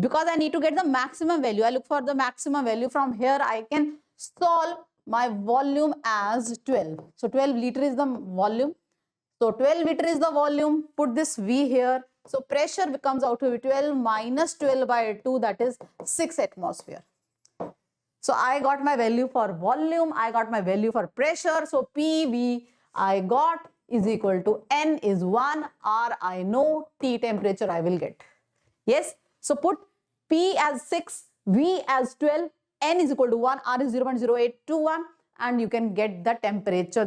because I need to get the maximum value. I look for the maximum value. From here I can solve my volume as 12. So 12 liter is the volume. So 12 liter is the volume. Put this V here. So pressure becomes out to be 12 minus 12 by 2, that is 6 atmosphere. So I got my value for volume. I got my value for pressure. So PV I got is equal to N is 1, R I know, T temperature I will get. Yes. So put P as 6, V as 12, N is equal to 1, R is 0.0821, and you can get the temperature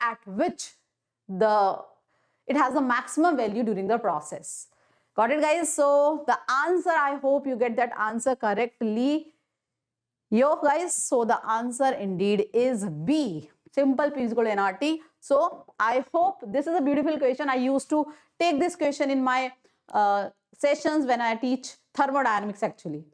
at which it has the maximum value during the process. Got it, guys? So the answer, I hope you get that answer correctly. Yo, guys, so the answer indeed is B. Simple P is equal to nRT. So I hope this is a beautiful question. I used to take this question in my sessions when I teach thermodynamics actually.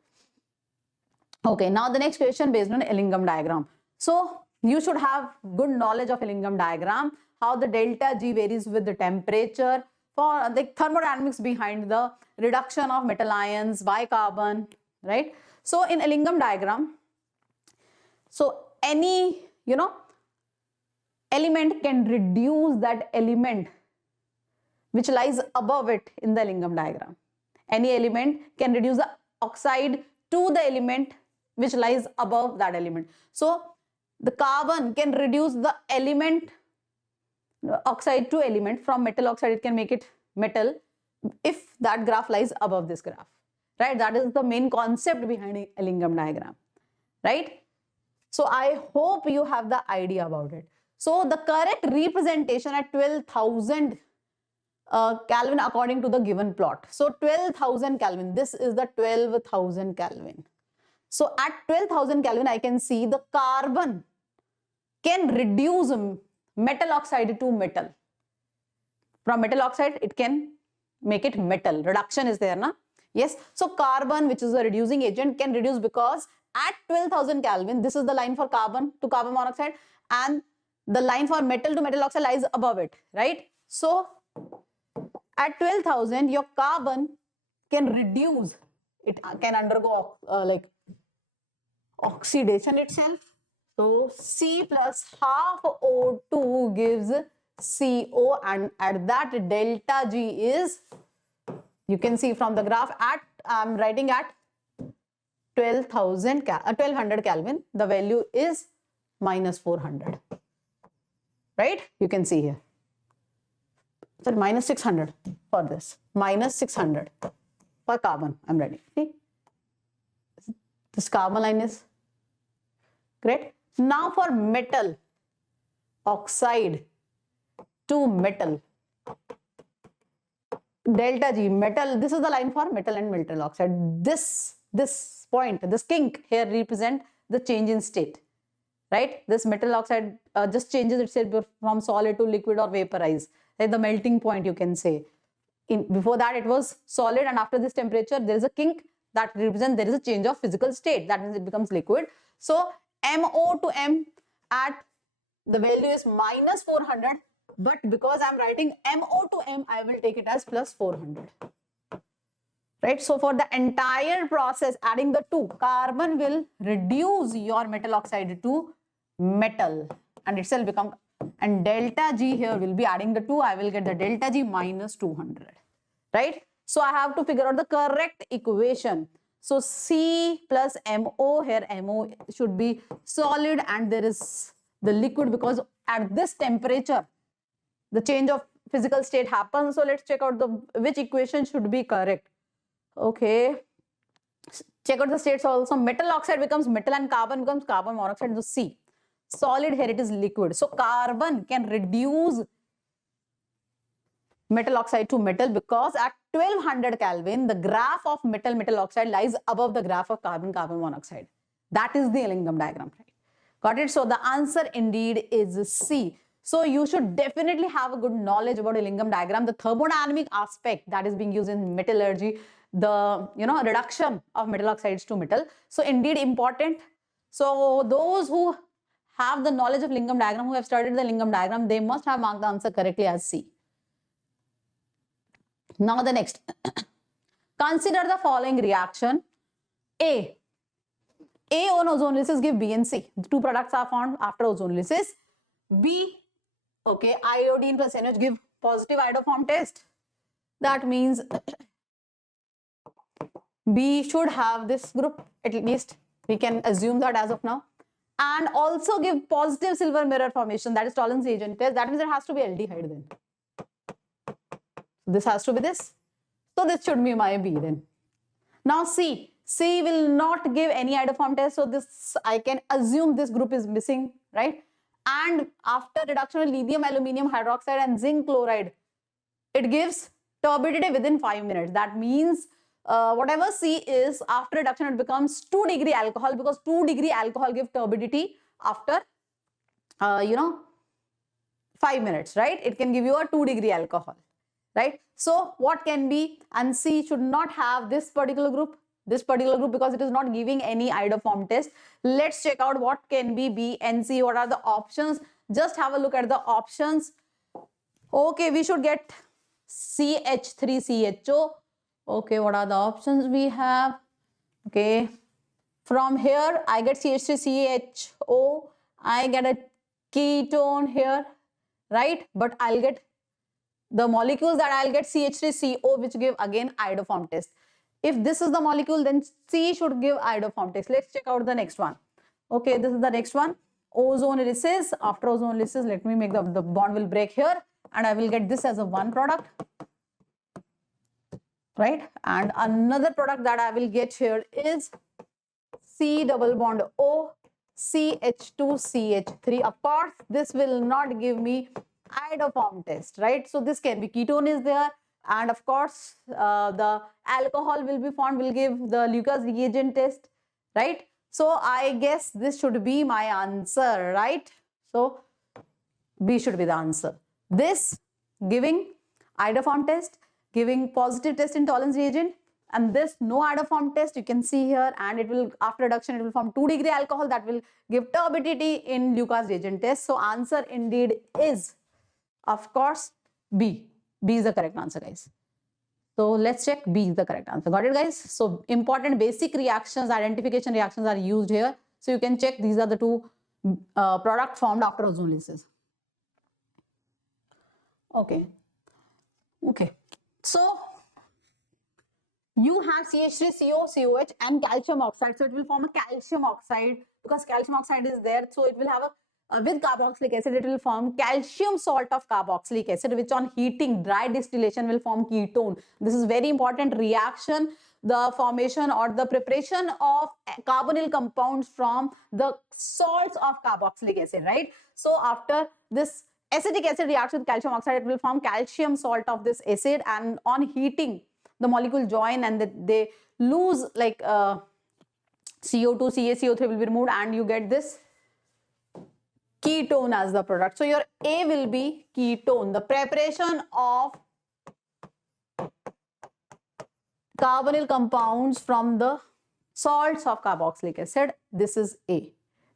Okay, now the next question based on Ellingham diagram. So you should have good knowledge of Ellingham diagram, how the delta G varies with the temperature, for the thermodynamics behind the reduction of metal ions by carbon, right? So in Ellingham diagram, so any, element can reduce that element which lies above it in the Ellingham diagram. Any element can reduce the oxide to the element which lies above that element. So the carbon can reduce the element oxide to element. From metal oxide it can make it metal if that graph lies above this graph, right? That is the main concept behind Ellingham diagram, right? So I hope you have the idea about it. So the correct representation at 12,000 Kelvin according to the given plot. So 12,000 Kelvin, this is the 12,000 Kelvin. So at 12,000 Kelvin, I can see the carbon can reduce metal oxide to metal. From metal oxide, it can make it metal. Reduction is there, na? Yes. So carbon, which is a reducing agent, can reduce because at 12,000 Kelvin, this is the line for carbon to carbon monoxide, and the line for metal to metal oxide lies above it, right? So at 12,000, your carbon can reduce, it can undergo like oxidation itself. So C plus half O2 gives CO, and at that delta G is, you can see from the graph, at I'm writing at 1200 Kelvin, the value is minus 400, right? You can see here. Sorry, minus 600 for this, minus 600 for carbon. I'm writing. See, this carbon line is great. Now for metal oxide to metal, delta G, metal, this is the line for metal and metal oxide. This point, this kink here represent the change in state, right? This metal oxide just changes itself from solid to liquid or vaporize, like the melting point, you can say. Before that it was solid, and after this temperature there is a kink that represents there is a change of physical state, that means it becomes liquid. So MO to M at the value is minus 400, but because I'm writing MO to M, I will take it as plus 400, right? So for the entire process, adding the two, carbon will reduce your metal oxide to metal and itself become, and delta G here will be adding the two, I will get the delta G minus 200, right? So I have to figure out the correct equation. So C plus MO, here MO should be solid and there is the liquid, because at this temperature the change of physical state happens. So let's check out which equation should be correct. Okay, check out the states also. Metal oxide becomes metal and carbon becomes carbon monoxide. So C, solid, here it is liquid. So carbon can reduce metal oxide to metal because at 1200 Kelvin, the graph of metal oxide lies above the graph of carbon monoxide. That is the Ellingham diagram, right? Got it? So the answer indeed is C. So you should definitely have a good knowledge about Ellingham diagram, the thermodynamic aspect that is being used in metallurgy, the reduction of metal oxides to metal. So indeed important. So those who have the knowledge of Ellingham diagram, who have studied the Ellingham diagram, they must have marked the answer correctly as C. Now the next, consider the following reaction. A on ozonolysis give B and C. The two products are formed after ozonolysis. B, okay, iodine plus NH give positive iodoform test. That means B should have this group, at least we can assume that as of now, and also give positive silver mirror formation, that is tolerance agent test. That means it has to be aldehyde then. This has to be this. So this should be my B then. Now C, C will not give any iodoform test. So this, I can assume this group is missing, right? And after reduction of lithium aluminium hydroxide and zinc chloride, it gives turbidity within 5 minutes. That means whatever C is, after reduction it becomes 2 degree alcohol, because 2 degree alcohol gives turbidity after 5 minutes, right? It can give you a 2 degree alcohol, right? So what can be, and C should not have this particular group, because it is not giving any iodoform test. Let's check out what can be B and C. What are the options? Just have a look at the options. Okay, we should get CH3CHO. Okay, what are the options we have? Okay, from here I get CH3CHO. I get a ketone here, right? But I'll get the molecules that I'll get CH3CO, which give again iodoform test. If this is the molecule, then C should give iodoform test. Let's check out the next one. Okay, this is the next one. Ozone lysis. After ozone lysis, let me make the bond will break here, and I will get this as a one product, right? And another product that I will get here is C double bond O, CH2CH3. Of course, this will not give me iodoform test, right? So this can be ketone is there, and of course the alcohol will be formed, will give the Lucas reagent test, right? So I guess this should be my answer, right? So B should be the answer. This giving iodoform test, giving positive test in tolerance reagent, and this no iodoform test, you can see here, and it will, after reduction, it will form 2 degree alcohol that will give turbidity in Lucas reagent test. So answer indeed is, of course, B. B is the correct answer, guys. So let's check B is the correct answer. Got it, guys? So important basic reactions, identification reactions are used here. So you can check these are the two products formed after ozonolysis. Okay. Okay. So you have CH3CO, COH and calcium oxide. So it will form a calcium oxide because calcium oxide is there. So it will have a with carboxylic acid, it will form calcium salt of carboxylic acid, which on heating, dry distillation will form ketone. This is very important reaction, the formation or the preparation of carbonyl compounds from the salts of carboxylic acid, right? So after this acetic acid reacts with calcium oxide, it will form calcium salt of this acid, and on heating, the molecule join and they lose like CO2, CaCO3 will be removed, and you get this ketone as the product. So your A will be ketone, the preparation of carbonyl compounds from the salts of carboxylic acid. This is A,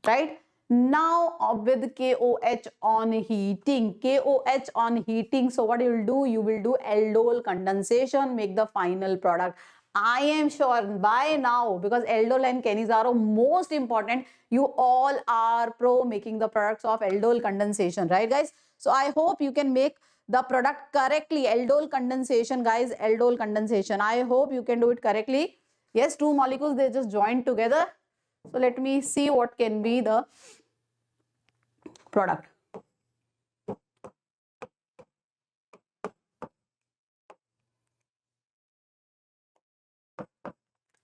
right? Now with KOH on heating, KOH on heating. So what you will do? You will do aldol condensation, make the final product. I am sure by now, because aldol and kenis are most important, you all are pro making the products of aldol condensation, right, guys? So I hope you can make the product correctly. Aldol condensation, guys, aldol condensation. I hope you can do it correctly. Yes, two molecules, they just joined together. So let me see what can be the product.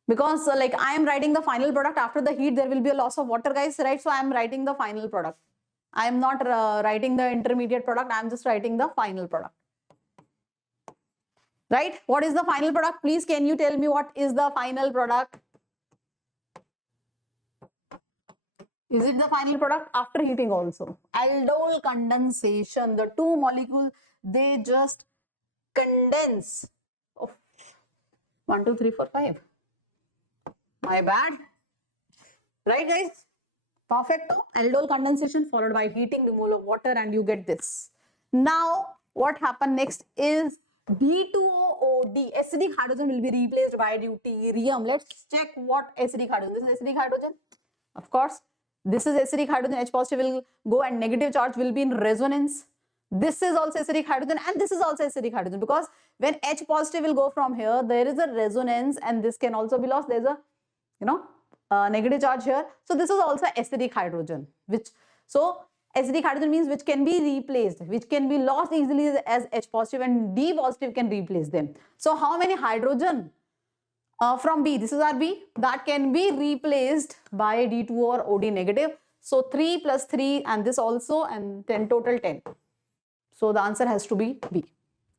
Because like I am writing the final product, after the heat there will be a loss of water, guys, right? So I am writing the final product. I am not writing the intermediate product. I am just writing the final product, right? What is the final product? Please, can you tell me what is the final product? Is it the final product after heating also? Aldol condensation. The two molecules, they just condense. Oh, 1, 2, 3, 4, 5. My bad. Right, guys? Perfecto. Aldol condensation followed by heating, removal of water, and you get this. Now, what happened next is D2OOD. Acidic hydrogen will be replaced by deuterium. Let's check what acidic hydrogen. This is acidic hydrogen. Of course, this is acidic hydrogen. H positive will go and negative charge will be in resonance. This is also acidic hydrogen and this is also acidic hydrogen, because when H positive will go from here, there is a resonance and this can also be lost. There's a negative charge here. So this is also acidic hydrogen, acidic hydrogen means which can be replaced, which can be lost easily as H positive, and D positive can replace them. So how many hydrogen From B, this is our B, that can be replaced by D2 or OD negative. So 3 plus 3 and this also, and 10, total 10. So the answer has to be B.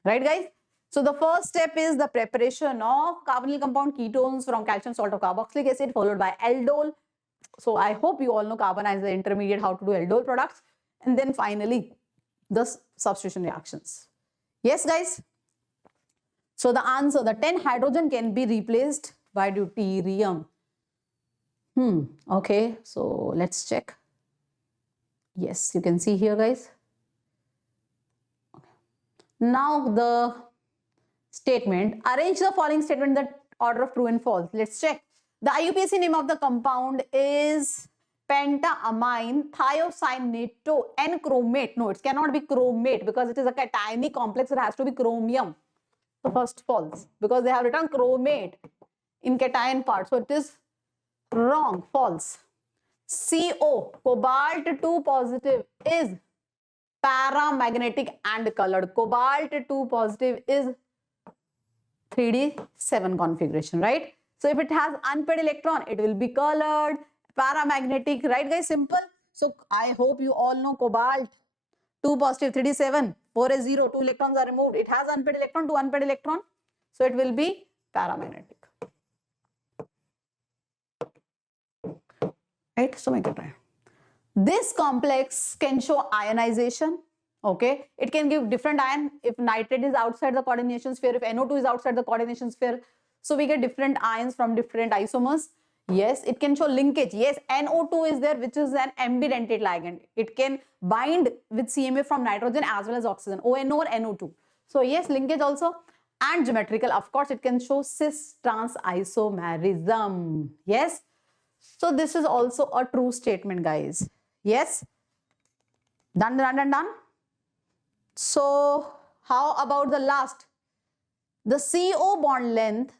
Right, guys? So the first step is the preparation of carbonyl compound ketones from calcium salt of carboxylic acid, followed by aldol. So I hope you all know carbonizer intermediate, how to do aldol products. And then finally, the substitution reactions. Yes, guys? So the answer, the 10 hydrogen can be replaced by deuterium. Okay, so let's check. Yes, you can see here, guys. Now the statement, arrange the following statement in the order of true and false. Let's check. The IUPAC name of the compound is pentaamine thiocyaneto N chromate. No, it cannot be chromate because it is a cationic complex. It has to be chromium. So first false, because they have written chromate in cation part. So it is wrong, false. CO, cobalt 2 positive, is paramagnetic and colored. Cobalt 2 positive is 3d7 configuration, right? So if it has unpaired electron, it will be colored, paramagnetic, right, guys? Simple. So I hope you all know cobalt 2 positive, 3d7, 4s0, 2 electrons are removed. It has unpaired electron, 2 unpaired electron. So it will be paramagnetic. Right? So make it right. This complex can show ionization. Okay, it can give different ion if nitrate is outside the coordination sphere, if NO2 is outside the coordination sphere. So we get different ions from different isomers. Yes, it can show linkage. Yes, NO2 is there, which is an MD dentate ligand. It can bind with CMA from nitrogen as well as oxygen, ONO or NO2. So yes, linkage also. And geometrical, of course, it can show cis-trans isomerism. Yes. So this is also a true statement, guys. Yes. Done, done, done, done. So how about the last? The CO bond length,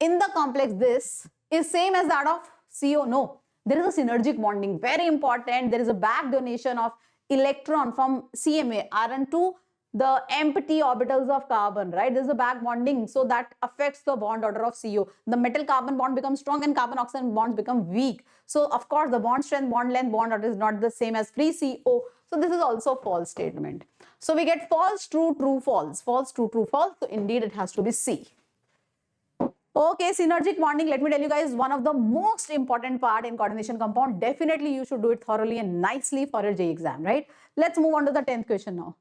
in the complex this is same as that of CO. No, there is a synergic bonding, very important. There is a back donation of electron from CMA Rn to the empty orbitals of carbon, right? There is a back bonding, so that affects the bond order of CO. The metal carbon bond becomes strong and carbon oxygen bonds become weak. So of course the bond strength, bond length, bond order is not the same as free CO. So this is also a false statement. So we get false, true, true, false, false, true, true, false. So indeed it has to be C. Okay, synergic bonding, let me tell you guys, one of the most important part in coordination compound. Definitely you should do it thoroughly and nicely for your JEE exam, right? Let's move on to the 10th question now.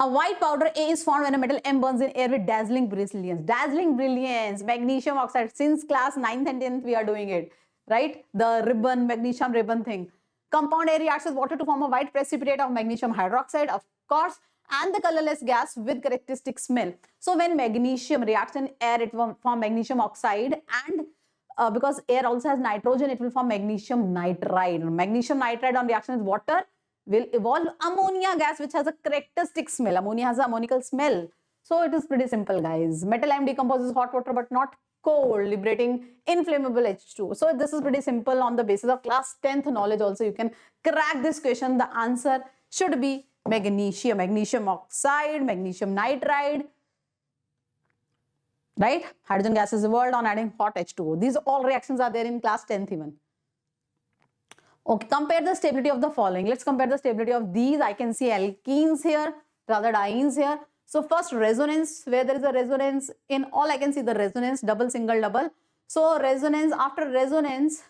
A white powder A is formed when a metal M burns in air with dazzling brilliance. Dazzling brilliance, magnesium oxide. Since class 9th and 10th we are doing it, right? The ribbon, magnesium ribbon thing. Compound A reacts with water to form a white precipitate of magnesium hydroxide, of course, and the colorless gas with characteristic smell. So when magnesium reacts in air, it will form magnesium oxide, and because air also has nitrogen, it will form magnesium nitride. Magnesium nitride on reaction with water will evolve ammonia gas, which has a characteristic smell. Ammonia has a ammonical smell. So it is pretty simple, guys. Metal M decomposes hot water but not cold, liberating inflammable H2. So this is pretty simple. On the basis of class 10th knowledge also, you can crack this question. The answer should be magnesium, magnesium oxide, magnesium nitride, right? Hydrogen gas is evolved on adding hot H2O. These all reactions are there in class 10th even. Okay, compare the stability of the following. Let's compare the stability of these. I can see alkenes here, rather dienes here. So first resonance, where there is a resonance, in all I can see the resonance, double, single, double. So resonance, after resonance,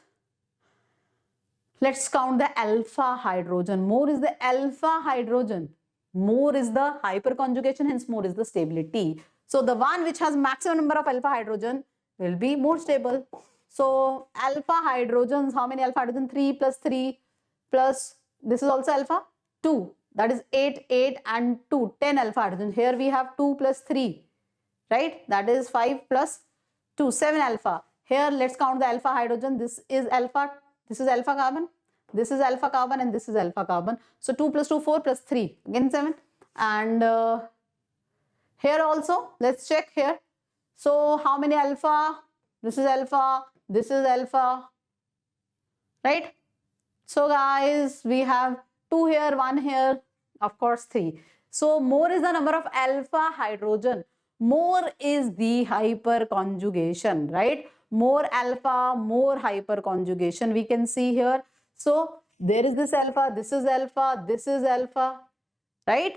let's count the alpha hydrogen. More is the alpha hydrogen. More is the hyperconjugation, hence more is the stability. So the one which has maximum number of alpha hydrogen will be more stable. So alpha hydrogens, how many alpha hydrogen? 3 plus 3 plus, this is also alpha, 2. That is 8, 8 and 2, 10 alpha hydrogen. Here we have 2 plus 3, right? That is 5 plus 2, 7 alpha. Here let's count the alpha hydrogen. This is alpha carbon, this is alpha carbon, and this is alpha carbon. So 2 plus 2, 4 plus 3, again 7. And here also, let's check here. So how many alpha? This is alpha, this is alpha, right? So guys, we have 2 here, 1 here, of course 3. So more is the number of alpha hydrogen. More is the hyperconjugation, right? More alpha, more hyperconjugation we can see here. So there is this alpha, this is alpha, this is alpha, right?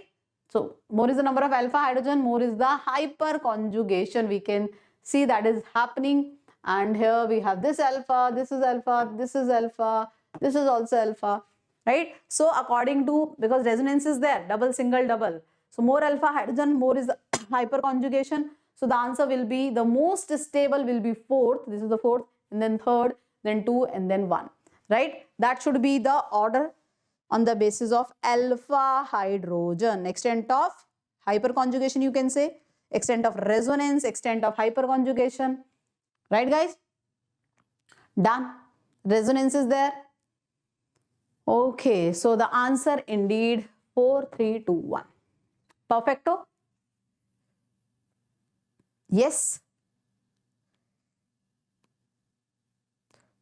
So more is the number of alpha hydrogen, more is the hyperconjugation we can see that is happening. And here we have this alpha, this is alpha, this is alpha, this is also alpha, right? So according to, because resonance is there, double, single, double. So more alpha hydrogen, more is the hyperconjugation. So the answer will be, the most stable will be fourth, this is the fourth, and then third, then two, and then one, right? That should be the order on the basis of alpha hydrogen. Extent of hyperconjugation you can say, extent of resonance, extent of hyperconjugation, right guys? Done. Resonance is there. Okay, so the answer indeed 4, 3, 2, 1. Perfecto? Yes.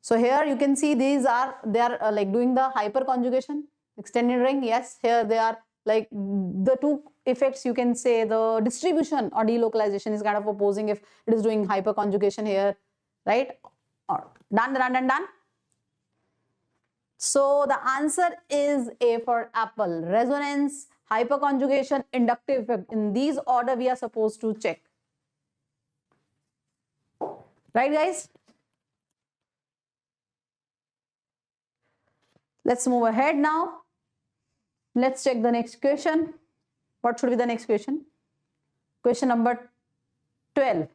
So here you can see these are, they are like doing the hyperconjugation, extended ring. Yes, here they are like the two effects you can say, the distribution or delocalization is kind of opposing if it is doing hyperconjugation here, right? Done, done, done, done. So the answer is A for apple. Resonance, hyperconjugation, inductive effect. In these order we are supposed to check. Right guys? Let's move ahead now. Let's check the next question. What should be the next question? Question number 12.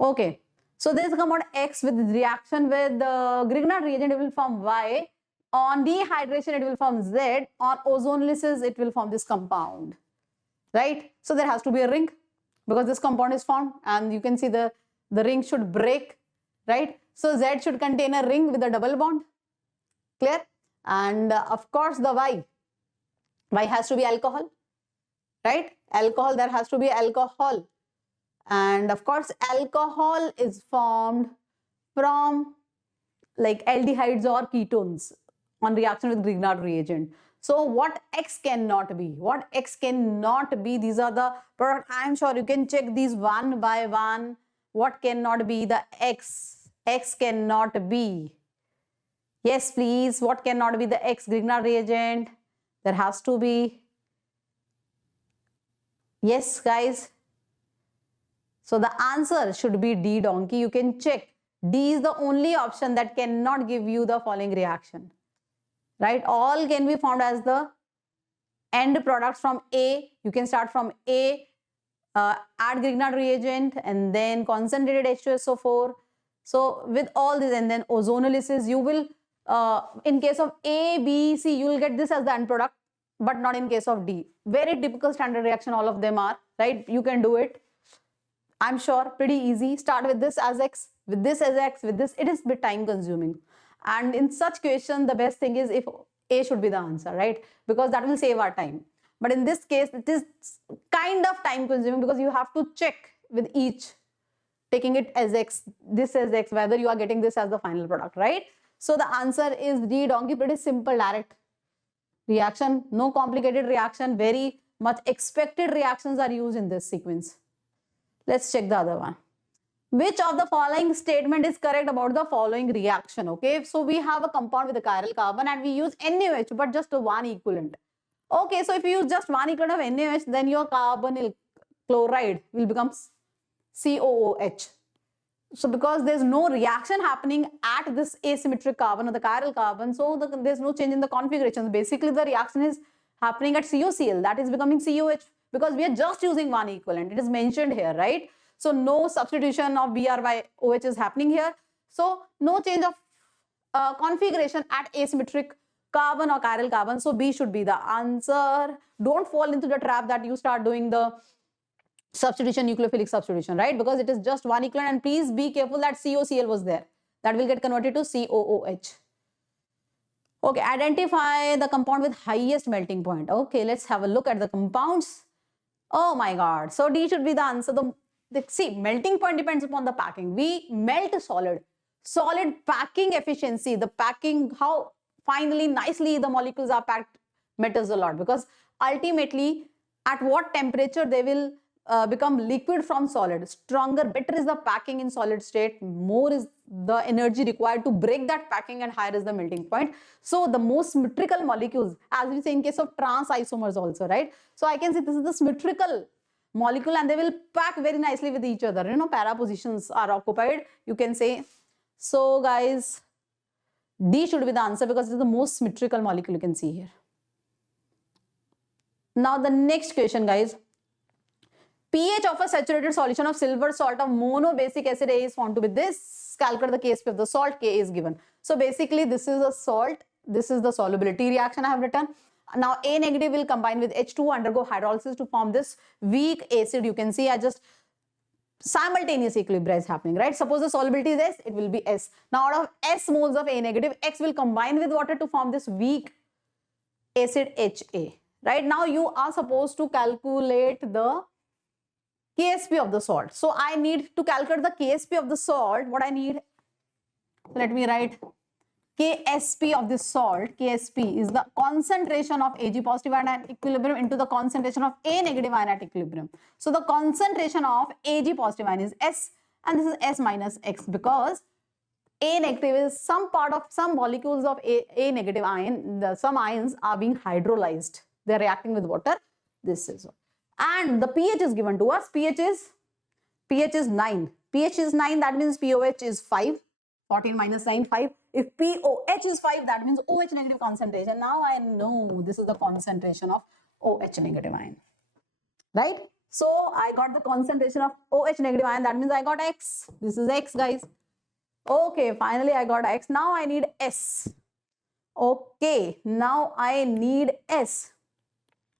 Okay. So there is a compound X with reaction with the Grignard reagent, it will form Y. On dehydration, it will form Z. On ozonolysis, it will form this compound. Right? So there has to be a ring because this compound is formed and you can see the ring should break. Right? So Z should contain a ring with a double bond. Clear? And of course the Y has to be alcohol, right? Alcohol, there has to be alcohol. And of course alcohol is formed from like aldehydes or ketones on reaction with Grignard reagent. So what X cannot be? What X cannot be? These are the products. I am sure you can check these one by one. What cannot be the X? X cannot be. Yes, please. What cannot be the X Grignard reagent? There has to be. Yes, guys. So the answer should be D, donkey. You can check. D is the only option that cannot give you the following reaction. Right? All can be found as the end products from A. You can start from A, add Grignard reagent, and then concentrated H2SO4. So with all this, and then ozonolysis, you will in case of A, B, C, you will get this as the end product, but not in case of D. Very typical standard reaction, all of them are, right? You can do it. I'm sure, pretty easy. Start with this as X, with this as X, with this. It is a bit time consuming. And in such question, the best thing is if A should be the answer, right? Because that will save our time. But in this case, it is kind of time consuming because you have to check with each, taking it as X, this as X, whether you are getting this as the final product, right? So the answer is D, donkey. Pretty simple, direct reaction, no complicated reaction, very much expected reactions are used in this sequence. Let's check the other one. Which of the following statement is correct about the following reaction? Okay, so we have a compound with a chiral carbon and we use NaOH, but just one equivalent. Okay, so if you use just one equivalent of NaOH, then your carbonyl chloride will become COOH. So because there's no reaction happening at this asymmetric carbon or the chiral carbon, so there's no change in the configuration. Basically, the reaction is happening at COCl, that is becoming COH, because we are just using one equivalent. It is mentioned here, right? So no substitution of Br by OH is happening here. So no change of configuration at asymmetric carbon or chiral carbon. So B should be the answer. Don't fall into the trap that you start doing the substitution, nucleophilic substitution, right? Because it is just one equivalent, and please be careful that COCl was there. That will get converted to COOH. Okay, identify the compound with highest melting point. Okay, let's have a look at the compounds. Oh my God. So D should be the answer. See, melting point depends upon the packing. We melt solid. Solid packing efficiency, the packing, how finally, nicely the molecules are packed matters a lot, because ultimately at what temperature they will become liquid from solid. Stronger, better is the packing in solid state, more is the energy required to break that packing, and higher is the melting point. So the most symmetrical molecules, as we say in case of trans isomers also, right? So I can say this is the symmetrical molecule, and they will pack very nicely with each other. You know, para positions are occupied, you can say. So guys, D should be the answer because it is the most symmetrical molecule you can see here. Now the next question, guys. pH of a saturated solution of silver salt of monobasic acid A is found to be this. Calculate the Ksp of the salt. K is given. So basically this is a salt. This is the solubility reaction I have written. Now A negative will combine with H2, undergo hydrolysis to form this weak acid. You can see I just simultaneous equilibrium is happening, right? Suppose the solubility is S, it will be S. Now out of S moles of A negative, X will combine with water to form this weak acid HA. Right now you are supposed to calculate the Ksp of the salt. So I need to calculate the Ksp of the salt. What I need, let me write Ksp of this salt. Ksp is the concentration of Ag positive ion at equilibrium into the concentration of A negative ion at equilibrium. So the concentration of Ag positive ion is S, and this is S minus X, because A negative is some part of some molecules of A negative ion. Some ions are being hydrolyzed. They are reacting with water. This is what. And the pH is given to us. pH is 9. pH is 9, that means pOH is 5. 14 minus 9, 5. If pOH is 5, that means OH negative concentration. Now I know this is the concentration of OH negative ion. Right? So I got the concentration of OH negative ion. That means I got X. This is X, guys. Okay, finally I got X. Now I need S. Okay, now I need S.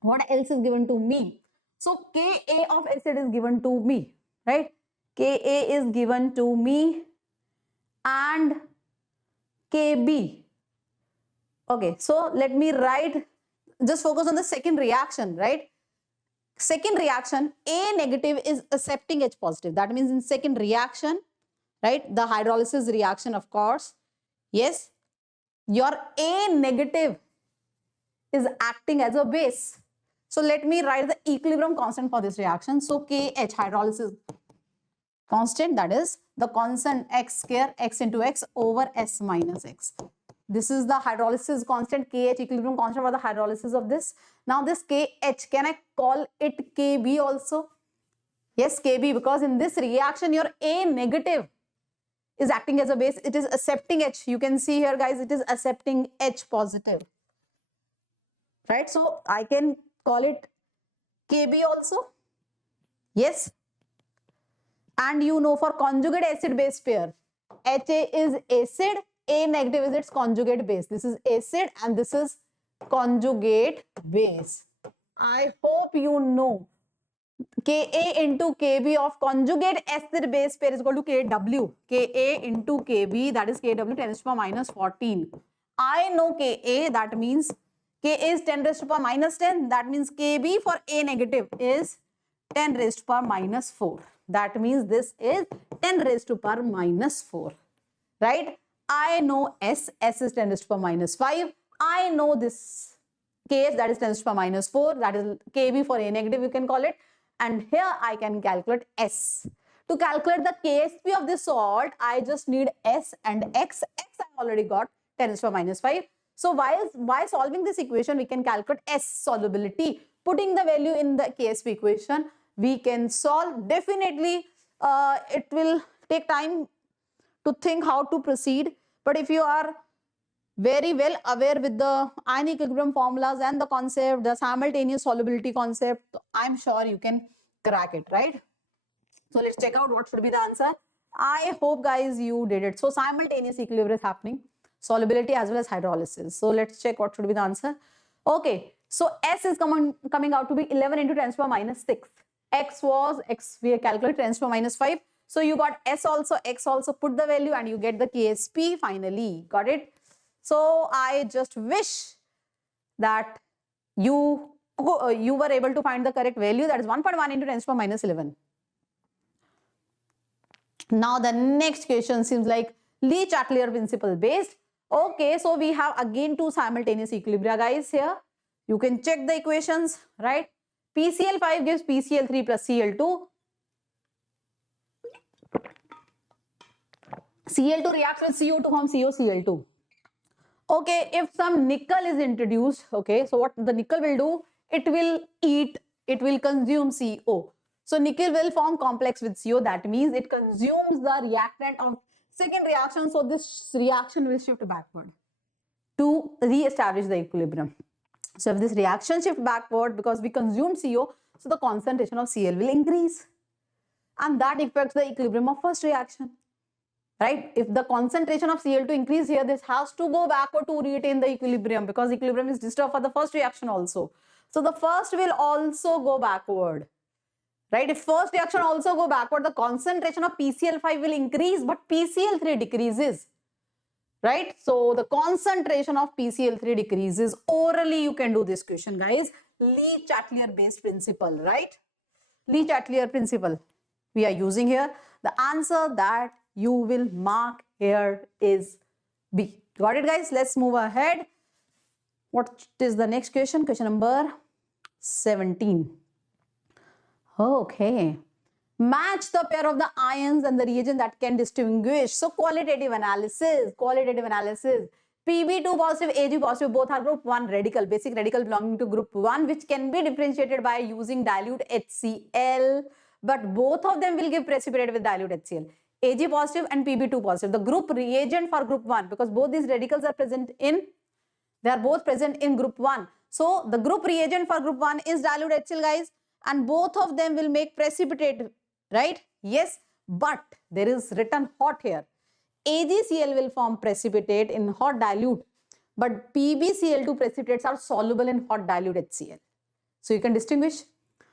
What else is given to me? So Ka of acid is given to me, right? Ka is given to me, and Kb. Okay, so let me write, just focus on the second reaction, right? Second reaction, A negative is accepting H positive. That means in second reaction, right? The hydrolysis reaction, of course. Yes, your A negative is acting as a base. So let me write the equilibrium constant for this reaction. So Kh, hydrolysis constant, that is the constant X square, X into X over S minus X. This is the hydrolysis constant, Kh, equilibrium constant for the hydrolysis of this. Now this Kh, can I call it Kb also? Yes, Kb, because in this reaction your A negative is acting as a base. It is accepting H. You can see here, guys, it is accepting H positive. Right? So I can call it Kb also. Yes. And you know, for conjugate acid base pair, Ha is acid, A negative is its conjugate base. This is acid and this is conjugate base. I hope you know Ka into Kb of conjugate acid base pair is equal to Kw. Ka into Kb, that is Kw 10 raised to power minus 14. I know Ka, that means Ka is 10 raised to power minus 10. That means Kb for A negative is 10 raised to power minus 4. That means this is 10 raised to power minus 4. Right? I know S is 10 raised to power minus 5. I know this Kh, that is 10 raised to power minus 4. That is Kb for A negative, you can call it. And here I can calculate S. To calculate the Ksp of this salt, I just need S and X. X I already got 10 raised to power minus 5. So while solving this equation, we can calculate S solubility. Putting the value in the Ksp equation, we can solve. Definitely, it will take time to think how to proceed. But if you are very well aware with the ion equilibrium formulas and the concept, the simultaneous solubility concept, I'm sure you can crack it, right? So let's check out what should be the answer. I hope, guys, you did it. So simultaneous equilibrium is happening, solubility as well as hydrolysis. So let's check what should be the answer. Okay, so S is coming out to be 11 into 10 to the power minus 6. X was, we calculate 10 to the power minus 5. So you got S also, X also, put the value and you get the Ksp finally. Got it? So I just wish that you were able to find the correct value, that is 1.1 into 10 to the power minus 11. Now the next question seems like Lee-Chatelier principle based. Okay, so we have again two simultaneous equilibria, guys, here. You can check the equations, right? PCl5 gives PCl3 plus Cl2. Cl2 reacts with CO to form COCl2. Okay, if some nickel is introduced, okay, so what the nickel will do, it will consume CO. So nickel will form complex with CO, that means it consumes the reactant of second reaction, so this reaction will shift backward to re-establish the equilibrium. So if this reaction shift backward because we consumed CO, so the concentration of Cl will increase and that affects the equilibrium of first reaction. Right? If the concentration of Cl2 increase here, this has to go backward to retain the equilibrium because equilibrium is disturbed for the first reaction also. So the first will also go backward. Right? If first reaction also go backward, the concentration of PCl5 will increase, but PCl3 decreases. Right? So the concentration of PCl3 decreases. Orally, you can do this question, guys. Lee-Chatelier based principle, right? Lee-Chatelier principle we are using here. The answer that you will mark here is B. Got it, guys? Let's move ahead. What is the next question? Question number 17. Okay. Match the pair of the ions and the reagent that can distinguish. So qualitative analysis. Pb2 positive, Ag positive, both are group 1 radical, basic radical belonging to group 1, which can be differentiated by using dilute HCl. But both of them will give precipitate with dilute HCl. Ag positive and Pb2 positive. The group reagent for group 1, because both these radicals are present in, they are both present in group 1. So the group reagent for group 1 is dilute HCl, guys, and both of them will make precipitate, right? Yes, but there is written hot here. AgCl will form precipitate in hot dilute, but PbCl2 precipitates are soluble in hot dilute HCl. So you can distinguish.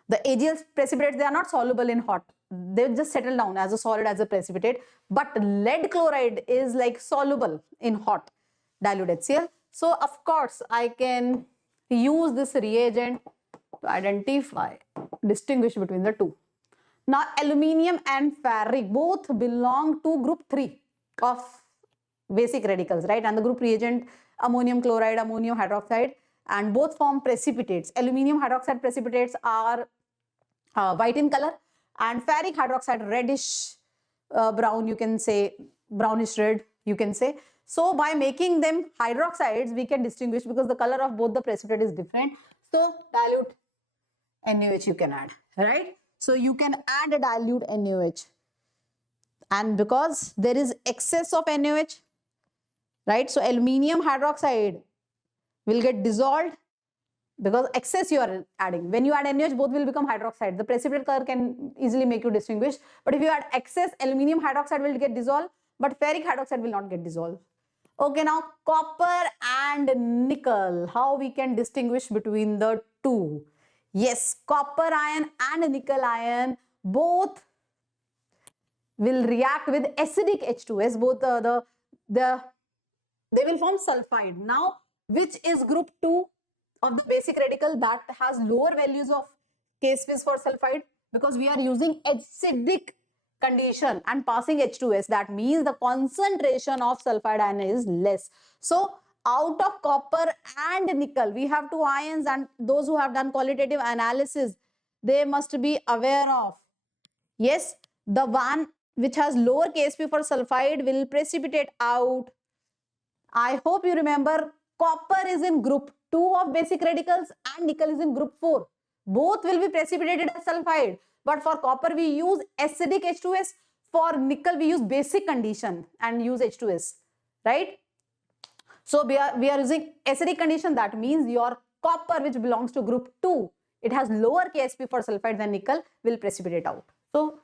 The AgL precipitates, they are not soluble in hot. They just settle down as a solid, as a precipitate. But lead chloride is like soluble in hot dilute HCl. So of course, I can use this reagent to identify, distinguish between the two. Now, aluminium and ferric both belong to group 3 of basic radicals, right? And the group reagent, ammonium chloride, ammonium hydroxide, and both form precipitates. Aluminium hydroxide precipitates are white in color, and ferric hydroxide reddish brown, you can say, brownish red, you can say. So by making them hydroxides, we can distinguish because the color of both the precipitate is different. So dilute NaOH you can add, right? So you can add a dilute NaOH, and because there is excess of NaOH, right? So aluminium hydroxide will get dissolved because excess you are adding. When you add NaOH, both will become hydroxide. The precipitate color can easily make you distinguish. But if you add excess, aluminium hydroxide will get dissolved, but ferric hydroxide will not get dissolved. Okay, now copper and nickel. How we can distinguish between the two? Yes, copper ion and nickel ion both will react with acidic H2S. Both they will form sulfide. Now, which is group 2 of the basic radical that has lower values of K-space for sulfide? Because we are using acidic condition and passing H2S. That means the concentration of sulfide ion is less. So, out of copper and nickel, we have 2 ions, and those who have done qualitative analysis, they must be aware of. Yes, the one which has lower Ksp for sulfide will precipitate out. I hope you remember, copper is in group 2 of basic radicals and nickel is in group 4. Both will be precipitated as sulfide. But for copper, we use acidic H2S. For nickel, we use basic condition and use H2S, right? So we are using acidic condition. That means your copper, which belongs to group 2, it has lower Ksp for sulfide than nickel, will precipitate out. So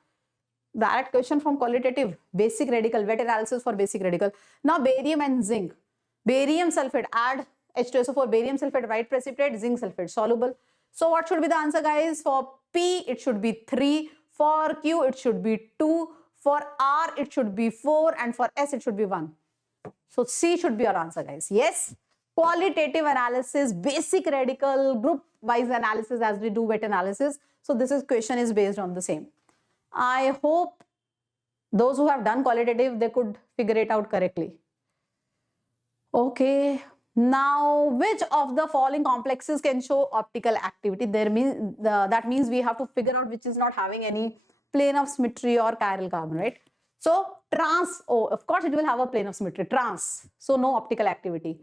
direct question from qualitative, basic radical, wet analysis for basic radical. Now barium and zinc. Barium sulfate, add H2SO for barium sulfate, white precipitate, zinc sulfate, soluble. So what should be the answer, guys? For P, it should be 3. For Q, it should be 2. For R, it should be 4. And for S, it should be 1. So C should be our answer, guys. Yes. Qualitative analysis, basic radical, group wise analysis as we do wet analysis. So this question is based on the same. I hope those who have done qualitative, they could figure it out correctly. Okay. Now, which of the following complexes can show optical activity? That means we have to figure out which is not having any plane of symmetry or chiral carbon, right? So trans, oh, of course it will have a plane of symmetry, trans, so no optical activity.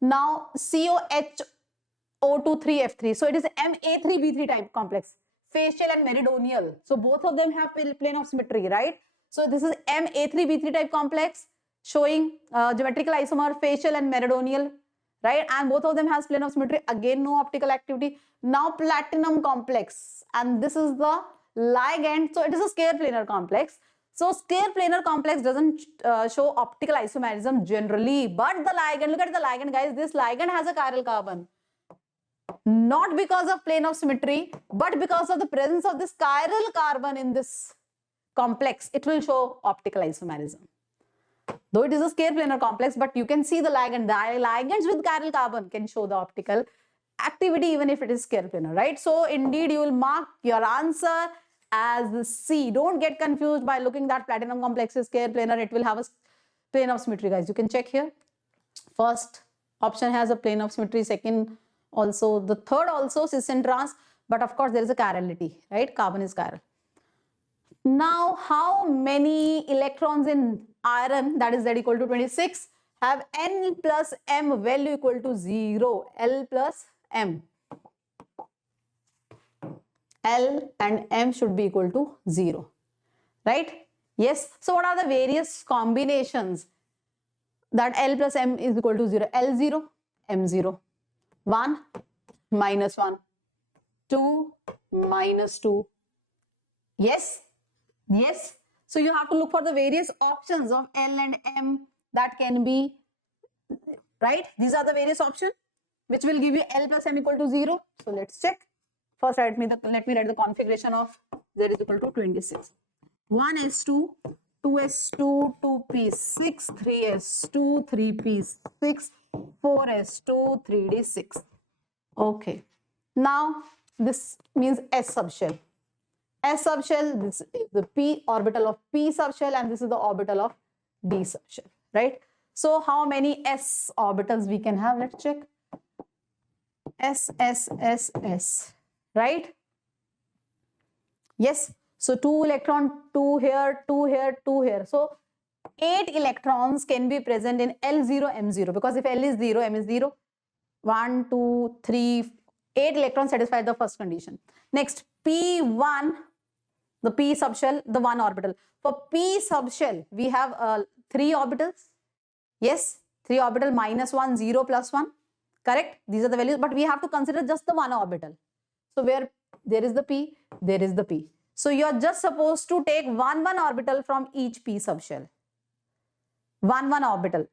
Now COHO23F3, so it is MA3B3 type complex, facial and meridional. So both of them have plane of symmetry, right? So this is MA3B3 type complex showing geometrical isomer, facial and meridional, right? And both of them has plane of symmetry, again no optical activity. Now platinum complex, and this is the ligand, so it is a scale planar complex. So scale planar complex doesn't show optical isomerism generally, but the ligand, look at the ligand guys, this ligand has a chiral carbon. Not because of plane of symmetry, but because of the presence of this chiral carbon in this complex, it will show optical isomerism. Though it is a scale planar complex, but you can see the ligand. The ligands with chiral carbon can show the optical activity even if it is scale planar, right? So indeed you will mark your answer as C. Don't get confused by looking that platinum complex is scale planar. It will have a plane of symmetry, guys. You can check here. First option has a plane of symmetry. Second also, the third also cis and trans. But of course there is a chirality, right? Carbon is chiral. Now, how many electrons in iron, that is Z equal to 26, have N plus M value equal to 0? L plus M. L and M should be equal to 0, right? Yes. So what are the various combinations that L plus M is equal to 0? L0, M0, 1, minus 1, 2, minus 2. Yes. Yes. So you have to look for the various options of L and M that can be, right? These are the various options which will give you L plus M equal to 0. So let's check. First, let me write the configuration of Z is equal to 26. 1s2, 2s2, 2p6, 3s2, 3p6, 4s2, 3d6. Okay. Now, this means S subshell. S subshell, this is the p orbital of p subshell, and this is the orbital of d subshell, right? So how many s orbitals we can have? Let's check. S, S, S, S, right? Yes. So 2 electron, 2 here, 2 here, 2 here. So 8 electrons can be present in L0, M0, because if L is 0, M is 0. 1, 2, 3, 8 electrons satisfy the first condition. Next, P1, the p subshell, the 1 orbital. For p subshell, we have 3 orbitals. Yes, 3 orbital, minus 1, 0, plus 1. Correct? These are the values, but we have to consider just the 1 orbital. So where there is the p, there is the p. So you are just supposed to take 1 orbital from each p subshell. 1 orbital.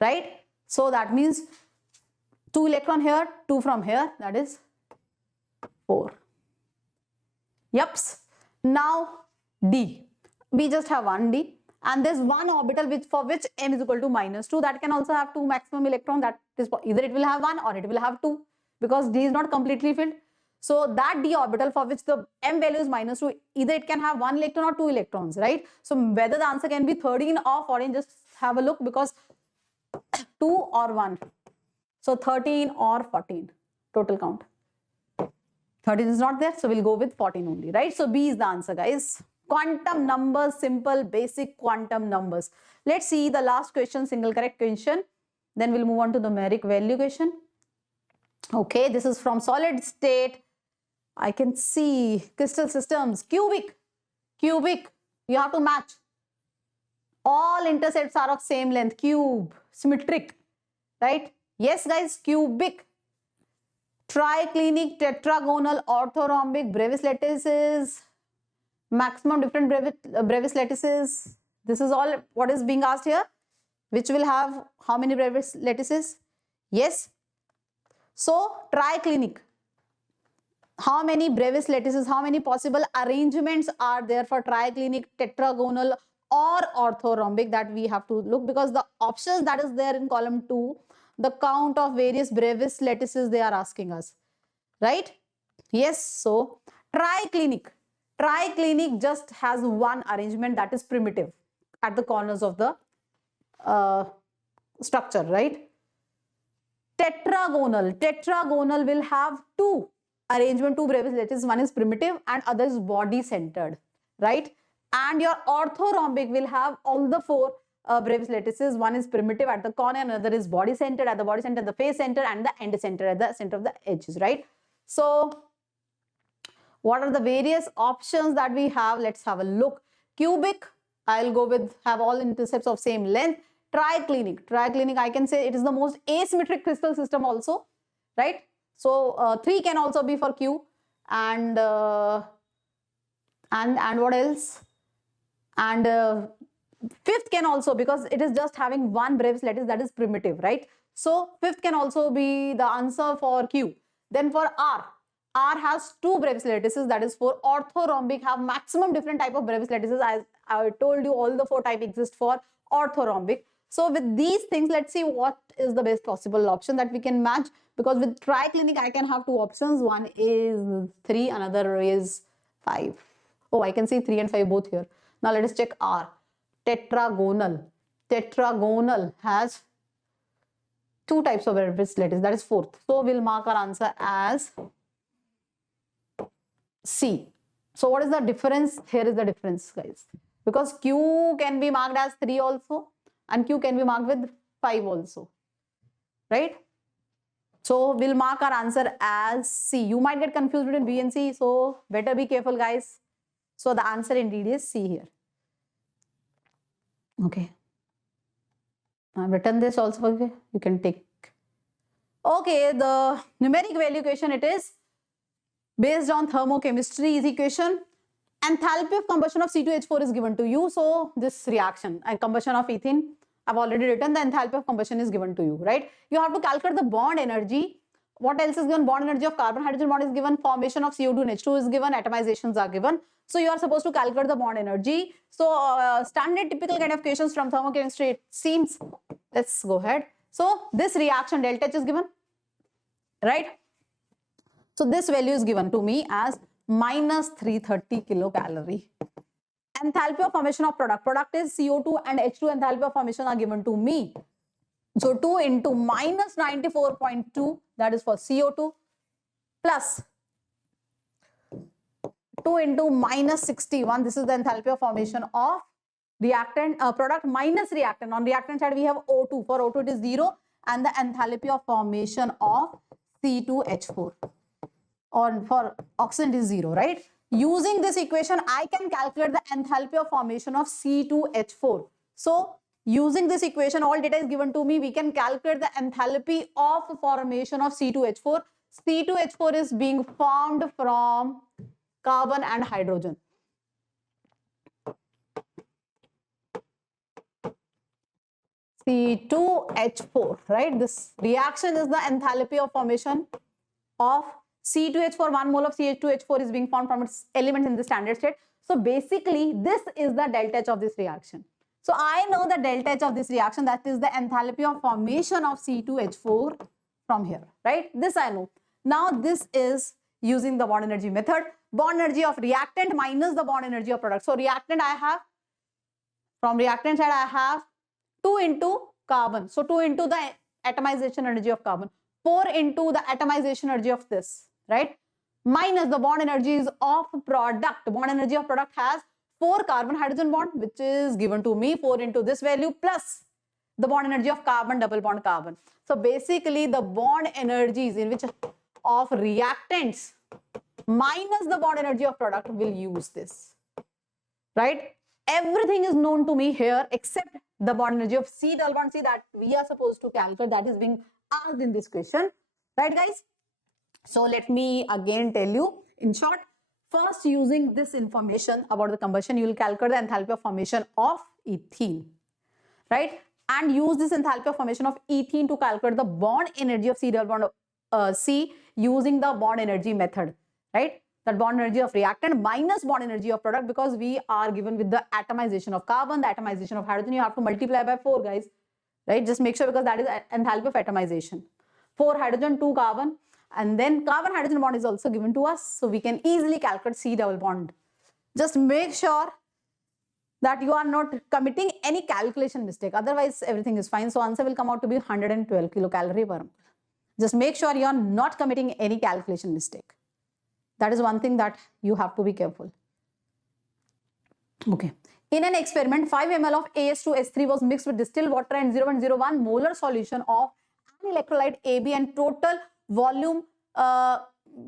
Right? So that means 2 electron here, 2 from here, that is 4. Yups. Now D. We just have 1 D. And there's 1 orbital for which M is equal to minus 2. That can also have 2 maximum electron. That is either it will have 1 or it will have 2, because D is not completely filled. So that D orbital for which the M value is minus 2, either it can have 1 electron or 2 electrons, right? So whether the answer can be 13 or 14, just have a look, because 2 or 1. So 13 or 14 total count. 13 is not there, so we'll go with 14 only, right? So B is the answer, guys. Quantum numbers, simple, basic quantum numbers. Let's see the last question, single correct question. Then we'll move on to the numeric value question. Okay, this is from solid state. I can see crystal systems, cubic. You have to match. All intercepts are of same length, cube, symmetric, right? Yes, guys, cubic. Triclinic, tetragonal, orthorhombic, brevis lattices, maximum different brevis lattices. This is all what is being asked here. Which will have how many brevis lattices? Yes. So triclinic. How many brevis lattices, how many possible arrangements are there for triclinic, tetragonal or orthorhombic? That we have to look, because the options that is there in column 2, the count of various brevis lattices they are asking us, right? Yes. So triclinic just has one arrangement, that is primitive at the corners of the structure, right? Tetragonal will have two arrangement, two Brevis lattices. One is primitive and other is body centered, right? And your orthorhombic will have all the four Brevis lattices. One is primitive at the corner, another is body centered at the body center, the face center, and the end center at the center of the edges, right? So what are the various options that we have? Let's have a look. Cubic, I'll go with have all intercepts of same length. Triclinic, I can say it is the most asymmetric crystal system also, right? So 3 can also be for Q, and what else? And 5th can also, because it is just having one Brevis lattice, that is primitive, right? So 5th can also be the answer for Q. Then for R has two Brevis lattices, that is for orthorhombic have maximum different type of Brevis lattices. As I told you, all the 4 type exist for orthorhombic. So with these things, let's see what is the best possible option that we can match, because with triclinic I can have 2 options. One is 3, another is 5. Oh, I can see 3 and 5 both here. Now let us check R. Tetragonal has 2 types of Brevis lattice, that is 4th. So we'll mark our answer as C. So what is the difference? Here is the difference, guys. Because Q can be marked as 3 also, and Q can be marked with 5 also, right? So we'll mark our answer as C. You might get confused between B and C, so better be careful, guys. So the answer indeed is C here. Okay. I've written this also for you. You can take. Okay, the numeric value equation, it is based on thermochemistry is equation. Enthalpy of combustion of C2H4 is given to you. So this reaction and combustion of ethene, I've already written the enthalpy of combustion is given to you, right? You have to calculate the bond energy. What else is given? Bond energy of carbon hydrogen bond is given, formation of CO2 and H2 is given, atomizations are given. So you are supposed to calculate the bond energy. So standard typical kind of questions from thermochemistry, it seems. Let's go ahead. So this reaction delta H is given, right? So this value is given to me as minus 330 kilocalorie. Enthalpy of formation of product. Product is CO2 and H2. Enthalpy of formation are given to me. So 2 into minus 94.2, that is for CO2, plus 2 into minus 61. This is the enthalpy of formation of reactant product minus reactant. On reactant side we have O2. For O2 it is 0, and the enthalpy of formation of C2H4. Or for oxygen is 0, right? Using this equation, I can calculate the enthalpy of formation of C2H4. So using this equation, all data is given to me. We can calculate the enthalpy of formation of C2H4. C2H4 is being formed from carbon and hydrogen. C2H4, right? This reaction is the enthalpy of formation of C2H4. 1 mole of CH2H4 is being formed from its elements in the standard state. So basically, this is the delta H of this reaction. So I know the delta H of this reaction, that is the enthalpy of formation of C2H4 from here, right? This I know. Now this is using the bond energy method. Bond energy of reactant minus the bond energy of product. So reactant I have, from reactant side I have 2 into carbon. So 2 into the atomization energy of carbon. 4 into the atomization energy of this, right? Minus the bond energies of product. Bond energy of product has 4 carbon hydrogen bond, which is given to me, 4 into this value, plus the bond energy of carbon, double bond carbon. So basically the bond energies in which of reactants minus the bond energy of product will use this, right? Everything is known to me here except the bond energy of C double bond C that we are supposed to calculate, that is being asked in this question, right guys? So let me again tell you in short. First, using this information about the combustion, you will calculate the enthalpy of formation of ethene, right? And use this enthalpy of formation of ethene to calculate the bond energy of C double bond C using the bond energy method, right? That bond energy of reactant minus bond energy of product, because we are given with the atomization of carbon, the atomization of hydrogen, you have to multiply by 4, guys, right? Just make sure, because that is enthalpy of atomization. 4 hydrogen, 2 carbon, and then carbon hydrogen bond is also given to us, so we can easily calculate C double bond. Just make sure that you are not committing any calculation mistake. Otherwise, everything is fine. So answer will come out to be 112 kilocalorie per mole. Just make sure you are not committing any calculation mistake. That is one thing that you have to be careful. Okay. In an experiment, 5 ml of AS2S3 was mixed with distilled water and 0.01 molar solution of an electrolyte AB, and total volume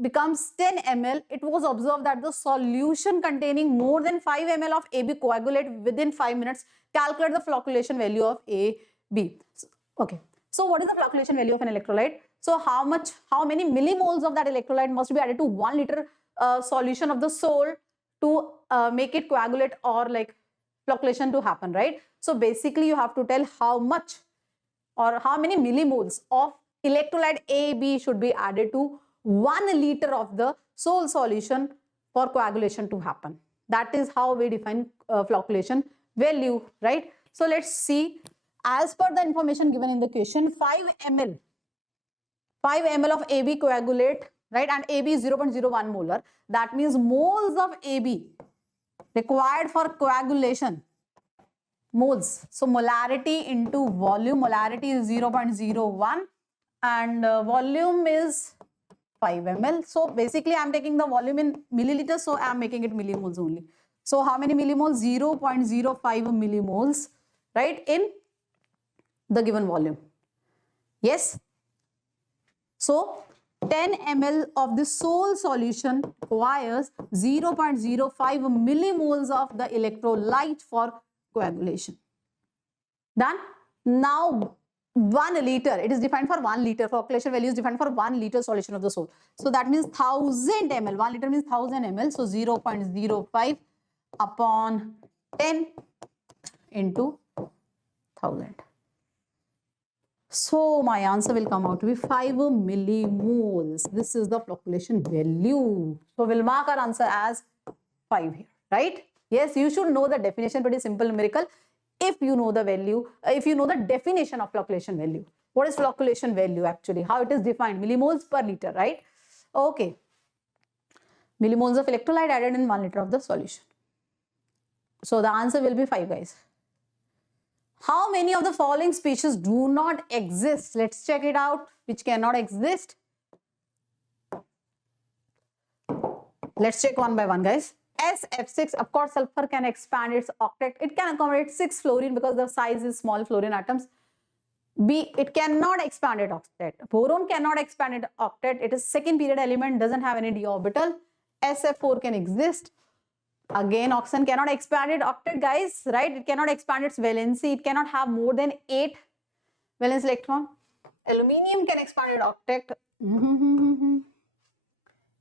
becomes 10 ml. It was observed that the solution containing more than 5 ml of AB coagulate within 5 minutes. Calculate the flocculation value of AB. Okay. So what is the flocculation value of an electrolyte? So how many millimoles of that electrolyte must be added to 1 liter solution of the sol to make it coagulate or like flocculation to happen, right? So basically you have to tell how much or how many millimoles of electrolyte AB should be added to 1 liter of the sol solution for coagulation to happen. That is how we define flocculation value, right? So let's see, as per the information given in the question, 5 ml of AB coagulate, right? And AB is 0.01 molar. That means moles of AB required for coagulation, moles. So molarity into volume, molarity is 0.01 and volume is 5 ml. So basically I am taking the volume in milliliters, so I am making it millimoles only. So how many millimoles? 0.05 millimoles, right, in the given volume. Yes. So 10 ml of the sol solution requires 0.05 millimoles of the electrolyte for coagulation. Done. Now 1 liter, it is defined for 1 liter. Flocculation value is defined for 1 liter solution of the sol. So that means 1000 ml. 1 liter means 1000 ml. So 0.05 upon 10 into 1000. So my answer will come out to be 5 millimoles. This is the flocculation value. So we'll mark our answer as 5 here, right? Yes, you should know the definition, pretty simple numerical. If you know the value, if you know the definition of flocculation value. What is flocculation value actually? How it is defined? Millimoles per liter, right? Okay. Millimoles of electrolyte added in 1 liter of the solution. So the answer will be 5, guys. How many of the following species do not exist? Let's check it out. Which cannot exist? Let's check one by one, guys. SF6, of course, sulfur can expand its octet. It can accommodate 6 fluorine because the size is small fluorine atoms. B, it cannot expand its octet. Boron cannot expand its octet. It is second period element, doesn't have any d orbital. SF4 can exist. Again, oxygen cannot expand its octet, guys, right? It cannot expand its valency. It cannot have more than 8 valence electron. Aluminium can expand its octet.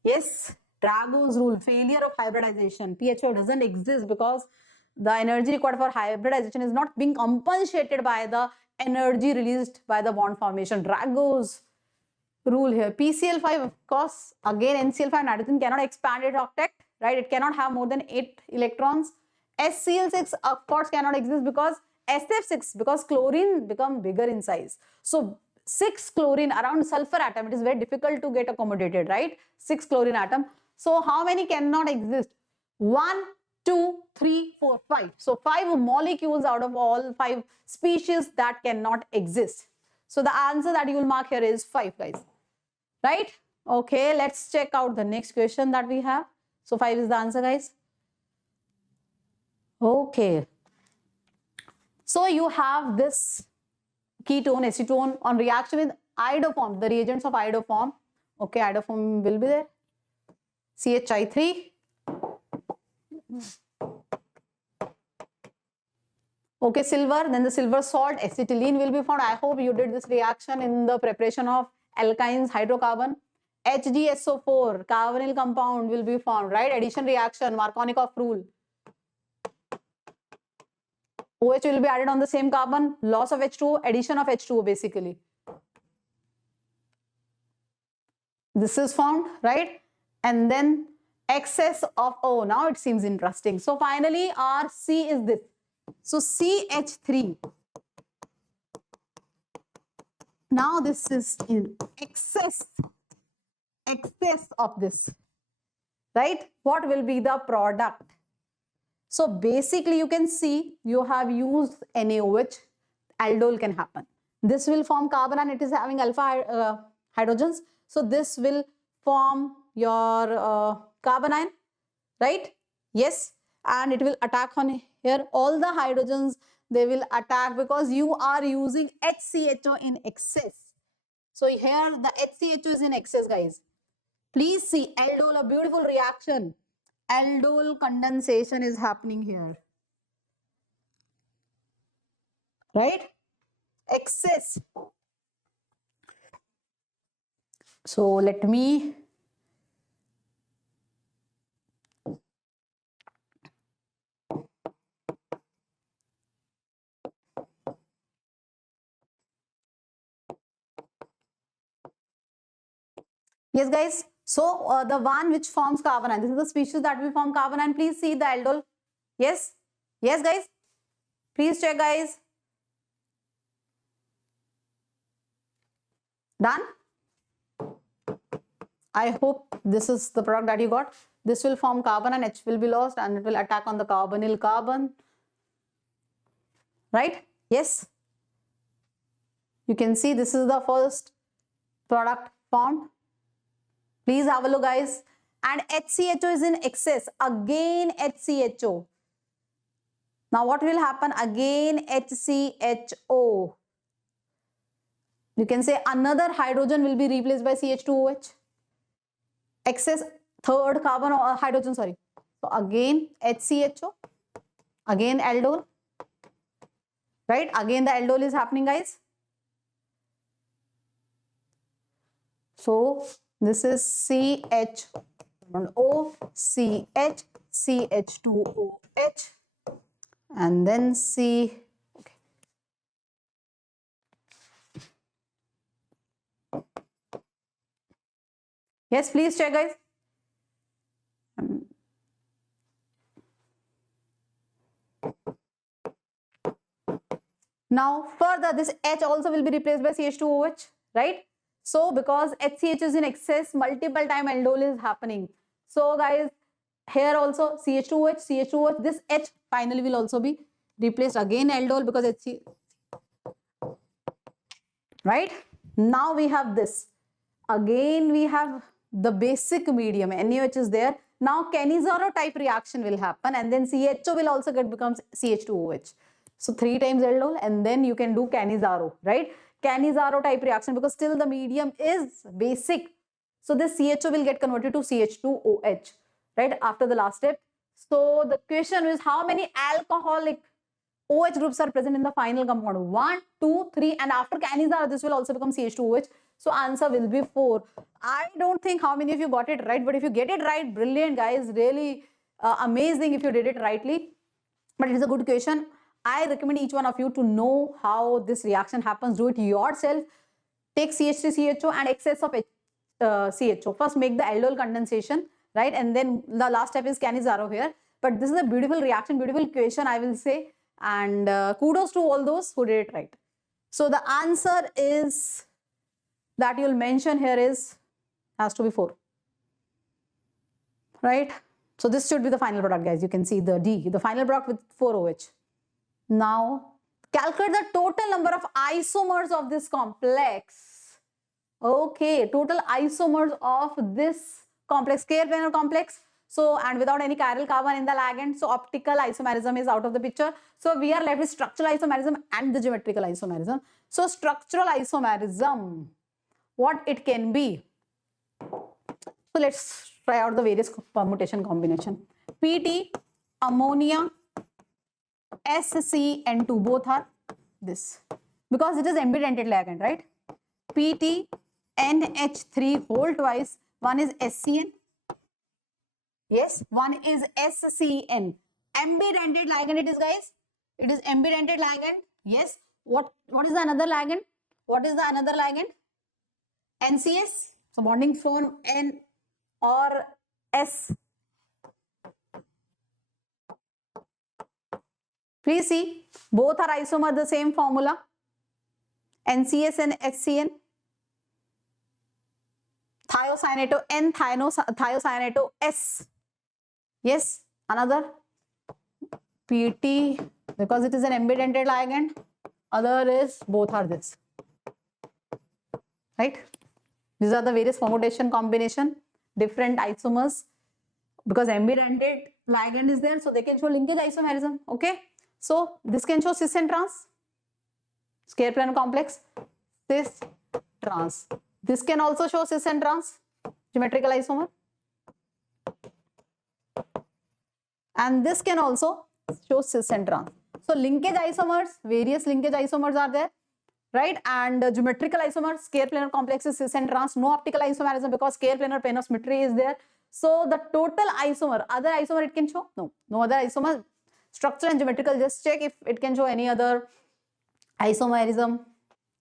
Yes, Drago's rule, failure of hybridization. PHO doesn't exist because the energy required for hybridization is not being compensated by the energy released by the bond formation. Drago's rule here. PCl5, of course, again NCl5 nitrogen cannot expand its octet, right? It cannot have more than 8 electrons. SCl6, of course, cannot exist because SF6, because chlorine become bigger in size. So 6 chlorine around sulfur atom, it is very difficult to get accommodated, right? 6 chlorine atom. So how many cannot exist? 1, 2, 3, 4, 5. So 5 molecules out of all 5 species that cannot exist. So the answer that you will mark here is 5, guys. Right? Okay, let's check out the next question that we have. So 5 is the answer, guys. Okay. So you have this ketone, acetone on reaction with iodoform, the reagents of iodoform. Okay, iodoform will be there. CHI3. Okay, silver, then the silver salt, acetylene will be found. I hope you did this reaction in the preparation of alkynes, hydrocarbon. HDSO4, carbonyl compound will be formed, right? Addition reaction, Markovnikov rule. OH will be added on the same carbon, loss of H2O, addition of H2O basically. This is formed, right? And then excess of O. Now it seems interesting. So finally our C is this. So CH3. Now this is in excess of this, right? What will be the product? So basically you can see you have used NaOH, aldol can happen. This will form carbon and it is having alpha hydrogens. So this will form your carbon ion, right? Yes, and it will attack on here. All the hydrogens, they will attack because you are using HCHO in excess. So here the HCHO is in excess, guys. Please see aldol, a beautiful reaction. Aldol condensation is happening here, right? Excess. So let me yes, guys. So the one which forms carbon ion, this is the species that will form carbon ion. Please see the aldol. Yes, yes, guys. Please check, guys. Done. I hope this is the product that you got. This will form carbon and H will be lost and it will attack on the carbonyl carbon. Right? Yes. You can see this is the first product formed. Please have a look, guys. And HCHO is in excess. Again HCHO. Now what will happen? Again HCHO. You can say another hydrogen will be replaced by CH2OH. Excess third carbon or hydrogen, sorry. So again HCHO. Again aldol. Right? Again the aldol is happening, guys. So this is CH O, CH, CH2OH, and then C. Okay. Yes, please check, guys. Now further, this H also will be replaced by CH2OH, right? So because HCH is in excess, multiple time aldol is happening. So guys, here also CH2OH, CH2OH, this H finally will also be replaced again aldol because HC, right? Now we have this. Again we have the basic medium, NaOH is there. Now Canisaro type reaction will happen and then CHO will also becomes CH2OH. So 3 times aldol and then you can do Canisaro, right? Canisaro type reaction because still the medium is basic. So this CHO will get converted to CH2OH, right? After the last step. So the question is how many alcoholic OH groups are present in the final compound? 1, 2, 3 and after Canisaro this will also become CH2OH. So answer will be 4. I don't think how many of you got it right, but if you get it right, brilliant, guys. Really amazing if you did it rightly. But it is a good question. I recommend each one of you to know how this reaction happens. Do it yourself. Take CH3CHO and excess of CHO. First make the aldol condensation, right? And then the last step is Canisaro here. But this is a beautiful reaction, beautiful question, I will say. And kudos to all those who did it right. So the answer is that you'll mention here is has to be 4. Right? So this should be the final product, guys. You can see the D, the final product with 4 OH. Now, calculate the total number of isomers of this complex. Okay, total isomers of this complex, square planar complex. So, and without any chiral carbon in the ligand, so optical isomerism is out of the picture. So, we are left with structural isomerism and the geometrical isomerism. So, structural isomerism, what it can be? So, let's try out the various permutation combination. PT, ammonia, SCN2, both are this because it is ambidentate ligand, right? PT, NH3 whole twice, one is SCN, yes, one is SCN. Ambidentate ligand it is, guys. It is ambidentate ligand, yes. What is the another ligand? What is the another ligand? NCS, so bonding form N or S. Please see, both are isomer, the same formula. NCS and HCN. Thiocyanato N, thiocyanato S. Yes, another PT, because it is an ambident ligand. Other is both are this, right? These are the various permutation combination, different isomers, because ambident ligand is there, so they can show linkage isomerism. Okay, so this can show cis and trans, square planar complex, cis trans. This can also show cis and trans, geometrical isomer, and this can also show cis and trans. So linkage isomers, various linkage isomers are there, right? And geometrical isomers, square planar complexes, cis and trans. No optical isomerism because square planar plane of symmetry is there. So the total isomer, other isomer it can show? No other isomer. Structural and geometrical, just check if it can show any other isomerism.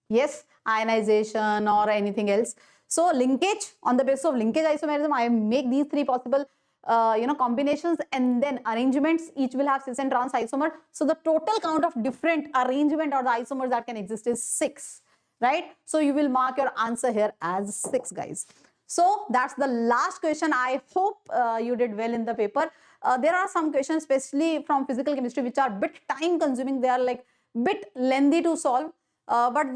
Yes, ionization or anything else. So linkage, on the basis of linkage isomerism, I make these three possible combinations, and then arrangements, each will have cis and trans isomer. So the total count of different arrangement or the isomers that can exist is 6, right? So you will mark your answer here as 6, guys. So that's the last question. I hope you did well in the paper. There are some questions, especially from physical chemistry, which are bit time consuming. They are like bit lengthy to solve, but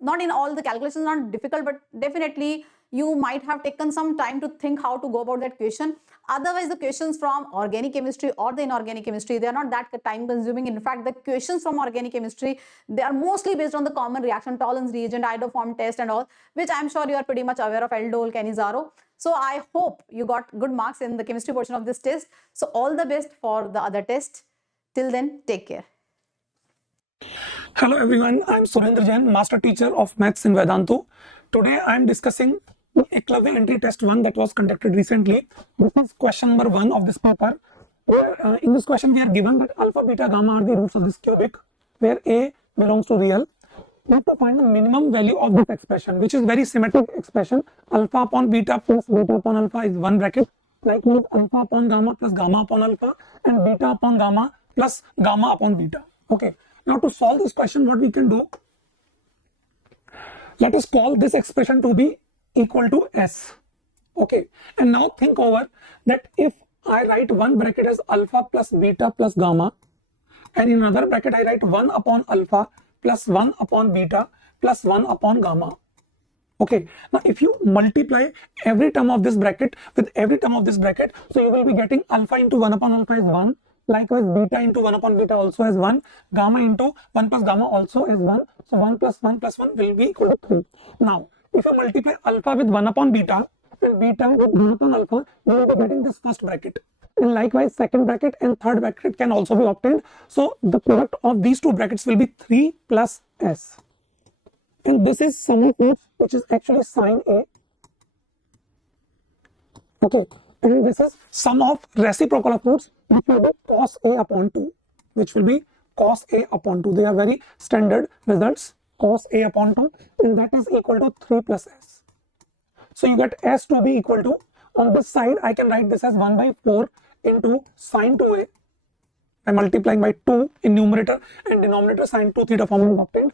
not in all the calculations are not difficult, but definitely you might have taken some time to think how to go about that question. Otherwise, the questions from organic chemistry or the inorganic chemistry, they are not that time consuming. In fact, the questions from organic chemistry, they are mostly based on the common reaction tolerance, reagent, iodoform test and all, which I'm sure you are pretty much aware of, aldol, Cannizzaro. So I hope you got good marks in the chemistry portion of this test. So all the best for the other test. Till then, take care. Hello everyone, I am Surendra Jain, Master Teacher of Maths in Vedantu. Today I am discussing the Eklavya entry test 1 that was conducted recently. This is question number 1 of this paper. Where, in this question we are given that alpha, beta, gamma are the roots of this cubic, where A belongs to real. We have to find the minimum value of this expression, which is very symmetric expression. Alpha upon beta plus beta upon alpha is one bracket. Likewise, alpha upon gamma plus gamma upon alpha, and beta upon gamma plus gamma upon beta. Okay. Now to solve this question, what we can do, let us call this expression to be equal to S. Okay, and now think over that if I write one bracket as alpha plus beta plus gamma, and in another bracket I write 1 upon alpha plus 1 upon beta plus 1 upon gamma. Okay, now if you multiply every term of this bracket with every term of this bracket, so you will be getting alpha into 1 upon alpha is 1. Likewise, beta into 1 upon beta also is 1. Gamma into 1 plus gamma also is 1. So 1 plus 1 plus 1 will be equal to 3. Now, if you multiply alpha with 1 upon beta and beta with 1 upon alpha, you will be getting this first bracket. And likewise, second bracket and third bracket can also be obtained. So the product of these two brackets will be 3 plus S. And this is sum of roots, which is actually sine A. Okay. And this is sum of reciprocal of roots, which will be cos A upon 2, which will be cos A upon 2. They are very standard results, cos A upon 2, and that is equal to 3 plus S. So you get S to be equal to, on this side, I can write this as 1 by 4 into sine 2A by multiplying by 2 in numerator and denominator, sine 2 theta formula is obtained,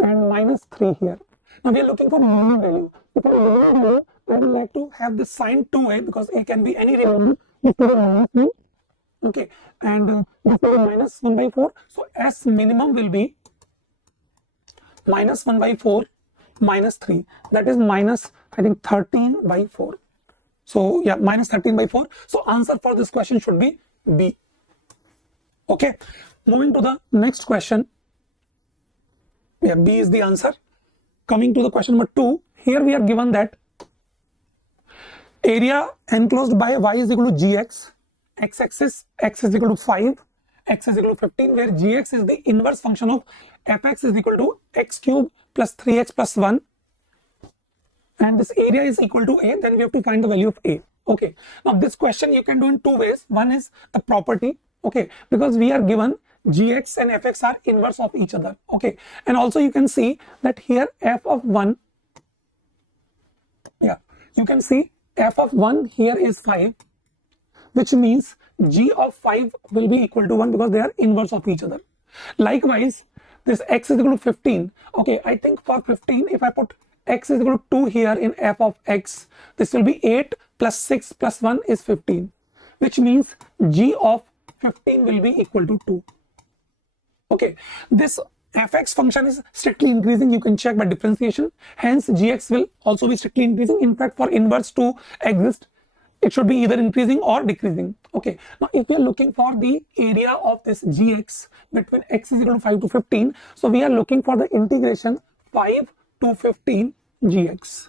and minus 3 here. Now we are looking for minimum value. If for minimum value, I would like to have the sine 2A because A can be any real number. This will be minus 1. Okay, and this will be minus 1 by 4. So S minimum will be minus 1 by 4 minus 3. That is minus, I think, 13 by 4. So yeah, minus 13 by 4. So answer for this question should be B. Okay, moving to the next question. Yeah, B is the answer. Coming to the question number 2, here we are given that area enclosed by y is equal to gx, x-axis, x is equal to 5, x is equal to 15, where gx is the inverse function of fx is equal to x cube plus 3x plus 1, and this area is equal to a, then we have to find the value of a. Okay, now this question you can do in two ways. One is the property, okay, because we are given gx and fx are inverse of each other. Okay, and also you can see that here f of 1, yeah, you can see f of 1 here is 5, which means g of 5 will be equal to 1 because they are inverse of each other. Likewise, this x is equal to 15. Okay, I think for 15, if I put x is equal to 2 here in f of x, this will be 8 plus 6 plus 1 is 15, which means g of 15 will be equal to 2. Okay, this fx function is strictly increasing. You can check by differentiation. Hence, gx will also be strictly increasing. In fact, for inverse to exist, it should be either increasing or decreasing. Okay, now if we are looking for the area of this gx between x is equal to 5 to 15, so we are looking for the integration 5 to 15 gx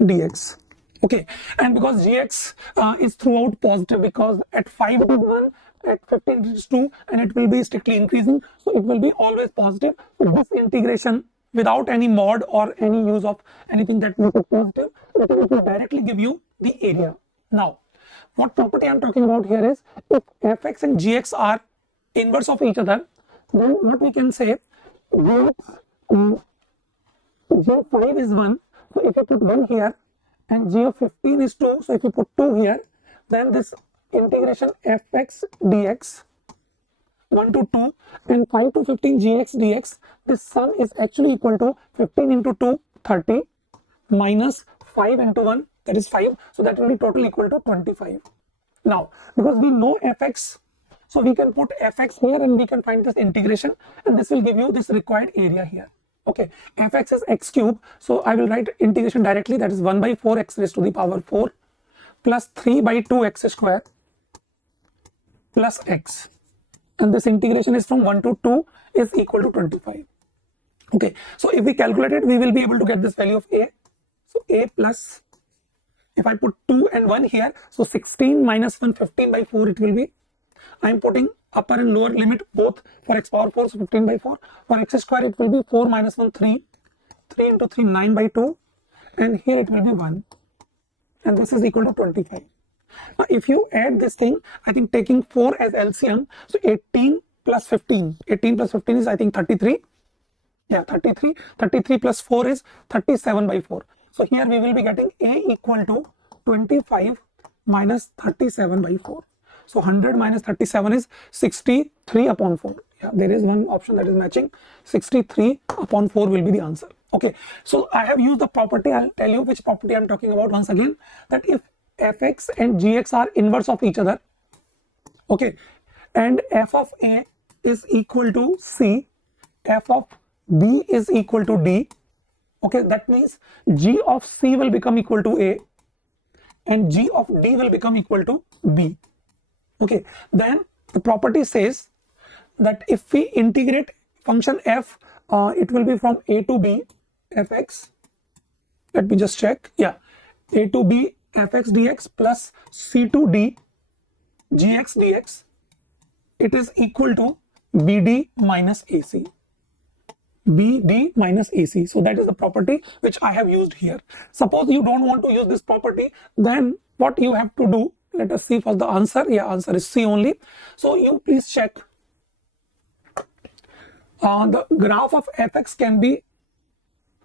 dx. Okay, and because gx is throughout positive, because at 5 it is 1, at 15 it is 2, and it will be strictly increasing, so it will be always positive. So this integration without any mod or any use of anything that makes it positive, it will directly give you the area. Now, what property I am talking about here is, if fx and gx are inverse of each other, then what we can say, gx, g5 is 1, so if you put 1 here, and g of 15 is 2, so if you put 2 here, then this integration fx dx 1 to 2 and 5 to 15 gx dx, this sum is actually equal to 15 into 2, 30, minus 5 into 1, that is 5, so that will be total equal to 25. Now, because we know fx, so we can put fx here and we can find this integration, and this will give you this required area here. Okay, fx is x cube, so I will write integration directly, that is 1 by 4 x raised to the power 4 plus 3 by 2 x square plus x, and this integration is from 1 to 2 is equal to 25. Okay, so if we calculate it, we will be able to get this value of a. So a plus, if I put 2 and 1 here, so 16 minus 1, 15 by 4 it will be. I am putting upper and lower limit both for x power 4, so 15 by 4. For x square it will be 4 minus 1, 3, 3 into 3, 9 by 2, and here it will be 1, and this is equal to 25. Now, if you add this thing, I think taking 4 as LCM, so 18 plus 15, 18 plus 15 is I think 33. Yeah, 33. 33 plus 4 is 37 by 4. So here we will be getting a equal to 25 minus 37 by 4. So 100 minus 37 is 63 upon 4. Yeah, there is one option that is matching. 63 upon 4 will be the answer. Okay, so I have used the property. I'll tell you which property I'm talking about once again. That if fx and gx are inverse of each other, okay, and f of a is equal to c, f of b is equal to d, okay, that means g of c will become equal to a and g of d will become equal to b. Okay, then the property says that if we integrate function f, it will be from a to b fx, let me just check, yeah, a to b fx dx plus c to d gx dx, it is equal to bd minus ac, bd minus ac. So that is the property which I have used here. Suppose you don't want to use this property, then what you have to do, let us see for the answer. Yeah, answer is C only. So you please check. The graph of fx can be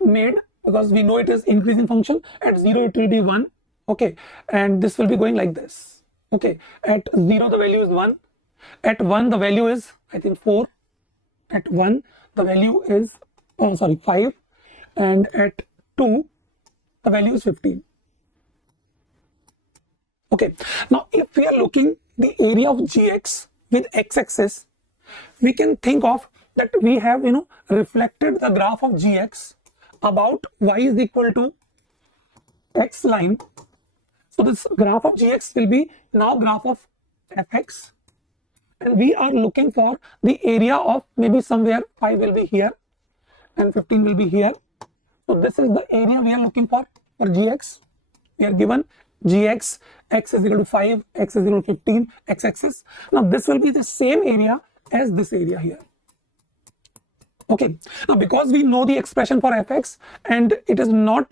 made, because we know it is increasing function. At 0 it will be 1. Okay, and this will be going like this. Okay, at 0 the value is 1. At 1 the value is I think 4. At 1 the value is 5, and at 2 the value is 15. Okay, now if we are looking the area of gx with x-axis, we can think of that we have reflected the graph of gx about y is equal to x line. So this graph of gx will be now graph of fx, and we are looking for the area of maybe somewhere 5 will be here and 15 will be here. So this is the area we are looking for gx. We are given gx, x is equal to 5, x is equal to 15, x-axis. Now this will be the same area as this area here. Okay, now because we know the expression for fx and it is not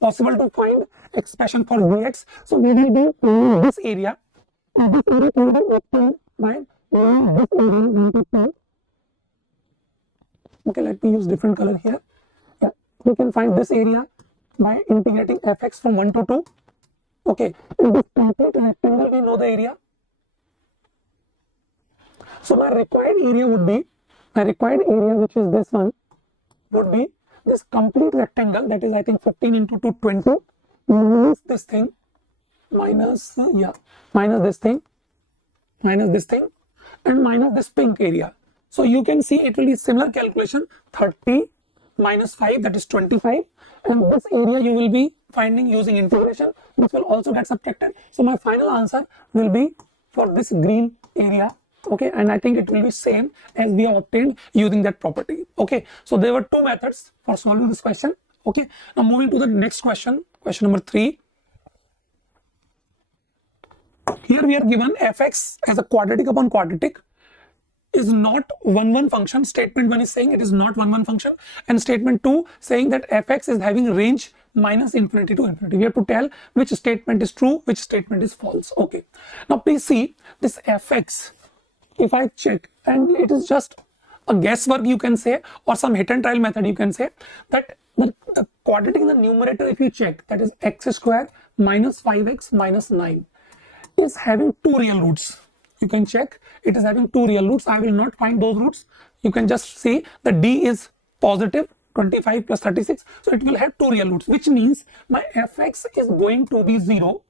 possible to find expression for gx, so we will be in this area. This area will be obtained by this area. Okay, let me use different color here. Yeah, we can find this area by integrating fx from 1 to 2. Okay, in this complete rectangle we know the area. So my required area would be, which is this one, would be this complete rectangle, that is I think 15 into 2, 20, minus this thing, minus this thing, minus this thing, and minus this pink area. So you can see it will be similar calculation, 30 minus 5, that is 25, and this area you will be finding using integration, which will also get subtracted. So my final answer will be for this green area, okay, and I think it will be same as we have obtained using that property. Okay, so there were two methods for solving this question. Okay, now moving to the next question, question number 3. Here we are given fx as a quadratic upon quadratic is not 1-1 function. Statement 1 is saying it is not 1-1 function, and statement 2 saying that fx is having range minus infinity to infinity. We have to tell which statement is true, which statement is false. Okay, now please see this fx. If I check, and it is just a guesswork you can say, or some hit and trial method you can say, that the quadratic in the numerator, if you check, that is x square minus 5x minus 9 is having two real roots. You can check it is having two real roots. I will not find those roots. You can just see the d is positive 25 plus 36, so it will have two real roots, which means my fx is going to be 0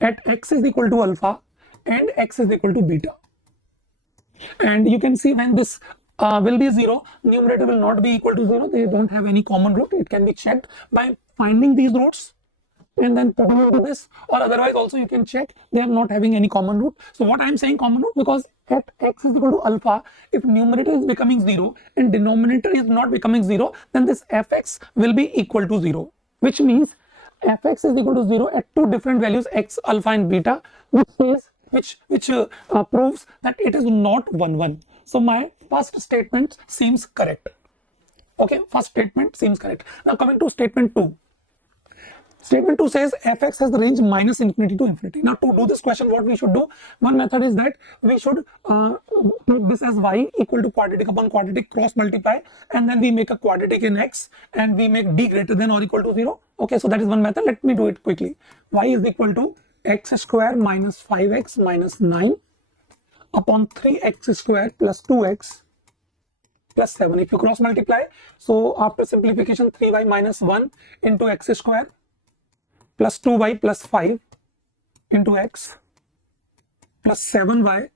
at x is equal to alpha and x is equal to beta. And you can see when this will be 0, numerator will not be equal to 0. They don't have any common root. It can be checked by finding these roots and then putting into this, or otherwise also you can check they are not having any common root. So what I am saying common root, because at x is equal to alpha, if numerator is becoming 0 and denominator is not becoming 0, then this fx will be equal to 0, which means fx is equal to 0 at two different values, x, alpha and beta, which says proves that it is not 1-1. So my first statement seems correct. Okay, first statement seems correct. Now coming to statement 2. Statement 2 says fx has the range minus infinity to infinity. Now to do this question, what we should do, one method is that we should take this as y equal to quadratic upon quadratic, cross multiply, and then we make a quadratic in x and we make d greater than or equal to 0. Okay, so that is one method. Let me do it quickly. Y is equal to x square minus 5x minus 9 upon 3x square plus 2x plus 7. If you cross multiply, so after simplification, 3y minus 1 into x square plus 2y plus 5 into x plus 7y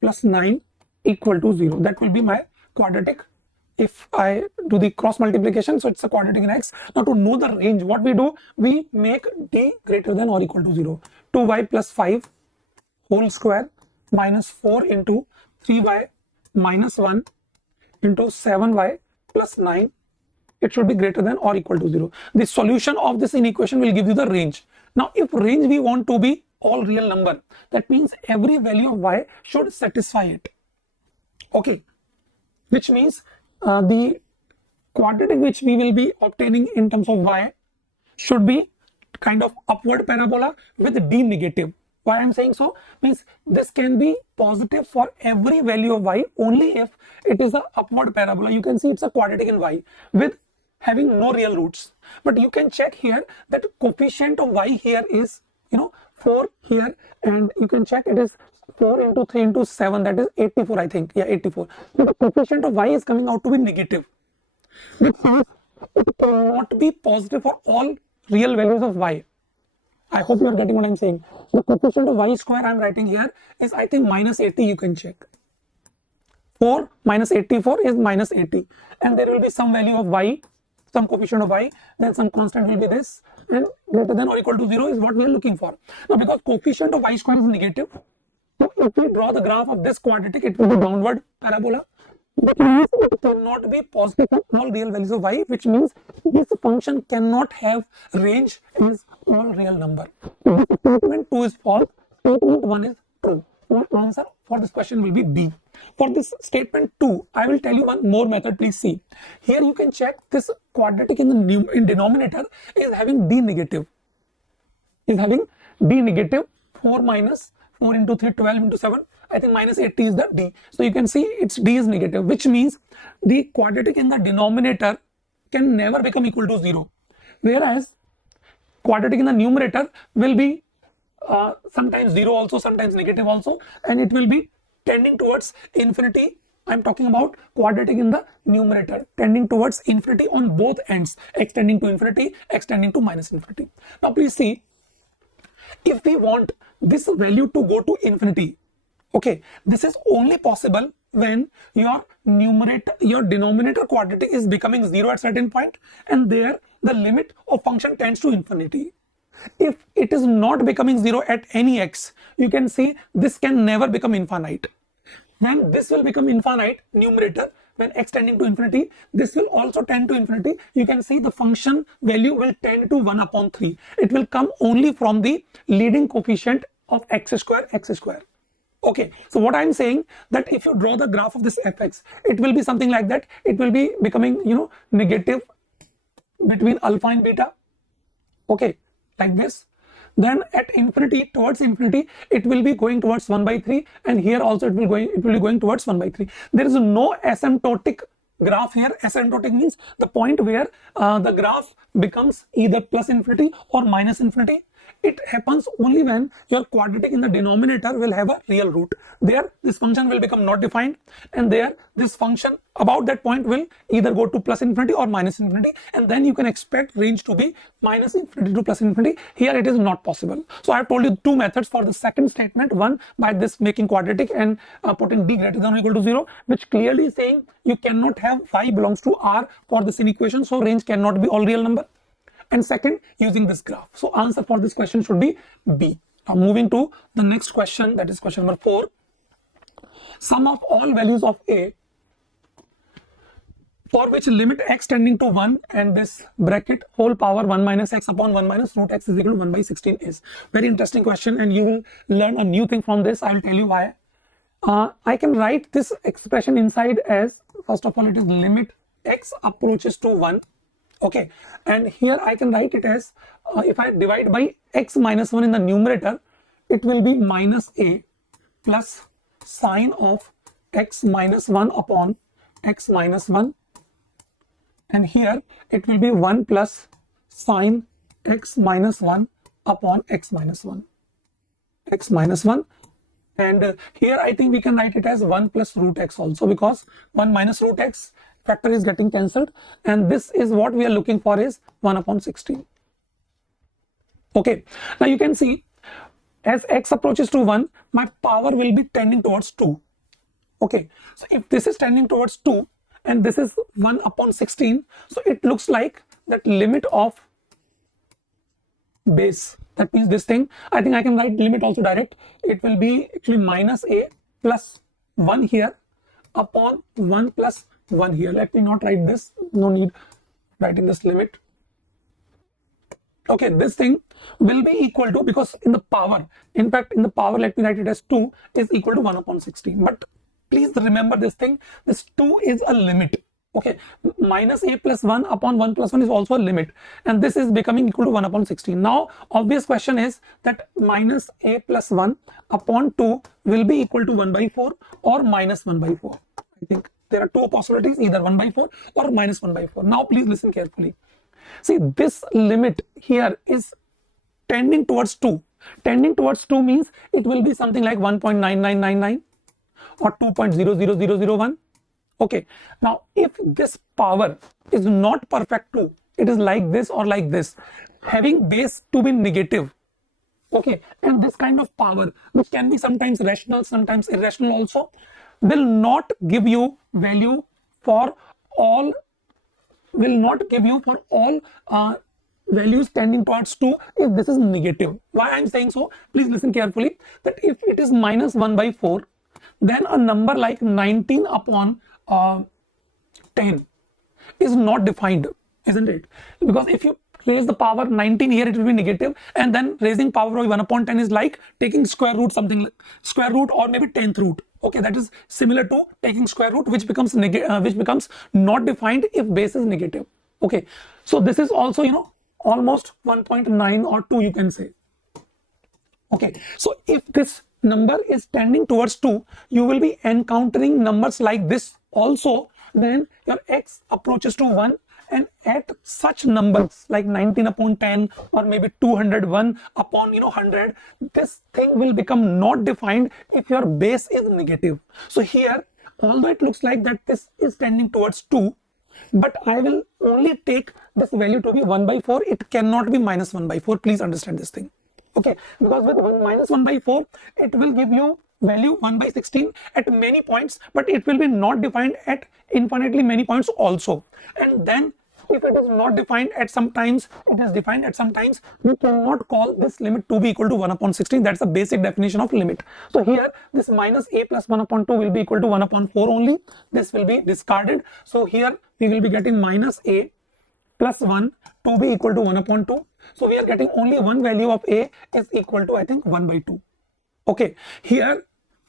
plus 9 equal to 0. That will be my quadratic if I do the cross multiplication. So it's a quadratic in x. Now to know the range, what we do, we make d greater than or equal to 0. 2y plus 5 whole square minus 4 into 3y minus 1 into 7y plus 9. It should be greater than or equal to 0. The solution of this inequation will give you the range. Now if range we want to be all real number, that means every value of y should satisfy it. Okay, which means the quadratic which we will be obtaining in terms of y should be kind of upward parabola with d negative. Why I am saying so? Means this can be positive for every value of y only if it is a upward parabola. You can see it's a quadratic in y with having no real roots. But you can check here that coefficient of y here is 4 here, and you can check it is 4 into 3 into 7, that is 84, I think. Yeah, 84. So the coefficient of y is coming out to be negative. Which means it cannot be positive for all real values of y. I hope you are getting what I am saying. The coefficient of y square I am writing here is, I think, minus 80. You can check. 4 minus 84 is minus 80. And there will be some value of y, some coefficient of y, then some constant will be this, and greater than or equal to 0 is what we are looking for. Now because coefficient of y square is negative, so if we draw the graph of this quadratic, it will be downward parabola. That means it cannot be positive for all real values of y, which means this function cannot have range as all real number. This statement 2 is false, statement 1 is true. So answer for this question will be B. For this statement 2, I will tell you one more method. Please see. Here you can check this quadratic in the denominator is having d negative. Is having d negative 4 minus 4 into 3, 12 into 7. I think minus 80 is the d. So you can see its d is negative, which means the quadratic in the denominator can never become equal to 0. Whereas quadratic in the numerator will be sometimes 0 also, sometimes negative also, and it will be tending towards infinity. I'm talking about quadratic in the numerator tending towards infinity on both ends, x tending to infinity, x tending to minus infinity. Now please see, if we want this value to go to infinity. Okay, this is only possible when your denominator quantity is becoming 0 at certain point, and there the limit of function tends to infinity. If it is not becoming 0 at any x, you can see this can never become infinite. When this will become infinite, numerator, when x tending to infinity, this will also tend to infinity. You can see the function value will tend to 1 upon 3. It will come only from the leading coefficient of x square. Okay, so what I'm saying, that if you draw the graph of this fx, it will be something like that. It will be becoming, negative between alpha and beta. Okay, like this. Then at infinity, towards infinity, it will be going towards 1 by 3, and here also it will be going towards 1 by 3. There is no asymptotic graph here. Asymptotic means the point where the graph becomes either plus infinity or minus infinity. It happens only when your quadratic in the denominator will have a real root. There, this function will become not defined, and there, this function about that point will either go to plus infinity or minus infinity, and then you can expect range to be minus infinity to plus infinity. Here it is not possible. So I have told you two methods for the second statement. One, by this making quadratic and putting d greater than or equal to 0, which clearly saying you cannot have phi belongs to R for this inequation, so range cannot be all real number. And second, using this graph. So answer for this question should be B. Now moving to the next question, that is question number 4. Sum of all values of A for which limit x tending to 1 and this bracket whole power 1 minus x upon 1 minus root x is equal to 1 by 16 is. Very interesting question, and you will learn a new thing from this. I will tell you why. I can write this expression inside as, first of all, it is limit x approaches to 1. Okay, and here I can write it as, if I divide by x minus 1 in the numerator, it will be minus a plus sine of x minus 1 upon x minus 1, and here it will be 1 plus sine x minus 1 upon x minus 1, and here I think we can write it as 1 plus root x also, because 1 minus root x factor is getting cancelled, and this is what we are looking for is 1 upon 16. Okay, now you can see as x approaches to 1, my power will be tending towards 2. Okay, so if this is tending towards 2 and this is 1 upon 16, so it looks like that limit of base, that means this thing, I think I can write limit also direct. It will be actually minus a plus 1 here upon 1 plus 1 here. Let me not write this, no need writing this limit. Okay, this thing will be equal to, because in the power, in fact in the power, let me write it as 2 is equal to 1 upon 16. But please remember this thing, this 2 is a limit. Okay, minus a plus 1 upon 1 plus 1 is also a limit, and this is becoming equal to 1 upon 16. Now obvious question is that minus a plus 1 upon 2 will be equal to 1 by 4 or minus 1 by 4. I think there are two possibilities, either 1 by 4 or minus 1 by 4. Now please listen carefully. See, this limit here is tending towards 2. Tending towards 2 means it will be something like 1.9999 or 2.00001. Okay, now if this power is not perfect 2, it is like this or like this, having base to be negative. Okay, and this kind of power, which can be sometimes rational, sometimes irrational also, will not give you value for all, values tending towards 2 if this is negative. Why I am saying so? Please listen carefully, that if it is minus 1 by 4, then a number like 19 upon 10 is not defined, isn't it? Because if you raise the power 19 here, it will be negative, and then raising power of 1 upon 10 is like taking square root, something like square root or maybe 10th root. Okay, that is similar to taking square root, which becomes not defined if base is negative. Okay, so this is also, almost 1.9 or 2, you can say. Okay, so if this number is tending towards 2, you will be encountering numbers like this also. Then your x approaches to 1, and at such numbers like 19 upon 10 or maybe 201 upon 100, this thing will become not defined if your base is negative. So here, although it looks like that this is tending towards 2, but I will only take this value to be 1 by 4. It cannot be minus 1 by 4. Please understand this thing. Okay, because with minus 1 by 4, it will give you value 1 by 16 at many points, but it will be not defined at infinitely many points also. And then if it is not defined at some times, it is defined at some times, you cannot call this limit to be equal to 1 upon 16. That's the basic definition of limit. So here this minus a plus 1 upon 2 will be equal to 1 upon 4 only. This will be discarded. So here we will be getting minus a plus 1 to be equal to 1 upon 2. So we are getting only one value of a is equal to, I think, 1 by 2. Okay, here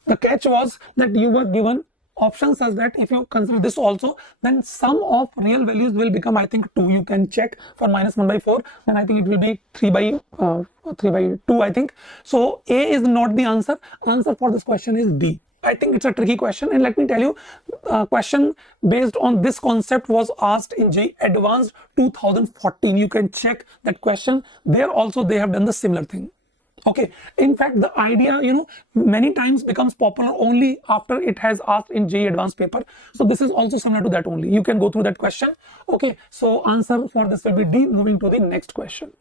the catch was that you were given options as that if you consider this also, then sum of real values will become, I think, 2. You can check for minus 1 by 4, then I think it will be 3 by 2, I think. So A is not the answer. Answer for this question is D. I think it's a tricky question, and let me tell you, question based on this concept was asked in JEE Advanced 2014. You can check that question. There also they have done the similar thing. Okay, in fact, the idea, many times becomes popular only after it has asked in JEE Advanced paper. So this is also similar to that only. You can go through that question. Okay, so answer for this will be D. Moving to the next question.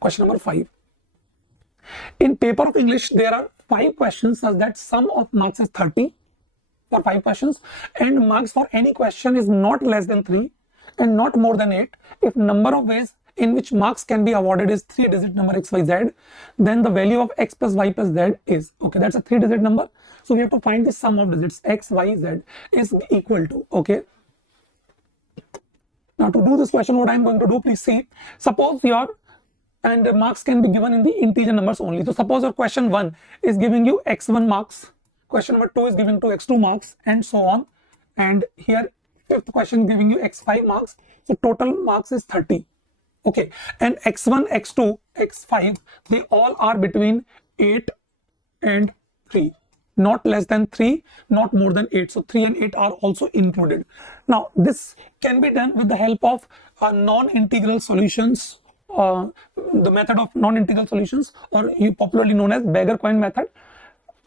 Question number 5. In paper of English, there are 5 questions such that sum of marks is 30 for 5 questions, and marks for any question is not less than 3 and not more than 8 if number of ways in which marks can be awarded is 3-digit number x, y, z, then the value of x plus y plus z is, okay, that's a 3-digit number. So we have to find the sum of digits x, y, z is equal to, okay. Now to do this question, what I am going to do, please see, suppose and marks can be given in the integer numbers only. So suppose your question 1 is giving you x1 marks, question number 2 is giving to x2 marks, and so on. And here 5th question giving you x5 marks. So total marks is 30. Okay, and x1, x2, x5, they all are between 8 and 3. Not less than 3, not more than 8. So 3 and 8 are also included. Now this can be done with the help of non-integral solutions, the method of non-integral solutions, or you popularly known as beggar coin method.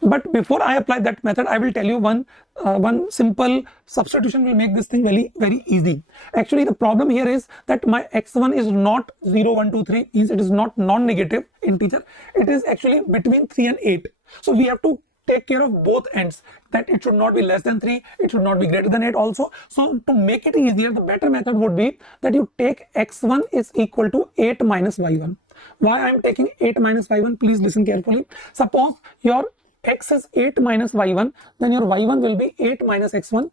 But before I apply that method, I will tell you one simple substitution will make this thing very, very easy. Actually, the problem here is that my x1 is not 0, 1, 2, 3, means it is not non-negative integer. It is actually between 3 and 8. So we have to take care of both ends, that it should not be less than 3, it should not be greater than 8 also. So to make it easier, the better method would be that you take x1 is equal to 8 minus y1. Why I am taking 8 minus y1? Please listen carefully. Suppose your x is 8 minus y1, then your y1 will be 8 minus x1.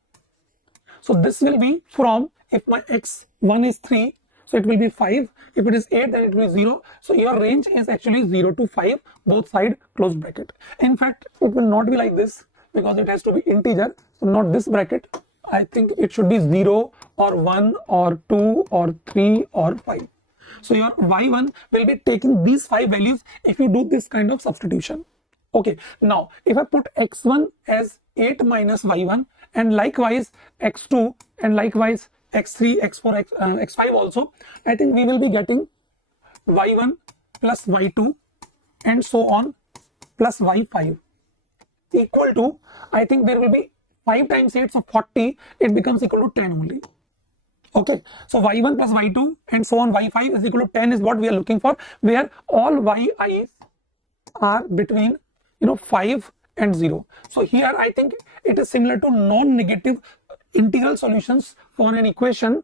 So this will be from, if my x1 is 3, so it will be 5. If it is 8, then it will be 0. So your range is actually 0 to 5, both side closed bracket. In fact, it will not be like this because it has to be integer. So not this bracket. I think it should be 0 or 1 or 2 or 3 or 5. So your y1 will be taking these 5 values if you do this kind of substitution. Okay, now if I put x1 as 8 minus y1 and likewise x2 and likewise x3, x4, x5 also, I think we will be getting y1 plus y2 and so on plus y5 equal to, I think there will be 5 times 8, so 40, it becomes equal to 10 only. Okay, so y1 plus y2 and so on y5 is equal to 10 is what we are looking for, where all yi's are between 5 and 0. So here I think it is similar to non-negative integral solutions for an equation,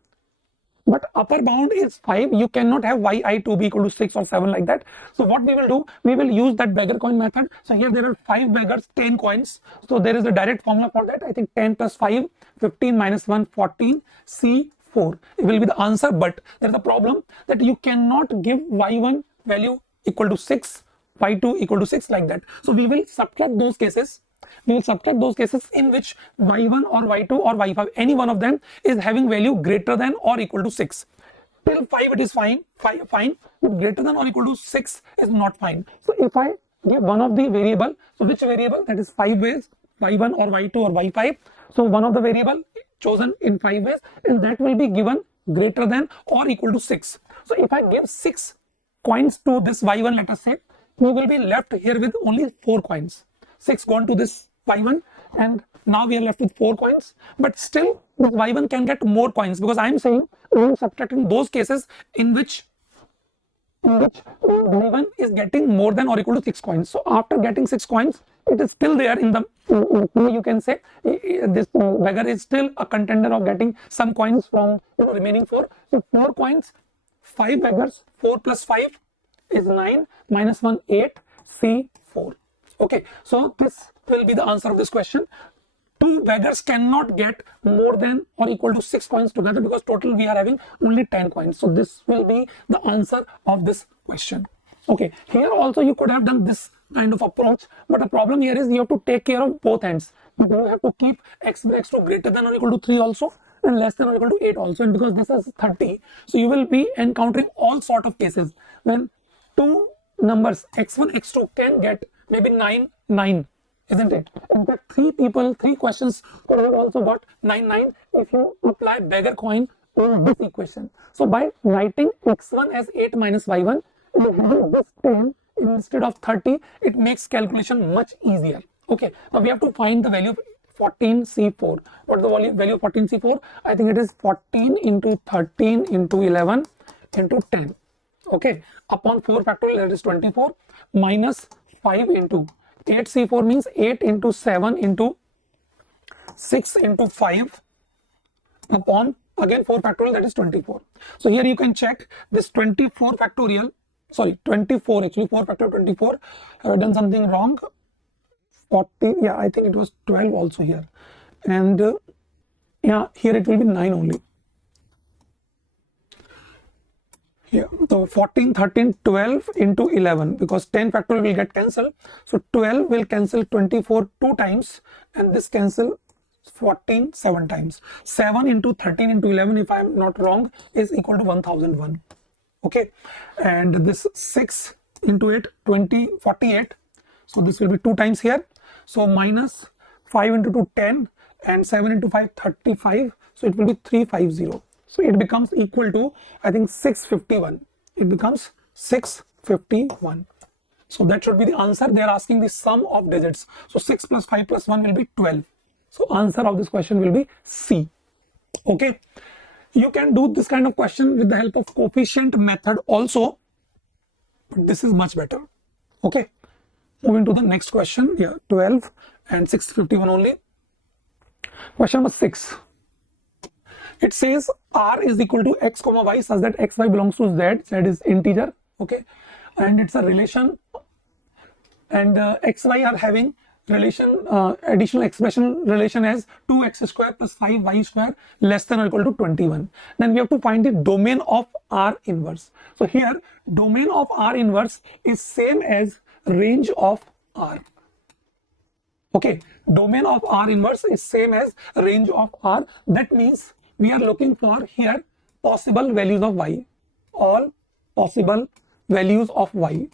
but upper bound is 5. You cannot have yi to be equal to 6 or 7 like that. So what we will do, we will use that beggar coin method. So here there are 5 beggars, 10 coins. So there is a direct formula for that. I think 10 plus 5, 15 minus 1, 14, C4. It will be the answer, but there is a problem that you cannot give y1 value equal to 6, y2 equal to 6 like that. So we will subtract those cases. We will subtract those cases in which y1 or y2 or y5, any one of them is having value greater than or equal to 6. Till 5 it is fine, but greater than or equal to 6 is not fine. So if I give one of the variable, so which variable? That is 5 ways, y1 or y2 or y5. So one of the variable chosen in 5 ways, and that will be given greater than or equal to 6. So if I give 6 coins to this y1, let us say, we will be left here with only 4 coins. 6 gone to this y1, and now we are left with 4 coins. But still, this y1 can get more coins because I am saying we are subtracting those cases in which in which y1 is getting more than or equal to 6 coins. So after getting 6 coins, it is still there in the, you can say this beggar is still a contender of getting some coins from remaining 4. So 4 coins, 5 beggars, 4 plus 5 is 9, minus 1, 8, C, 4. Okay, so this will be the answer of this question. 2 beggars cannot get more than or equal to 6 coins together because total we are having only 10 coins. So this will be the answer of this question. Okay, here also you could have done this kind of approach, but the problem here is you have to take care of both ends. You have to keep x2 greater than or equal to 3 also and less than or equal to 8 also, and because this is 30, so you will be encountering all sort of cases when 2 numbers x1 x2 can get maybe 9 9, isn't it? In fact, 3 questions could have also got 9 9 if you apply beggar coin in this equation. So by writing x1 as 8 minus y1 and having this 10 instead of 30, it makes calculation much easier. Okay, now we have to find the value of 14C4. What is the value of 14C4? I think it is 14 into 13 into 11 into 10. Okay, upon 4 factorial, that is 24, minus 5 into 8C4 means 8 into 7 into 6 into 5 upon again 4 factorial, that is 24. So here you can check this 24 factorial, sorry 24 actually, 4 factorial 24. Have I done something wrong? 40, yeah, I think it was 12 also here, and yeah, here it will be 9 only. Yeah, so 14, 13, 12 into 11 because 10 factorial will get cancelled. So 12 will cancel 24 2 times and this cancel 14 7 times. 7 into 13 into 11, if I am not wrong, is equal to 1001. Okay, and this 6 into 8, 48. So this will be 2 times here. So minus 5 into 2, 10, and 7 into 5, 35. So it will be 350. So it becomes equal to, I think, 651. It becomes 651. So that should be the answer. They are asking the sum of digits. So 6 plus 5 plus 1 will be 12. So answer of this question will be C. Okay. You can do this kind of question with the help of coefficient method also, but this is much better. Okay. Moving to the next question. Yeah, 12 and 651 only. Question number 6. It says R is equal to x comma y such that xy belongs to z. Z is integer. Okay. And it's a relation. And xy are having relation, additional expression relation as 2x square plus 5y square less than or equal to 21. Then we have to find the domain of R inverse. So here domain of R inverse is same as range of R. Okay, domain of R inverse is same as range of R. That means we are looking for here possible values of y, all possible values of y.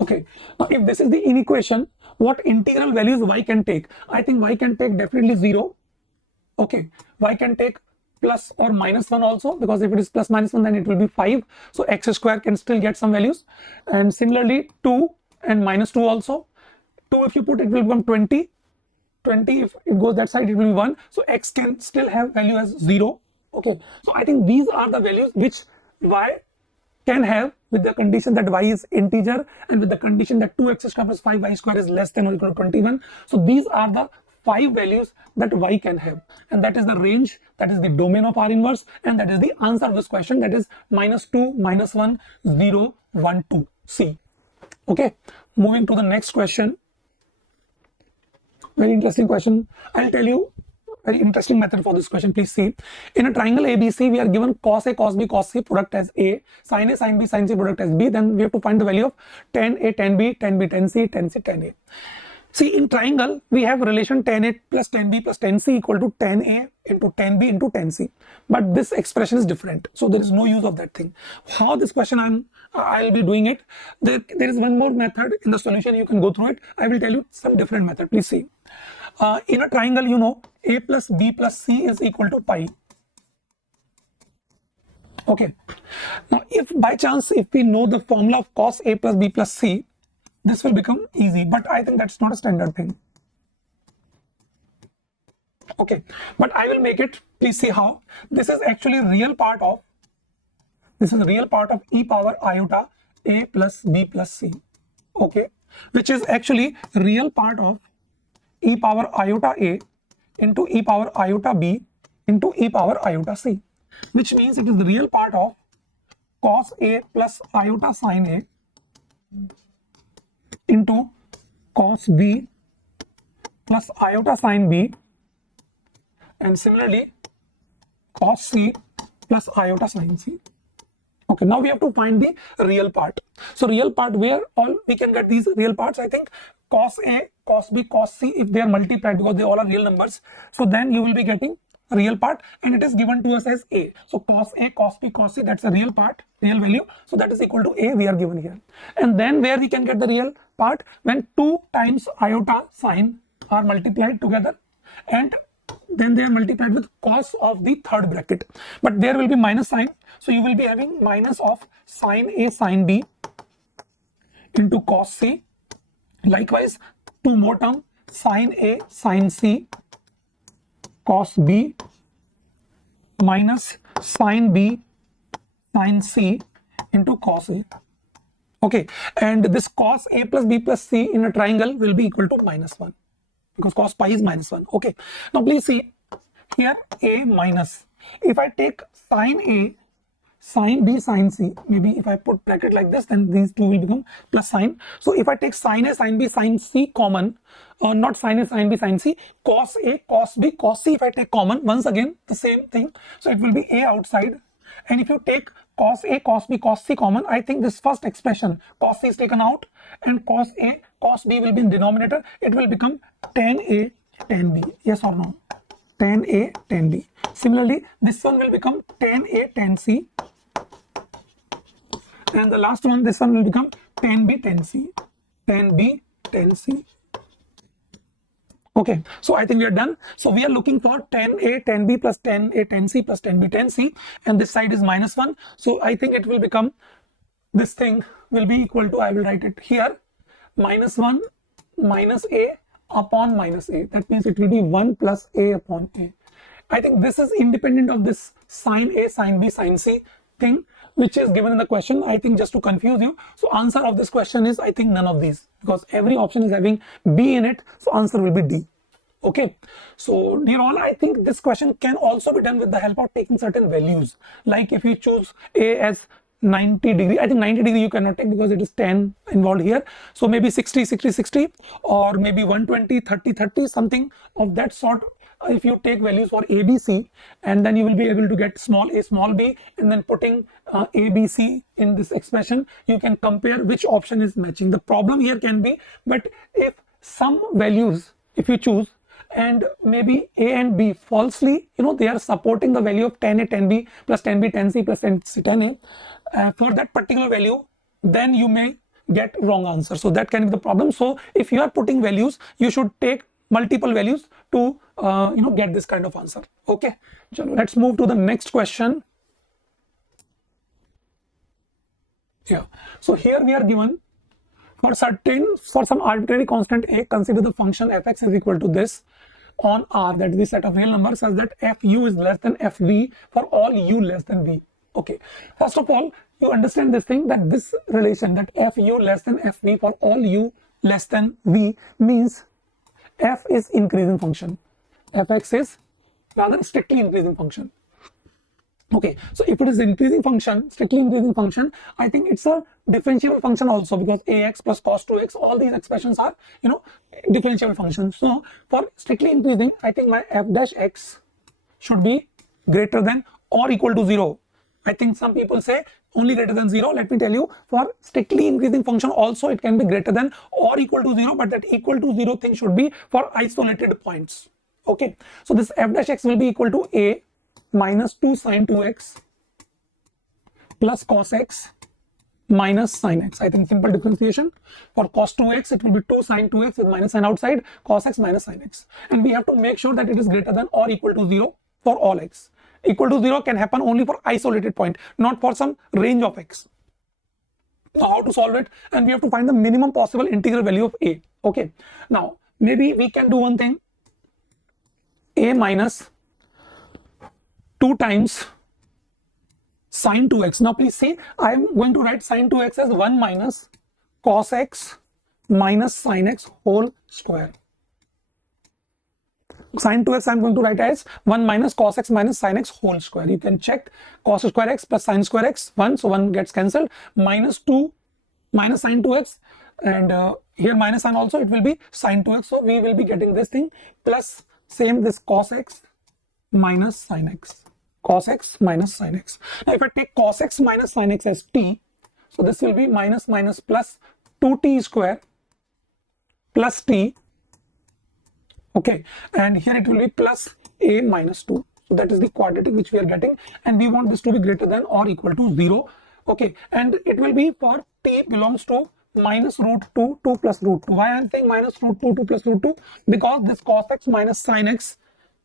Okay, now if this is the inequation, what integral values y can take? I think y can take definitely 0. Okay, y can take plus or minus 1 also, because if it is plus minus 1 then it will be 5. So x square can still get some values, and similarly 2 and minus 2 also. 2 if you put, it will become 20. 20 if it goes that side, it will be 1. So x can still have value as 0. Okay, so I think these are the values which y can have with the condition that y is integer and with the condition that 2x square plus 5y square is less than or equal to 21. So these are the 5 values that y can have, and that is the range, that is the domain of R inverse, and that is the answer of this question, that is minus 2, minus 1, 0, 1, 2, C. Okay, moving to the next question. Very interesting question. I'll tell you very interesting method for this question. Please see. In a triangle ABC, we are given cos A, cos B, cos C product as A, sin A, sin B, sin C product as B. Then we have to find the value of tan A, tan B, tan B, tan C, tan C, tan A. See, in triangle, we have relation tan A plus tan B plus tan C equal to tan A into tan B into tan C. But this expression is different. So there is no use of that thing. How this question I'll be doing it. There is one more method in the solution. You can go through it. I will tell you some different method. Please see. In a triangle, you know, A plus B plus C is equal to pi. Okay. Now, if by chance, if we know the formula of cos A plus B plus C, this will become easy. But I think that's not a standard thing. Okay, but I will make it, please see how. This is actually real part of, e power iota a plus b plus c. Okay, which is actually real part of e power iota a into e power iota b into e power iota c, which means it is the real part of cos a plus iota sin a into cos b plus iota sin b, and similarly cos c plus iota sin c. Okay, now we have to find the real part. So real part, where all we can get these real parts, I think cos a, cos b, cos c, if they are multiplied, because they all are real numbers, so then you will be getting real part, and it is given to us as a. So cos a, cos b, cos c, that's a real part, real value, so that is equal to a, we are given here. And then where we can get the real part, when 2 times iota sin are multiplied together, and then they are multiplied with cos of the third bracket, but there will be minus sign, so you will be having minus of sin a sin b into cos c. Likewise, 2 more term, sin a sin c cos b minus sin b sin c into cos a. Okay, and this cos a plus b plus c in a triangle will be equal to -1, because cos pi is -1. Okay, now please see here a minus. If I take sin a sin b sin c, maybe if I put bracket like this, then these two will become plus sign. So if I take sin a sin b sin c common, not sin a sin b sin c, cos a cos b cos c, if I take common, once again the same thing, so it will be a outside. And if you take cos a cos b cos c common, I think this first expression cos c is taken out and cos a cos b will be in denominator, it will become tan a tan b. Yes or no? Tan a tan b. Similarly, this one will become tan a tan c, and the last one, this one will become tan b tan c, tan b tan c. Okay, so I think we are done. So we are looking for tan a tan b plus tan a tan c plus tan b tan c, and this side is -1. So I think it will become, this thing will be equal to, I will write it here, -1 minus a upon minus a. That means it will be 1 plus a upon a. I think this is independent of this sin a sin b sin c thing which is given in the question. I think just to confuse you, so answer of this question is, I think, none of these, because every option is having b in it, so answer will be D. Okay, so dear all, I think this question can also be done with the help of taking certain values, like if you choose a as 90 degree, I think 90 degree you cannot take because it is 10 involved here, so maybe 60 60 60, or maybe 120 30 30, something of that sort. If you take values for a, b, c, and then you will be able to get small a small b, and then putting a, b, c in this expression, you can compare which option is matching. The problem here can be, but if some values, if you choose, and maybe a and b falsely, they are supporting the value of tan a tan b plus tan b tan c plus tan c tan a for that particular value, then you may get wrong answer. So that can be the problem. So if you are putting values, you should take multiple values to get this kind of answer. Okay, let's move to the next question. Yeah, so here we are given for some arbitrary constant a, consider the function fx is equal to this on R, that is the set of real numbers, such that fu is less than fv for all u less than v. Okay, first of all, you understand this thing, that this relation, that fu less than fv for all u less than v, means f is increasing function, fx is rather strictly increasing function. Okay, so if it is increasing function, strictly increasing function, I think it's a differentiable function also, because ax plus cos 2x, all these expressions are, differentiable functions. So for strictly increasing, I think my f dash x should be greater than or equal to 0. I think some people say only greater than 0. Let me tell you, for strictly increasing function also it can be greater than or equal to 0, but that equal to 0 thing should be for isolated points. Okay, so this f dash x will be equal to a minus 2 sin 2x plus cos x minus sin x. I think simple differentiation. For cos 2x, it will be 2 sin 2x with minus sign outside, cos x minus sin x. And we have to make sure that it is greater than or equal to 0 for all x. Equal to 0 can happen only for isolated point, not for some range of x. Now how to solve it? And we have to find the minimum possible integral value of a. Okay, now maybe we can do one thing. a minus 2 times sine 2x. Now please see, I am going to write sine 2x as 1 minus cos x minus sine x whole square. Sine 2x I am going to write as 1 minus cos x minus sine x whole square. You can check cos square x plus sine square x, 1, so 1 gets cancelled, minus 2 minus sine 2x, and here minus sign also, it will be sine 2x. So we will be getting this thing plus same this cos x minus sine x. Cos x minus sine x. Now if I take cos x minus sine x as t, so this will be minus minus plus 2t square plus t. Okay, and here it will be plus a minus 2. So that is the quadratic which we are getting, and we want this to be greater than or equal to 0. Okay, and it will be for t belongs to minus root 2, 2 plus root 2. Why I am saying minus root 2, 2 plus root 2? Because this cos x minus sine x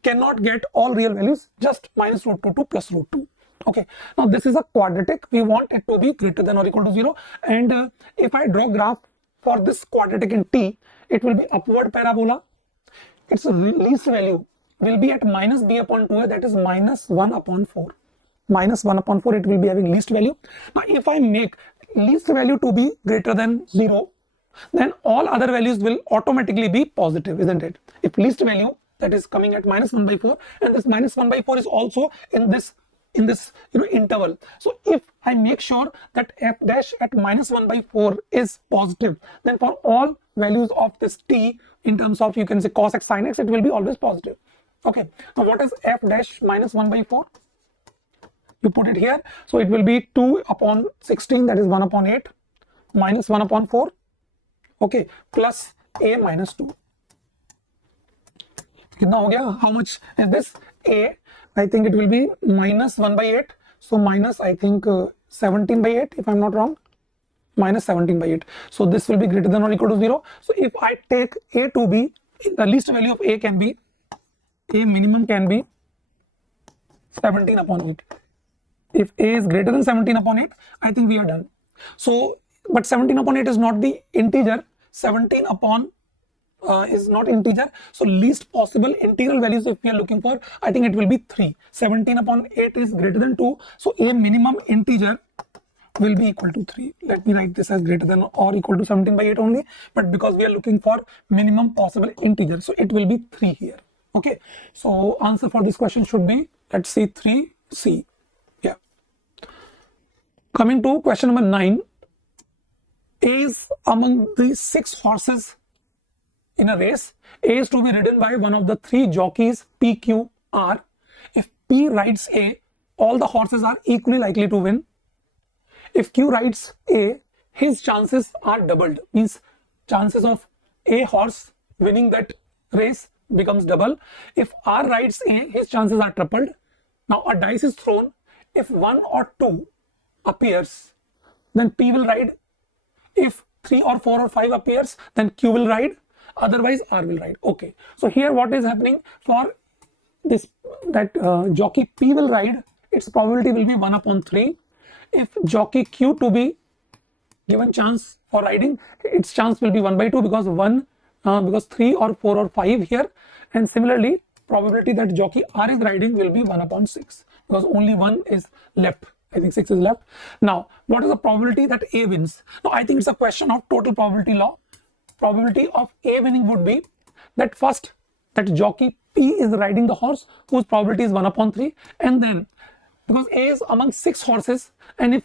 cannot get all real values, just minus root 2, 2 plus root 2. Okay, now this is a quadratic. We want it to be greater than or equal to 0. And if I draw graph for this quadratic in t, it will be upward parabola. Its least value will be at minus b upon 2a, that is minus 1 upon 4. Minus 1 upon 4, it will be having least value. Now if I make least value to be greater than 0, then all other values will automatically be positive, isn't it? If least value, that is coming at minus 1 by 4, and this minus 1 by 4 is also in this interval. So if I make sure that f dash at minus 1 by 4 is positive, then for all values of this t in terms of, you can say, cos x sin x, it will be always positive. Okay, now what is f dash minus 1 by 4? You put it here, so it will be 2 upon 16, that is 1 upon 8, minus 1 upon 4, okay, plus a minus 2. Kitna ho gaya? How much is this? A, I think it will be minus 1 by 8, so minus, I think 17 by 8, if I'm not wrong, minus 17 by 8. So this will be greater than or equal to 0. So if I take a to be, the least value of a can be, a minimum can be 17 upon 8. If a is greater than 17 upon 8, I think we are done. So, but 17 upon 8 is not the integer. 17 upon is not integer. So least possible integral values if we are looking for, I think it will be 3. 17 upon 8 is greater than 2. So a minimum integer will be equal to 3. Let me write this as greater than or equal to 17 by 8 only. But because we are looking for minimum possible integer, so it will be 3 here. Okay. So answer for this question should be, let's see, 3C. Yeah. Coming to question number 9. A is among the 6 horses in a race. A is to be ridden by one of the 3 jockeys P, Q, R. If P rides A, all the horses are equally likely to win. If Q rides A, his chances are doubled. Means chances of A horse winning that race becomes double. If R rides A, his chances are tripled. Now a dice is thrown. If 1 or 2 appears, then P will ride. If 3 or 4 or 5 appears, then Q will ride. Otherwise R will ride. Okay. So here what is happening for this, that jockey P will ride, its probability will be 1 upon 3. If jockey Q to be given chance for riding, its chance will be 1 by 2 because 3 or 4 or 5 here. And similarly, probability that jockey R is riding will be 1 upon 6 because only 1 is left. I think 6 is left. Now, what is the probability that A wins? Now, I think it's a question of total probability law. Probability of A winning would be that first, that jockey P is riding the horse whose probability is 1 upon 3, and then because A is among 6 horses, and if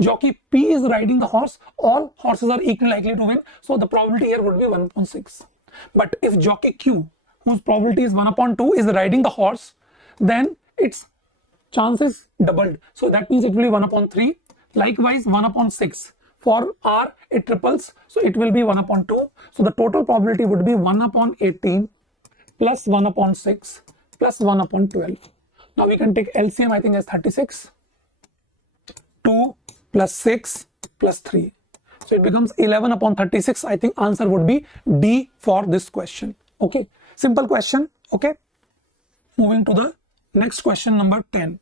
jockey P is riding the horse, all horses are equally likely to win, so the probability here would be 1 upon 6. But if jockey Q, whose probability is 1 upon 2, is riding the horse, then its chances doubled, so that means it will be 1 upon 3. Likewise 1 upon 6. For R, it triples, so it will be 1 upon 2. So the total probability would be 1 upon 18 plus 1 upon 6 plus 1 upon 12. Now we can take LCM, I think, as 36. 2 plus 6 plus 3. So it becomes 11 upon 36. I think answer would be D for this question. Okay. Simple question. Okay. Moving to the next question, number 10.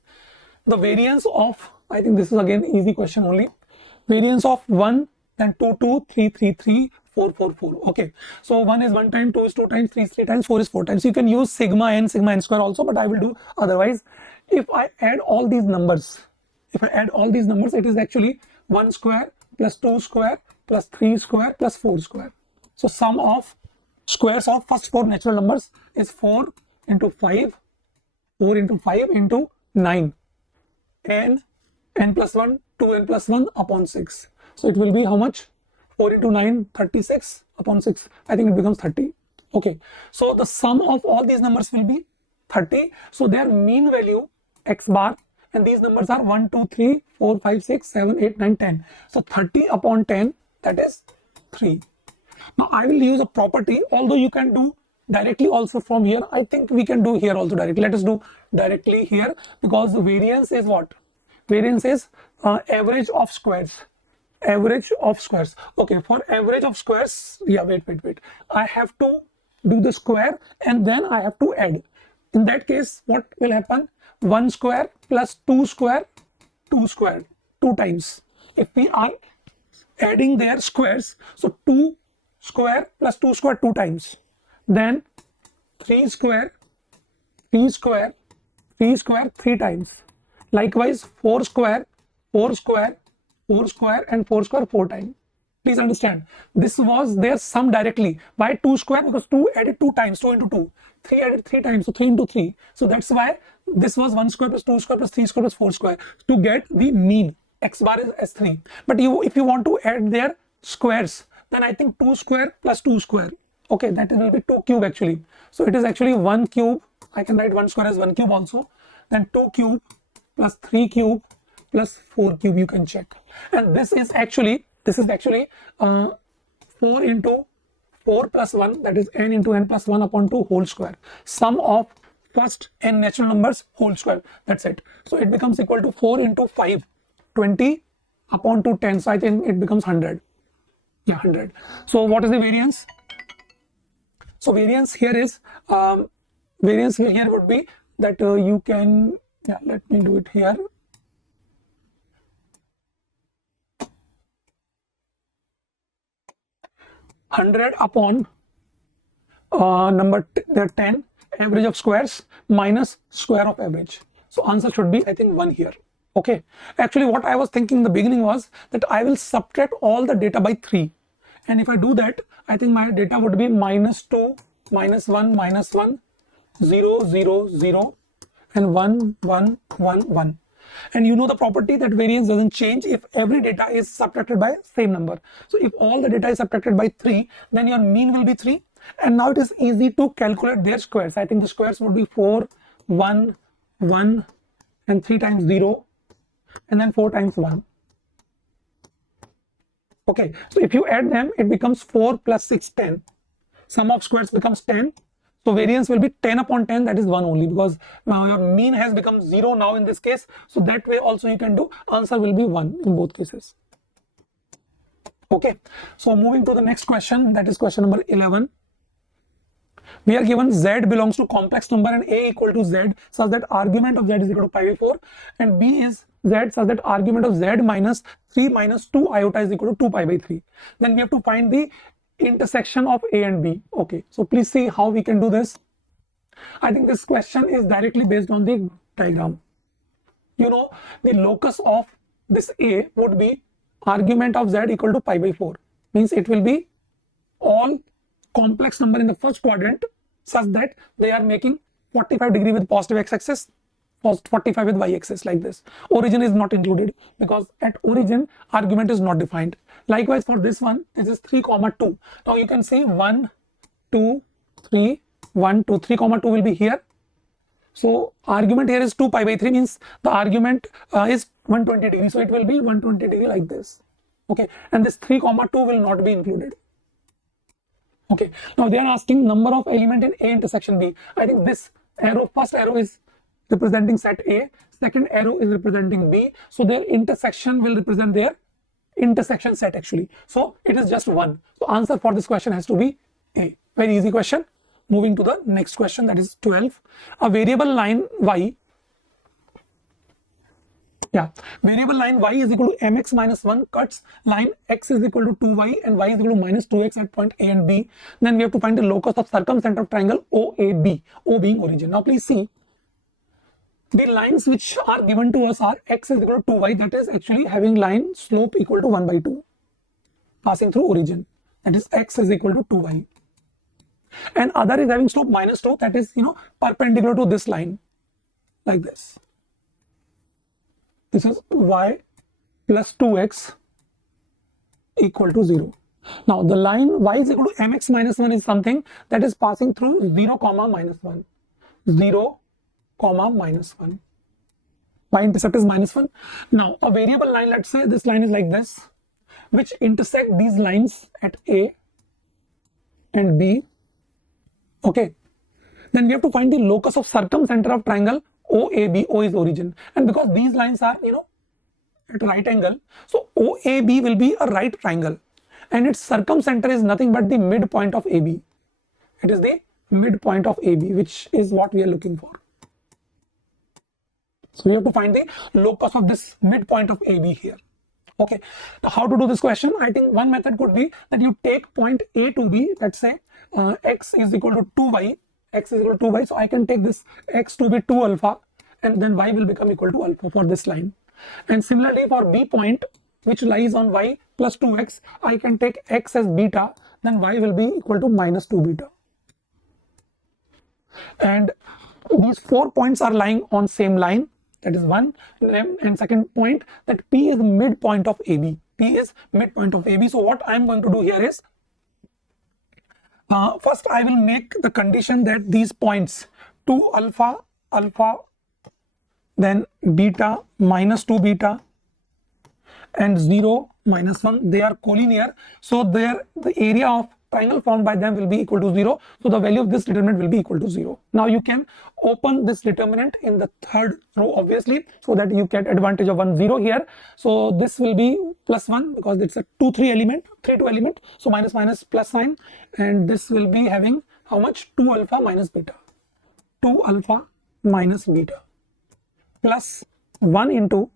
The variance of, I think this is again easy question only. Variance of 1, then 2, 2, 3, 3, 3, 4, 4, 4. Okay. So 1 is 1 time, 2 is 2 times, 3 is 3 times, 4 is 4 times. So you can use sigma n square also, but I will do otherwise. If I add all these numbers, it is actually 1 square plus 2 square plus 3 square plus 4 square. So sum of squares of first 4 natural numbers is 4 into 5, 4 into 5 into 9. N plus 1, 2n plus 1 upon 6. So it will be how much? 4 into 9, 36 upon 6. I think it becomes 30. Okay. So the sum of all these numbers will be 30. So their mean value x bar, and these numbers are 1, 2, 3, 4, 5, 6, 7, 8, 9, 10. So 30 upon 10, that is 3. Now I will use a property, although you can do directly also from here. I think we can do here also directly. Let us do directly here, because the variance is what? Variance is average of squares. Average of squares. Okay, for average of squares, yeah, wait. I have to do the square and then I have to add. In that case, what will happen? 1 square plus 2 square, 2 square, 2 times. If we are adding their squares, so 2 square plus 2 square 2 times. Then 3 square, 3 square, 3 square 3 times. Likewise, 4 square, 4 square, 4 square and 4 square 4 times. Please understand, this was their sum directly. Why 2 square? Because 2 added 2 times, 2 into 2. 3 added 3 times, so 3 into 3. So that's why this was 1 square plus 2 square plus 3 square plus 4 square to get the mean. X bar is S3. But if you want to add their squares, then I think 2 square plus 2 square. Okay, that will be 2 cube actually. So it is actually 1 cube. I can write 1 square as 1 cube also. Then 2 cube plus 3 cube plus 4 cube, you can check. And this is actually 4 into 4 plus 1, that is n into n plus 1 upon 2 whole square. Sum of first n natural numbers whole square. That's it. So it becomes equal to 4 into 5, 20 upon 2, 10. So I think it becomes 100. Yeah, 100. So what is the variance? So variance here is, variance here would be that you can, yeah, let me do it here. Hundred upon number 10, average of squares minus square of average. So answer should be, I think, 1 here. Okay. Actually, what I was thinking in the beginning was that I will subtract all the data by 3. And if I do that, I think my data would be -2, -1, 0, 0, 0, and 1, 1, 1, 1. And you know the property that variance doesn't change if every data is subtracted by same number. So if all the data is subtracted by 3, then your mean will be 3. And now it is easy to calculate their squares. I think the squares would be 4, 1, 1, and 3 times 0, and then 4 times 1. Okay, so if you add them, it becomes 4 plus 6, 10. Sum of squares becomes 10. So variance will be 10 upon 10, that is 1 only, because now your mean has become 0 now in this case. So that way also you can do, answer will be 1 in both cases. Okay, so moving to the next question, that is question number 11. We are given z belongs to complex number and a equal to z such that argument of z is equal to pi by 4 and b is z such that argument of z minus 3 minus 2 iota is equal to 2 pi by 3. Then we have to find the intersection of a and b. Okay, so please see how we can do this. I think this question is directly based on the diagram. You know, the locus of this a would be argument of z equal to pi by 4. Means it will be all complex number in the first quadrant such that they are making 45 degree with positive x-axis, 45 with y-axis, like this. Origin is not included because at origin argument is not defined. Likewise for this one, this is 3, 2. Now you can say 1, 2, 3, 1, 2, 3, 2 will be here. So argument here is 2 pi by 3 means the argument is 120 degree. So it will be 120 degree like this. Okay, and this 3, 2 will not be included. Okay, now they are asking number of element in A intersection B. I think this arrow, first arrow is representing set A, second arrow is representing B. So their intersection will represent their intersection set actually. So it is just 1. So answer for this question has to be A. Very easy question. Moving to the next question, that is 12. A variable line y Yeah, variable line y is equal to mx minus 1 cuts line x is equal to 2y and y is equal to minus 2x at point A and B. Then we have to find the locus of circumcenter of triangle OAB, O being origin. Now please see, the lines which are given to us are x is equal to 2y, that is actually having line slope equal to 1 by 2 passing through origin, that is x is equal to 2y. And other is having slope minus 2, that is, perpendicular to this line, like this. This is y plus 2x equal to 0. Now the line y is equal to mx minus 1 is something that is passing through 0 comma minus 1. 0 comma minus 1. Y-intercept is minus 1. Now a variable line, let's say this line is like this, which intersect these lines at A and B. Okay. Then we have to find the locus of circumcenter of triangle OAB. O is origin, and because these lines are at right angle, so OAB will be a right triangle, and its circumcenter is nothing but the midpoint of AB. It is the midpoint of AB, which is what we are looking for. So we have to find the locus of this midpoint of AB here. Okay, now how to do this question? I think one method could be that you take point A to B, let's say x is equal to 2y, x is equal to 2y, so I can take this x to be 2 alpha, and then y will become equal to alpha for this line. And similarly for B point, which lies on y plus 2x, I can take x as beta, then y will be equal to minus 2 beta. And these 4 points are lying on same line, that is one. And second point, that P is midpoint of AB. P is midpoint of AB. So what I am going to do here is, first I will make the condition that these points 2 alpha, alpha, then beta, minus 2 beta, and 0, minus 1, they are collinear. So the area of triangle formed by them will be equal to 0. So the value of this determinant will be equal to 0. Now you can open this determinant in the third row, obviously, so that you get advantage of 1 0 here. So this will be plus 1 because it's a 2 3 element, 3 2 element. So minus minus plus sign, and this will be having how much? 2 alpha minus beta. 2 alpha minus beta plus 1 into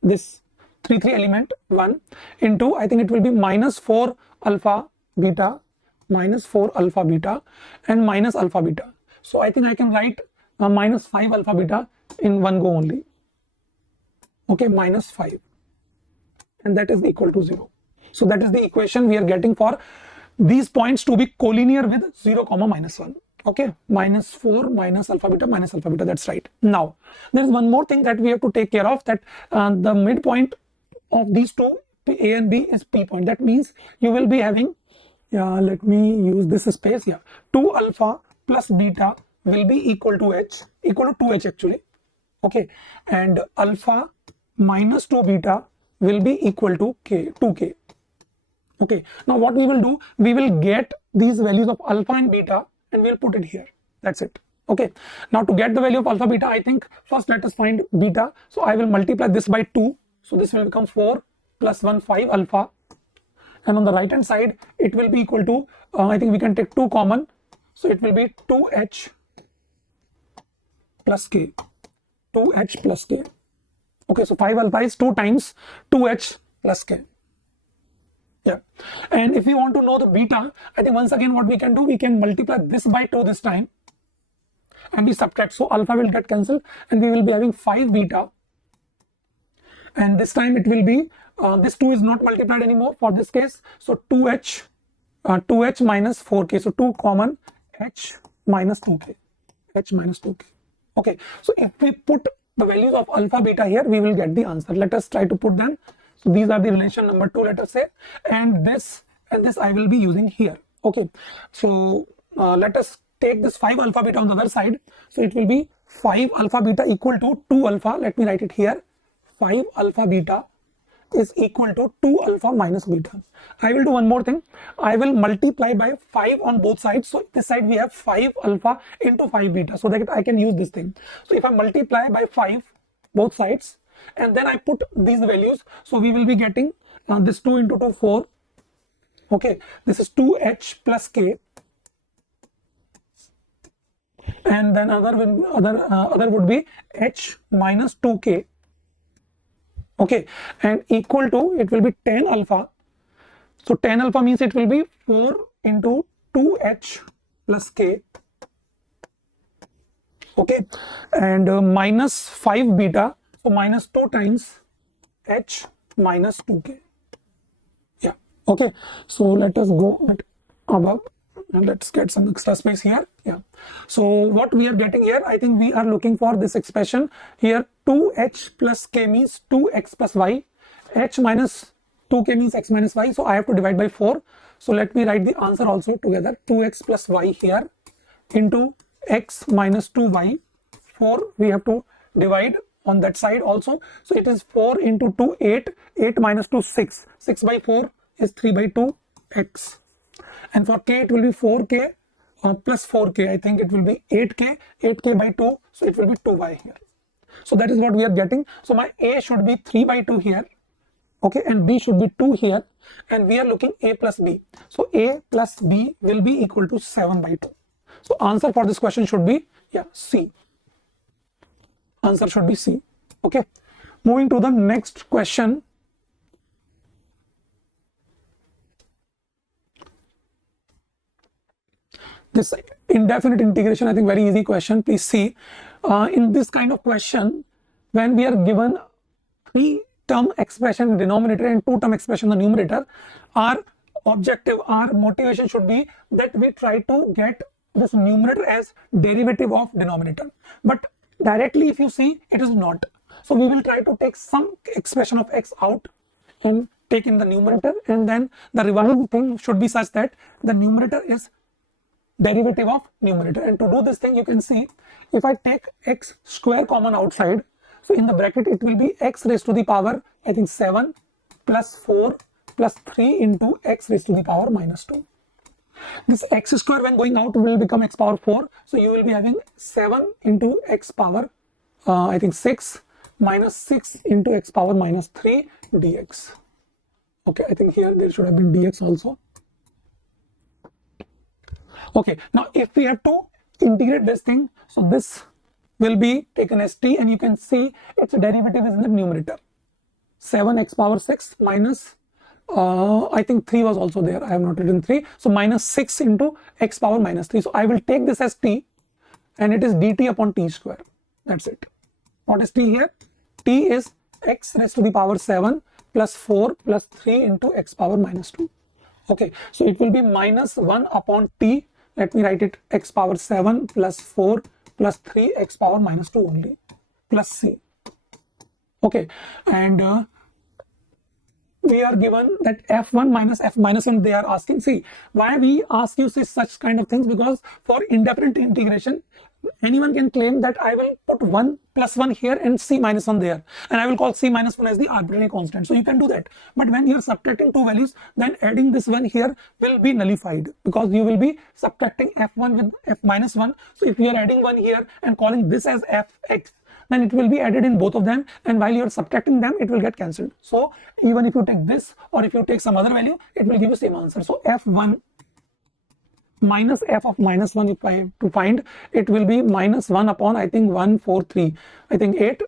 this 3 3 element, 1 into, I think it will be minus 4 alpha beta, minus 4 alpha beta, and minus alpha beta. So I think I can write minus 5 alpha beta in one go only. Okay, minus 5, and that is equal to 0. So that is the equation we are getting for these points to be collinear with 0 comma minus 1. Okay, minus 4 minus alpha beta minus alpha beta, that's right. Now there is one more thing that we have to take care of, that the midpoint of these two, A and B, is P point. That means you will be having, let me use this space here, 2 alpha plus beta will be equal to H, equal to 2H actually. Okay, and alpha minus 2 beta will be equal to K, 2K. Okay, now what we will do, we will get these values of alpha and beta and we'll put it here. That's it. Okay, now to get the value of alpha beta, I think first let us find beta. So I will multiply this by 2. So this will become 4 plus 1, 5 alpha. And on the right hand side, it will be equal to, I think we can take 2 common. So it will be 2H plus K. 2H plus K. Okay, so 5 alpha is 2 times 2H plus K. Yeah. And if we want to know the beta, I think once again what we can do, we can multiply this by 2 this time. And we subtract. So alpha will get cancelled and we will be having 5 beta. And this time it will be, this 2 is not multiplied anymore for this case. So 2H minus 4K. So 2 common, H minus 2K. H minus 2K. Okay. So if we put the values of alpha beta here, we will get the answer. Let us try to put them. So these are the relation number 2, let us say. And this I will be using here. Okay. So let us take this 5 alpha beta on the other side. So it will be 5 alpha beta equal to 2 alpha. Let me write it here. 5 alpha beta is equal to 2 alpha minus beta. I will do one more thing. I will multiply by 5 on both sides. So this side we have 5 alpha into 5 beta, so that I can use this thing. So if I multiply by 5 both sides and then I put these values, so we will be getting this 2 into 2, 4. Okay, this is 2H plus K. And then other would be H minus 2K. Okay, and equal to, it will be tan alpha. So tan alpha means it will be 4 into 2h plus k. Okay, and minus 5 beta, so minus 2 times h minus 2k. Yeah, okay, so let us go at above and let's get some extra space here. Yeah, so what we are getting here, I think we are looking for this expression here. 2h plus k means 2x plus y, h minus 2k means x minus y, so I have to divide by 4. So let me write the answer also together. 2x plus y here into x minus 2y. 4 we have to divide on that side also. So it is 4 into 2, 8. 8 minus 2, 6. 6 by 4 is 3 by 2 x. And for k it will be 4k plus 4k. I think it will be 8k. 8k by 2. So it will be 2y here. So that is what we are getting. So my a should be 3 by 2 here. Okay, and b should be 2 here. And we are looking a plus b. So a plus b will be equal to 7 by 2. So answer for this question should be, yeah, C. Answer should be C. Okay. Moving to the next question. This indefinite integration, I think very easy question. Please see. In this kind of question, when we are given 3-term expression in denominator and 2-term expression in the numerator, our objective, our motivation should be that we try to get this numerator as derivative of denominator. But directly if you see, it is not. So we will try to take some expression of x out and take in the numerator, and then the revised thing should be such that the numerator is derivative of numerator. And to do this thing, you can see, if I take x square common outside, so in the bracket it will be x raised to the power, I think 7 plus 4 plus 3 into x raised to the power minus 2. This x square when going out will become x power 4. So you will be having 7 into x power, I think 6 minus 6 into x power minus 3 dx. Okay, I think here there should have been dx also. Okay, now if we have to integrate this thing, so this will be taken as t, and you can see its derivative is in the numerator. 7x power 6 minus, I think 3 was also there. I have not written 3. So minus 6 into x power minus 3. So I will take this as t, and it is dt upon t square. That's it. What is t here? T is x raised to the power 7 plus 4 plus 3 into x power minus 2. Okay, so it will be minus 1 upon t. Let me write it, x power 7 plus 4 plus 3 x power minus 2 only, plus c. Okay, and we are given that f1 minus f minus 1 they are asking. See, why we ask you such kind of things? Because for indefinite integration, anyone can claim that I will put 1 plus 1 here and c minus 1 there, and I will call c minus 1 as the arbitrary constant. So you can do that. But when you are subtracting two values, then adding this one here will be nullified, because you will be subtracting f1 with f minus 1. So if you are adding 1 here and calling this as fx, then it will be added in both of them, and while you are subtracting them, it will get cancelled. So even if you take this or if you take some other value, it will give you same answer. So f1 minus f of minus 1, if I have to find, it will be minus 1 upon, I think 1, 4, 3, I think 8.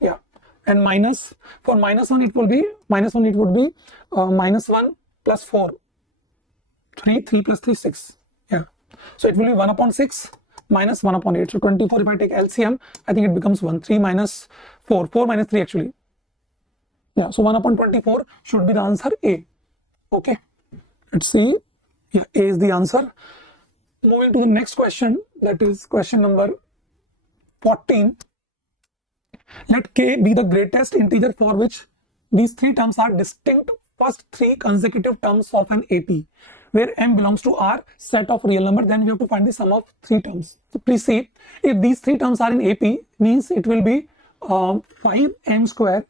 Yeah, and minus, for minus 1 it will be, minus 1 it would be minus 1 plus 4, 3, 3 plus 3, 6. Yeah, so it will be 1 upon 6 minus 1 upon 8. So 24, if I take LCM, I think it becomes 1. 3 minus 4, 4 minus 3 actually. Yeah, so 1 upon 24 should be the answer A. Okay, let's see. Yeah, A is the answer. Moving to the next question, that is question number 14. Let k be the greatest integer for which these three terms are distinct first three consecutive terms of an AP, where m belongs to R set of real number. Then we have to find the sum of three terms. So please see, if these three terms are in AP, means it will be 5m square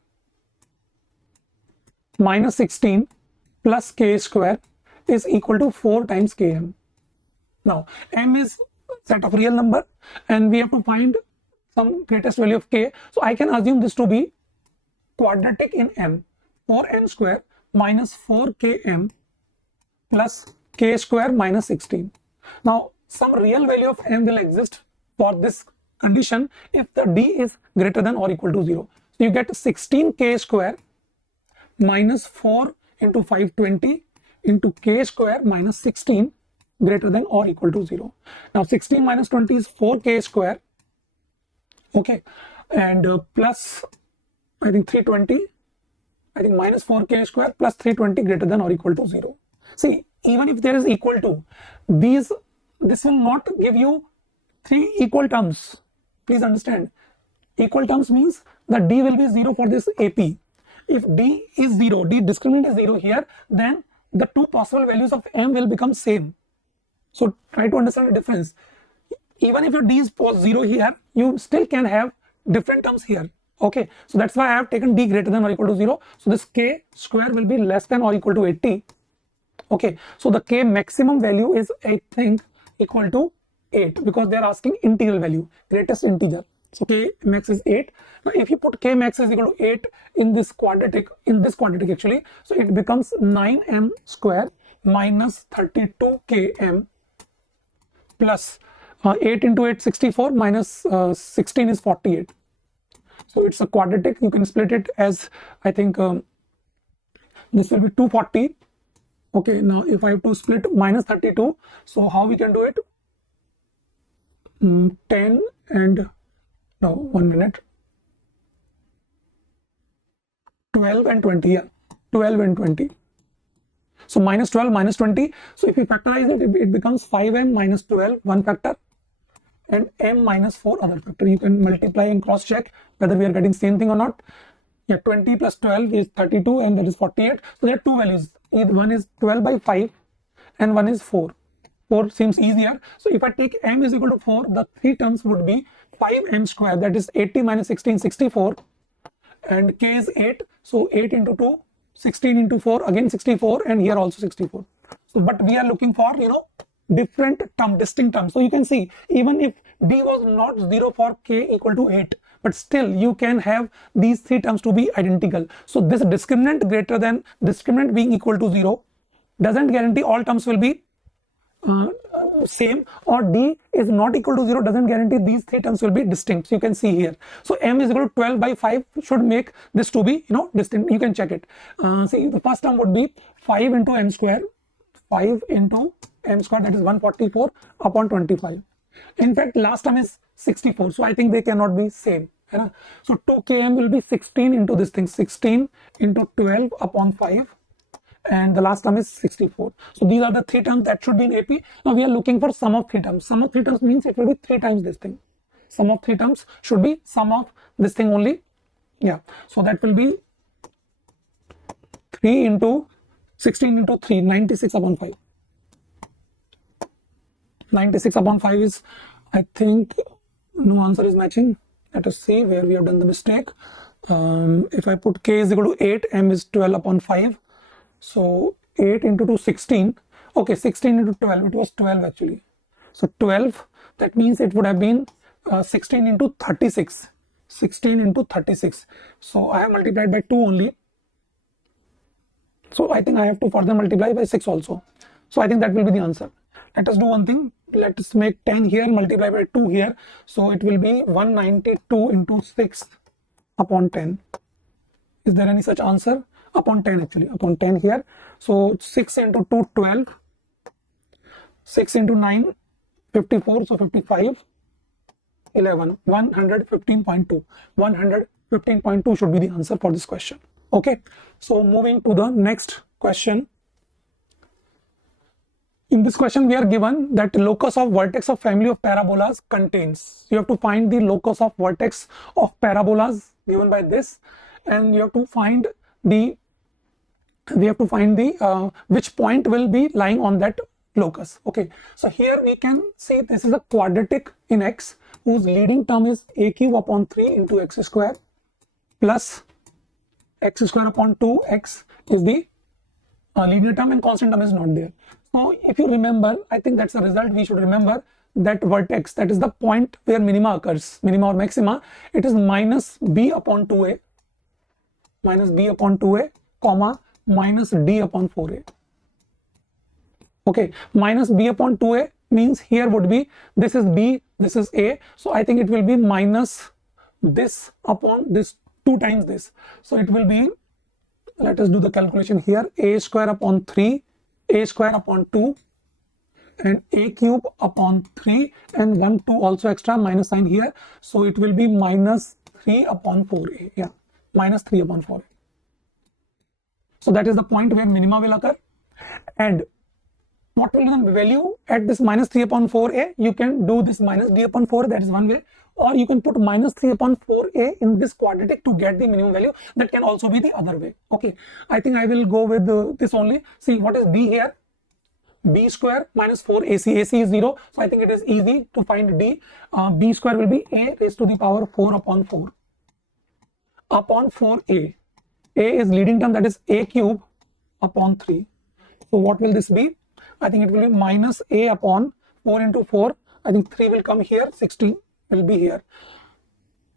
minus 16 plus k square is equal to 4 times km. Now m is set of real number, and we have to find some greatest value of k. So I can assume this to be quadratic in m. 4m square minus 4km plus k square minus 16. Now some real value of m will exist for this condition if the d is greater than or equal to 0. So you get 16k square minus 4 into 520 into k square minus 16 greater than or equal to 0. Now 16 minus 20 is 4k square. Okay, and plus I think 320, I think minus 4k square plus 320 greater than or equal to 0. See, even if there is equal to, this will not give you 3 equal terms. Please understand, equal terms means the D will be 0 for this AP. If D is 0, D discriminant is 0 here, then the two possible values of M will become same. So try to understand the difference. Even if your D is 0 here, you still can have different terms here. Okay, so that's why I have taken D greater than or equal to 0. So this K square will be less than or equal to 80. Okay, so the K maximum value is, I think, equal to 8 because they are asking integral value, greatest integer. So K max is 8. Now if you put K max is equal to 8 in this quadratic, actually, so it becomes 9m square minus 32 km plus 8 into 8 64 minus 16 is 48. So it's a quadratic. You can split it as, I think this will be 240. Okay, now if I have to split minus 32, so how we can do it? 10 and no, 1 minute. 12 and 20, yeah, 12 and 20. So minus 12 minus 20. So if you factorize it, it becomes 5m minus 12, one factor, and m minus 4 other factor. You can multiply and cross check whether we are getting same thing or not. Yeah, 20 plus 12 is 32 and that is 48. So there are two values. One is 12 by 5 and one is 4. 4 seems easier. So if I take m is equal to 4, the three terms would be 5m square, that is 80 minus 16, 64, and k is 8. So 8 into 2, 16 into 4, again 64, and here also 64. So, but we are looking for, different term, distinct terms. So you can see, even if D was not 0 for k equal to 8, but still you can have these three terms to be identical. So this discriminant greater than discriminant being equal to 0 doesn't guarantee all terms will be same, or D is not equal to 0 doesn't guarantee these three terms will be distinct. So you can see here. So m is equal to 12 by 5 should make this to be, distinct. You can check it. See, the first term would be 5 into m square, 5 into m square, that is 144 upon 25. In fact, last term is 64. So I think they cannot be same. So 2km will be 16 into this thing, 16 into 12 upon 5. And the last term is 64. So these are the three terms that should be in AP. Now we are looking for sum of three terms. Sum of three terms means it will be 3 times this thing. Sum of three terms should be sum of this thing only. Yeah. So that will be 3 into 16 into 3, 96 upon 5. 96 upon 5 is, I think, no answer is matching. Let us see where we have done the mistake. If I put k is equal to 8, m is 12 upon 5. So 8 into 2, 16. Okay, 16 into 12, it was 12 actually. So 12, that means it would have been 16 into 36. 16 into 36. So I have multiplied by 2 only. So I think I have to further multiply by 6 also. So I think that will be the answer. Let us do one thing. Let us make 10 here, multiply by 2 here. So it will be 192 into 6 upon 10. Is there any such answer? Upon 10 actually, upon 10 here. So 6 into 2, 12. 6 into 9, 54. So 55, 11, 115.2. 115.2 should be the answer for this question. Okay. So moving to the next question. In this question, we are given that locus of vertex of family of parabolas contains. You have to find the locus of vertex of parabolas given by this, and you have to find the which point will be lying on that locus. Okay, so here we can say this is a quadratic in X whose leading term is a cube upon 3 into x square plus x square upon 2x is the linear term, and constant term is not there. Now, if you remember, I think that's the result we should remember, that vertex, that is the point where minima occurs, minima or maxima, it is minus b upon 2a, comma, minus d upon 4a. Okay, minus b upon 2a means here would be, this is b, this is a, so I think it will be minus this upon this 2 times this. So it will be, let us do the calculation here, a square upon 3, a square upon 2, and a cube upon 3, and 1 2 also extra minus sign here. So it will be minus 3 upon 4a. Yeah, minus 3 upon 4a. So that is the point where minima will occur. And what will be the value at this minus 3 upon 4a? You can do this minus d upon 4, that is one way. Or you can put minus 3 upon 4a in this quadratic to get the minimum value. That can also be the other way. Okay, I think I will go with this only. See, what is d here? B square minus 4ac. ac is 0. So I think it is easy to find d. B square will be a raised to the power 4 upon 4 upon 4a. A is leading term, that is a cube upon 3. So what will this be? I think it will be minus a upon 4 into 4. I think 3 will come here, 16 will be here.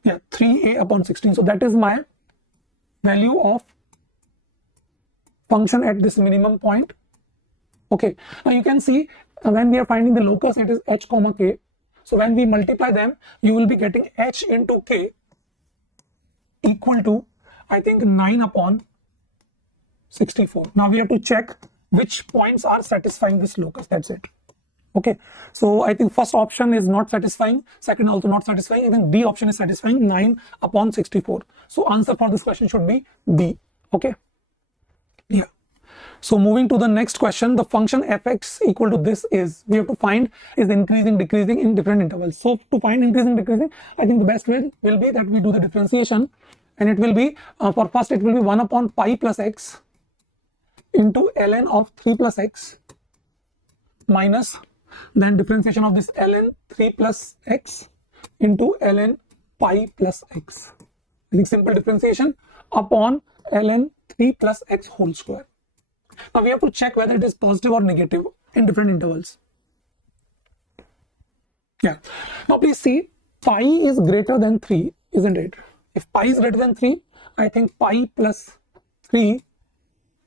Yeah, 3a upon 16. So that is my value of function at this minimum point. Okay, now you can see when we are finding the locus, it is h comma k. So when we multiply them, you will be getting h into k equal to, I think, 9 upon 64. Now we have to check which points are satisfying this locus. That's it. Okay, so I think first option is not satisfying, second also not satisfying, even D option is satisfying, 9 upon 64. So answer for this question should be B. Okay, yeah. So moving to the next question, the function fx equal to this is, we have to find is increasing, decreasing in different intervals. So to find increasing, decreasing, I think the best way will be that we do the differentiation, and it will be, for first it will be 1 upon pi plus x into ln of 3 plus x minus, then differentiation of this ln 3 plus x into ln pi plus x. I think simple differentiation upon ln 3 plus x whole square. Now we have to check whether it is positive or negative in different intervals. Yeah. Now please see, pi is greater than 3, isn't it? If pi is greater than 3, I think pi plus 3,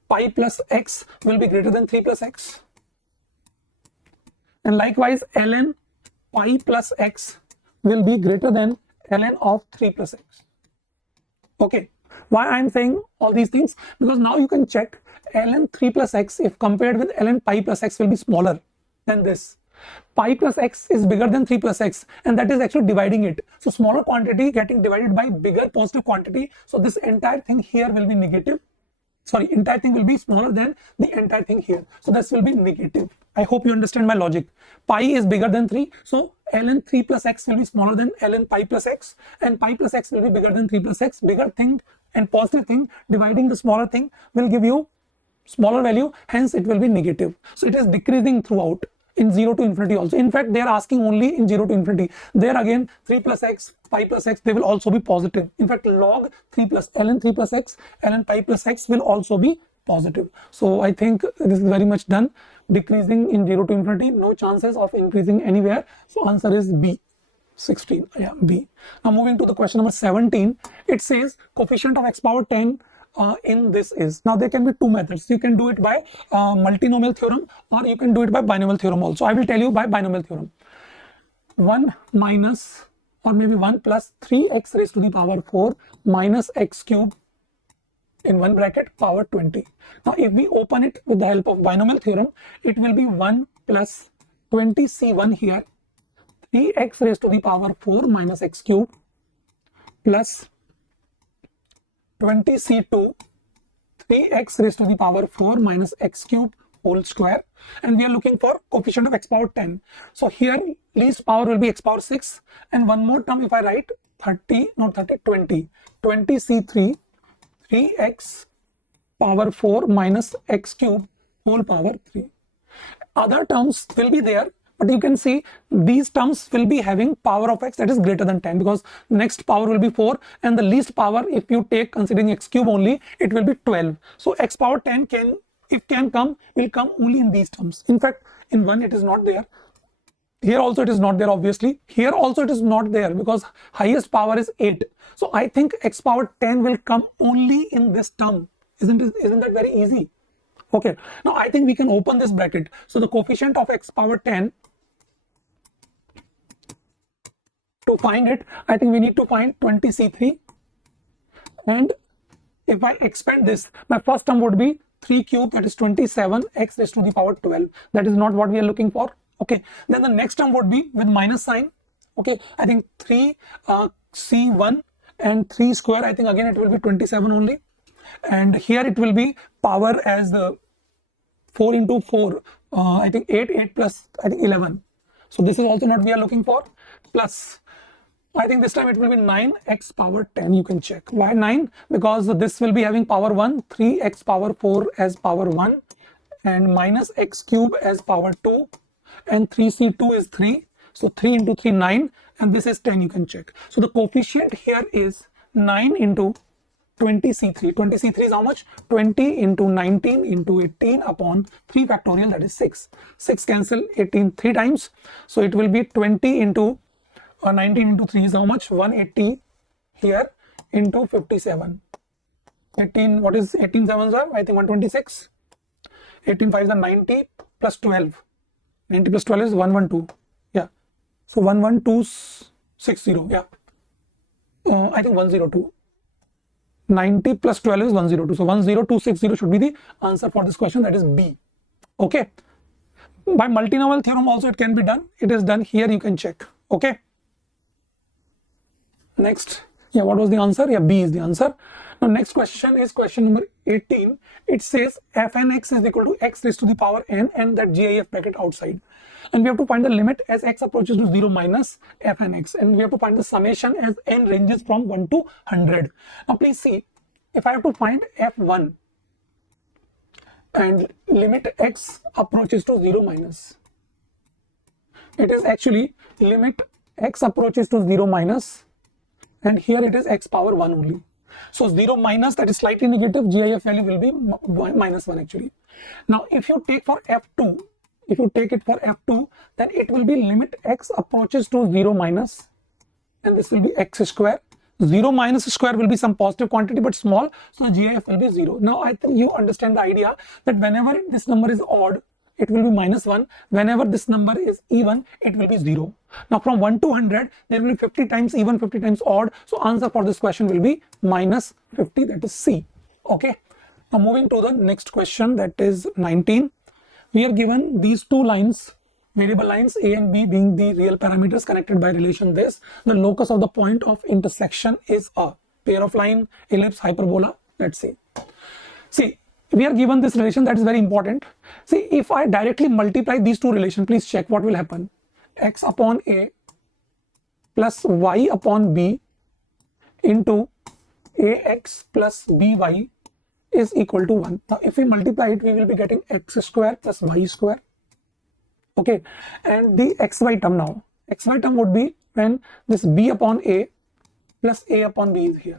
pi plus x will be greater than 3 plus x. And likewise, ln pi plus x will be greater than ln of 3 plus x. Okay. Why I am saying all these things? Because now you can check ln 3 plus x, if compared with ln pi plus x, will be smaller than this. Pi plus x is bigger than 3 plus x, and that is actually dividing it. So smaller quantity getting divided by bigger positive quantity. So this entire thing here will be negative. Sorry, entire thing will be smaller than the entire thing here. So this will be negative. I hope you understand my logic. Pi is bigger than 3. So ln 3 plus x will be smaller than ln pi plus x, and pi plus x will be bigger than 3 plus x. Bigger thing and positive thing dividing the smaller thing will give you smaller value, hence it will be negative. So it is decreasing throughout in 0 to infinity also. In fact, they are asking only in 0 to infinity. There again, 3 plus x, pi plus x, they will also be positive. In fact, log 3 plus ln 3 plus x, ln pi plus x will also be positive. So I think this is very much done. Decreasing in 0 to infinity, no chances of increasing anywhere. So answer is B. 16, yeah, B. Now moving to the question number 17, it says coefficient of x power 10 in this is. Now there can be two methods. You can do it by multinomial theorem, or you can do it by binomial theorem also. I will tell you by binomial theorem. 1 minus, or maybe 1 plus 3x raised to the power 4 minus x cube in one bracket power 20. Now if we open it with the help of binomial theorem, it will be 1 plus 20c1 here, 3x raised to the power 4 minus x cube plus 20c2, 3x raised to the power 4 minus x cube whole square, and we are looking for coefficient of x power 10. So here least power will be x power 6, and one more term if I write 20c3, 3x power 4 minus x cube whole power 3. Other terms will be there, but you can see these terms will be having power of x that is greater than 10, because next power will be 4, and the least power, if you take considering x cube only, it will be 12. So x power 10 will come only in these terms. In fact, in 1 it is not there. Here also it is not there, obviously. Here also it is not there, because highest power is 8. So I think x power 10 will come only in this term. Isn't that very easy? Okay. Now I think we can open this bracket. So the coefficient of x power 10, to find it, I think we need to find 20c3. And if I expand this, my first term would be 3 cube, that is 27 x raised to the power 12. That is not what we are looking for. Okay, then the next term would be with minus sign. Okay, I think 3 c1 and 3 square, I think again it will be 27 only. And here it will be power as the 4 into 4, I think 8 plus I think 11. So this is also not we are looking for. Plus, I think this time it will be 9x power 10. You can check. Why 9? Because this will be having power 1, 3x power 4 as power 1, and minus x cube as power 2, and 3c2 is 3. So 3 into 3, 9, and this is 10. You can check. So the coefficient here is 9 into 20c3. 20c3 is how much? 20 into 19 into 18 upon 3 factorial, that is 6. 6 cancel 18 3 times. So it will be 20 into 19 into 3 is how much? 180 here into 57. 18, what is 18 sevens are? I think 126. 18 5s are 90 plus 12. 90 plus 12 is 112. Yeah. So 11260. Yeah. I think 102. 90 plus 12 is 102. So 10260 should be the answer for this question. That is B. Okay. By multinomial theorem also it can be done. It is done here. You can check. Okay. Next. Yeah, what was the answer? Yeah, B is the answer. Now next question is question number 18. It says fnx is equal to x raised to the power n and that GIF bracket outside. And we have to find the limit as x approaches to 0 minus fnx. And we have to find the summation as n ranges from 1 to 100. Now please see, if I have to find f1 and limit x approaches to 0 minus, it is actually limit x approaches to 0 minus, and here it is x power 1 only. So 0 minus, that is slightly negative, GIF value will be minus 1 actually. Now if you take for f2, if you take it for f2, then it will be limit x approaches to 0 minus, and this will be x square. 0 minus square will be some positive quantity but small, so the GIF will be 0. Now I think you understand the idea that whenever this number is odd, it will be minus 1. Whenever this number is even, it will be 0. Now from 1 to 100, there will be 50 times even, 50 times odd. So answer for this question will be minus 50, that is C. Okay. Now moving to the next question, that is 19. We are given these two lines, variable lines A and B being the real parameters connected by relation this. The locus of the point of intersection is a pair of line, ellipse, hyperbola. Let's see. See, we are given this relation, that is very important. See, if I directly multiply these two relations, please check what will happen. X upon A plus Y upon B into AX plus BY is equal to 1. Now, if we multiply it, we will be getting x square plus y square. Okay, and the xy term now. Xy term would be when this B upon A plus A upon B is here.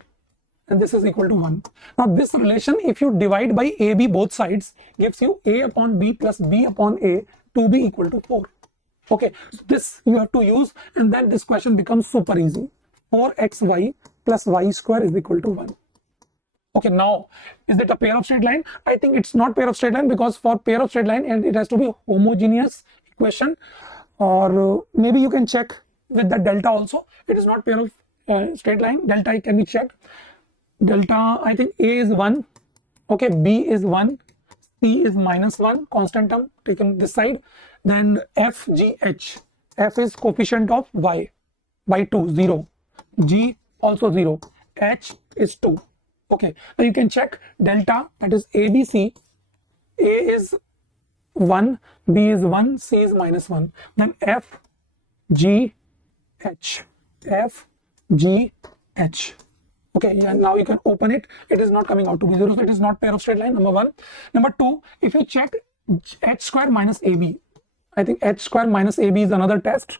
And this is equal to 1. Now this relation, if you divide by AB both sides, gives you A upon B plus B upon A to be equal to 4. Okay, so this you have to use, and then this question becomes super easy. 4xy plus y square is equal to 1. Okay, now is it a pair of straight line? I think it's not pair of straight line, because for pair of straight line, and it has to be homogeneous equation, or maybe you can check with the delta also. It is not pair of straight line. Delta can be checked. Delta, I think A is 1, okay, B is 1, C is minus 1, constant term taken this side, then F, G, H. F is coefficient of Y by 2, 0, G also 0, H is 2. Okay, now you can check delta, that is ABC, A is 1, B is 1, C is minus 1, then F, G, H, F, G, H. Okay, yeah, now you can open it. It is not coming out to be 0, so it is not pair of straight line, number 1. Number 2, if you check H square minus AB, I think H square minus AB is another test.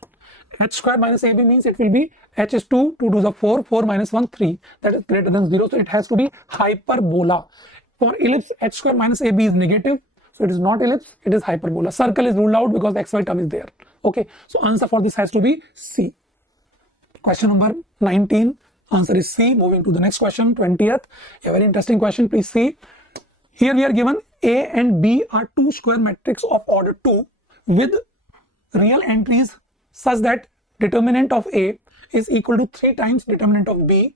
H square minus AB means it will be H is 2, 2 to the 4, 4 minus 1, 3. That is greater than 0, so it has to be hyperbola. For ellipse, H square minus AB is negative, so it is not ellipse, it is hyperbola. Circle is ruled out because the XY term is there. Okay, so answer for this has to be C. Question number 19. Answer is C. Moving to the next question, 20th. A very interesting question. Please see. Here we are given A and B are two square matrix of order 2 with real entries such that determinant of A is equal to 3 times determinant of B,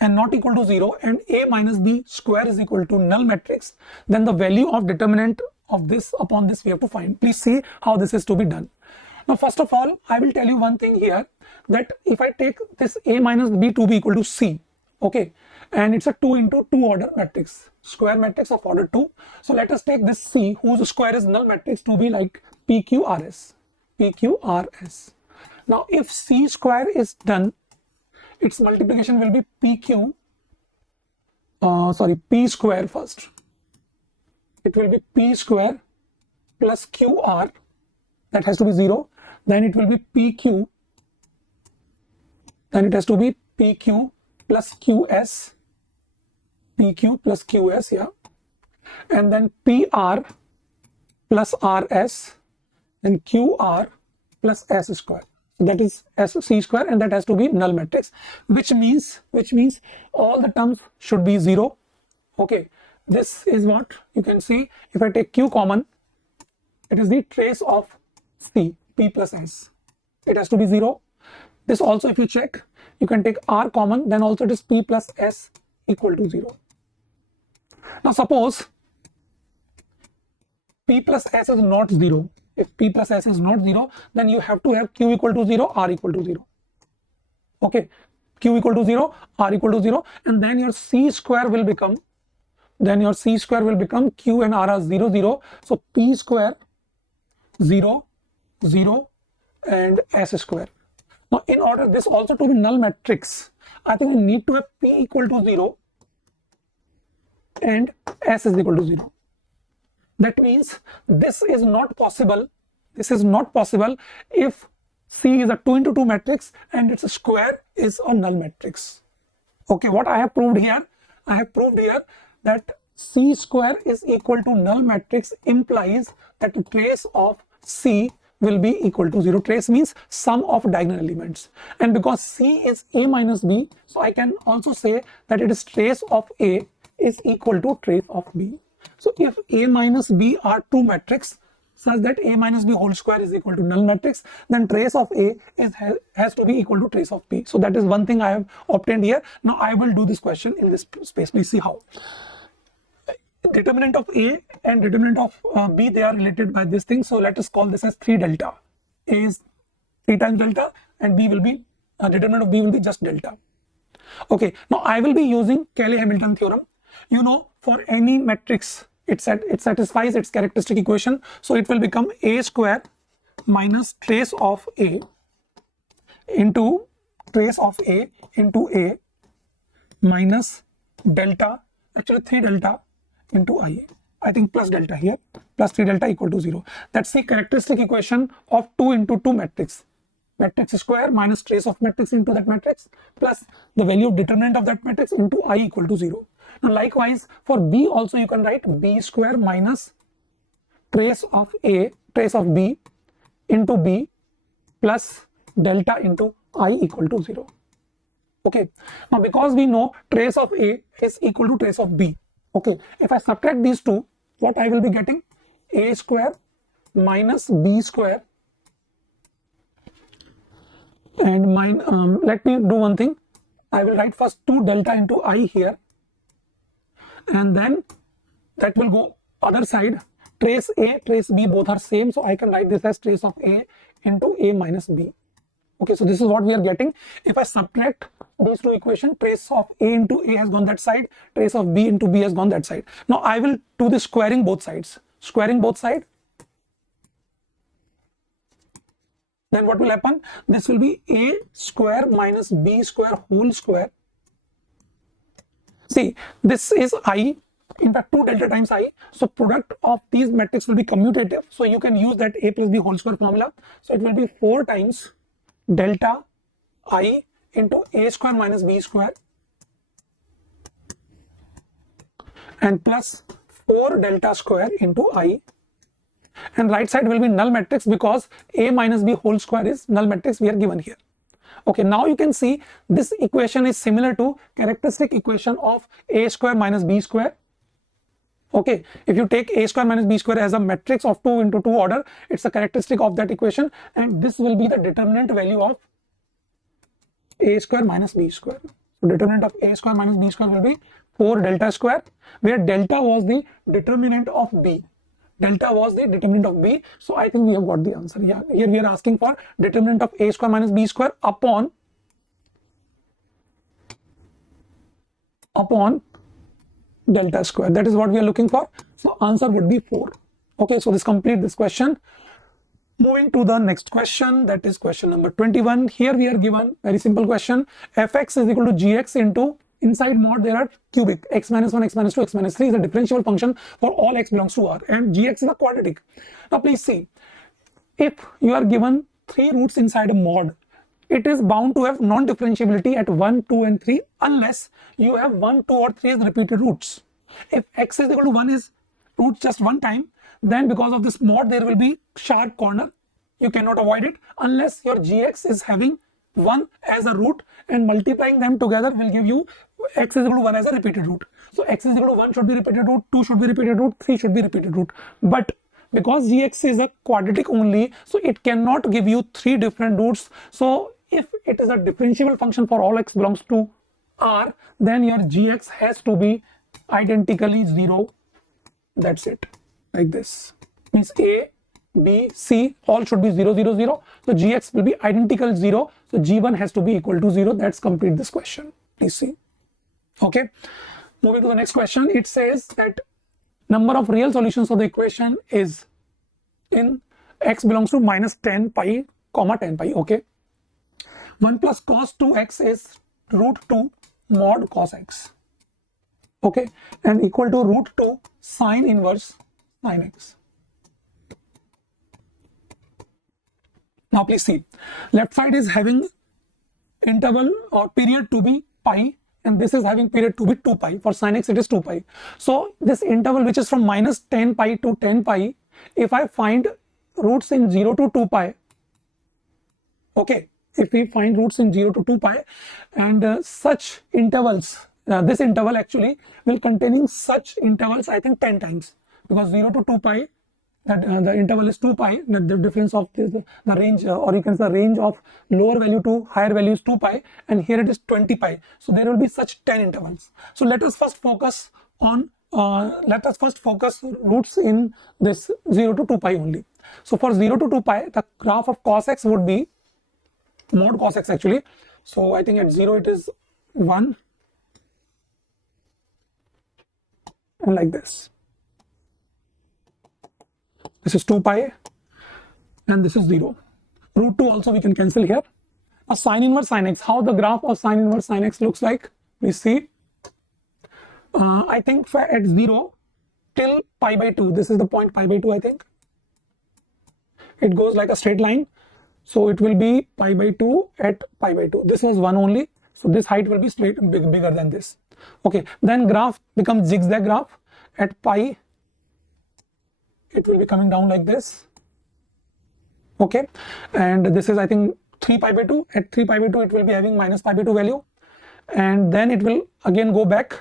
and not equal to 0 and A minus B square is equal to null matrix, then the value of determinant of this upon this we have to find. Please see how this is to be done. Now first of all, I will tell you one thing here, that if I take this A minus B to be equal to C, okay, and it's a 2 into 2 order matrix, square matrix of order 2. So let us take this C whose square is null matrix to be like PQRS. PQRS. Now if C square is done, its multiplication will be P square first. It will be P square plus QR, that has to be 0. Then it will be PQ. Then it has to be PQ plus QS. PQ plus QS, yeah. And then PR plus RS and QR plus S square. That is C square, and that has to be null matrix, which means all the terms should be 0. Okay, this is what you can see. If I take Q common, it is the trace of C, P plus S. It has to be 0. This also, if you check, you can take R common, then also it is P plus S equal to 0. Now suppose P plus S is not 0. If P plus S is not 0, then you have to have Q equal to 0, R equal to 0. Okay, Q equal to 0, R equal to 0, and then your C square will become, Q and R are 0, 0. So P square 0, 0 and S square. Now in order this also to be null matrix, I think we need to have P equal to 0 and S is equal to 0. That means this is not possible. This is not possible if C is a 2 into 2 matrix and its square is a null matrix. Okay, what I have proved here? I have proved here that C square is equal to null matrix implies that the trace of C will be equal to 0. Trace means sum of diagonal elements. And because C is A minus B, so I can also say that it is trace of A is equal to trace of B. So if A minus B are two matrices such that A minus B whole square is equal to null matrix, then trace of A has to be equal to trace of B. So that is one thing I have obtained here. Now I will do this question in this space. Please see how. Determinant of A and determinant of B, they are related by this thing. So let us call this as 3 delta. A is 3 times delta and B will be, determinant of B will be just delta. Okay, now I will be using Cayley-Hamilton theorem. You know, for any matrix, it satisfies its characteristic equation. So it will become A square minus trace of A into A minus delta, actually 3 delta into IA. I think plus delta here, plus 3 delta equal to 0. That's the characteristic equation of 2 into 2 matrix. Matrix square minus trace of matrix into that matrix plus the value of determinant of that matrix into I equal to 0. Now likewise for B also you can write B square minus trace of A, trace of B into B plus delta into I equal to 0. Okay, now because we know trace of A is equal to trace of B. Okay, if I subtract these two, what I will be getting? A square minus B square, and let me do one thing. I will write first 2 delta into I here, and then that will go other side. Trace A, trace B both are same, so I can write this as trace of A into A minus B. Okay, so this is what we are getting. If I subtract these two equations, trace of A into A has gone that side, trace of B into B has gone that side. Now I will do the squaring both sides. Squaring both sides. Then what will happen? This will be A square minus B square whole square. See, this is I, in fact 2 delta times I. So product of these matrices will be commutative. So you can use that A plus B whole square formula. So it will be 4 times delta I into A square minus B square and plus 4 delta square into I, and right side will be null matrix because A minus B whole square is null matrix we are given here. Okay, now you can see this equation is similar to characteristic equation of A square minus B square. Okay, if you take A square minus B square as a matrix of 2 into 2 order, it's a characteristic of that equation, and this will be the determinant value of A square minus B square. So determinant of a square minus b square will be 4 delta square, where delta was the determinant of b. Delta was the determinant of b. So I think we have got the answer. Yeah, here we are asking for determinant of a square minus b square upon delta square. That is what we are looking for. So answer would be 4. Okay, so this complete this question. Moving to the next question, that is question number 21. Here we are given very simple question. Fx is equal to gx into, inside mod there are cubic, x minus 1, x minus 2, x minus 3 is a differentiable function for all x belongs to R, and gx is a quadratic. Now please see, if you are given 3 roots inside a mod, it is bound to have non-differentiability at 1, 2 and 3 unless you have 1, 2 or 3 as repeated roots. If x is equal to 1 is root just one time, then because of this mod there will be sharp corner. You cannot avoid it unless your gx is having 1 as a root, and multiplying them together will give you x is equal to 1 as a repeated root. So x is equal to 1 should be repeated root, 2 should be repeated root, 3 should be repeated root. But because gx is a quadratic only, so it cannot give you 3 different roots. So if it is a differentiable function for all x belongs to R, then your gx has to be identically 0. That's it. Like this. Means A, B, C all should be 0, 0, 0. So gx will be identical 0. So g1 has to be equal to 0. That's complete this question. Please see. Okay. Moving to the next question. It says that number of real solutions of the equation is in x belongs to minus 10 pi, comma 10 pi. Okay. 1 plus cos 2x is root 2 mod cos x. Okay. And equal to root 2 sine inverse sine x. Now please see, left side is having interval or period to be pi, and this is having period to be 2 pi. For sin x it is 2 pi. So this interval which is from minus 10 pi to 10 pi, if I find roots in 0 to 2 pi, okay, if we find roots in 0 to 2 pi and such intervals, this interval actually will containing such intervals I think 10 times, because 0 to 2 pi, that the interval is 2 pi, the difference of the range or you can say the range of lower value to higher value is 2 pi, and here it is 20 pi. So there will be such 10 intervals. So let us first focus on roots in this 0 to 2 pi only. So for 0 to 2 pi, the graph of cos x would be mod cos x actually. So I think at 0 it is 1 and like this. This is 2 pi and this is 0. Root 2 also we can cancel here. A sine inverse sine x. How the graph of sine inverse sine x looks like? We see. I think at 0 till pi by 2. This is the point pi by 2 I think. It goes like a straight line. So it will be pi by 2 at pi by 2. This was 1 only. So this height will be straight bigger than this. Okay. Then graph becomes zigzag graph. At pi it will be coming down like this. Okay, and this is I think 3 pi by 2. At 3 pi by 2 it will be having minus pi by 2 value, and then it will again go back,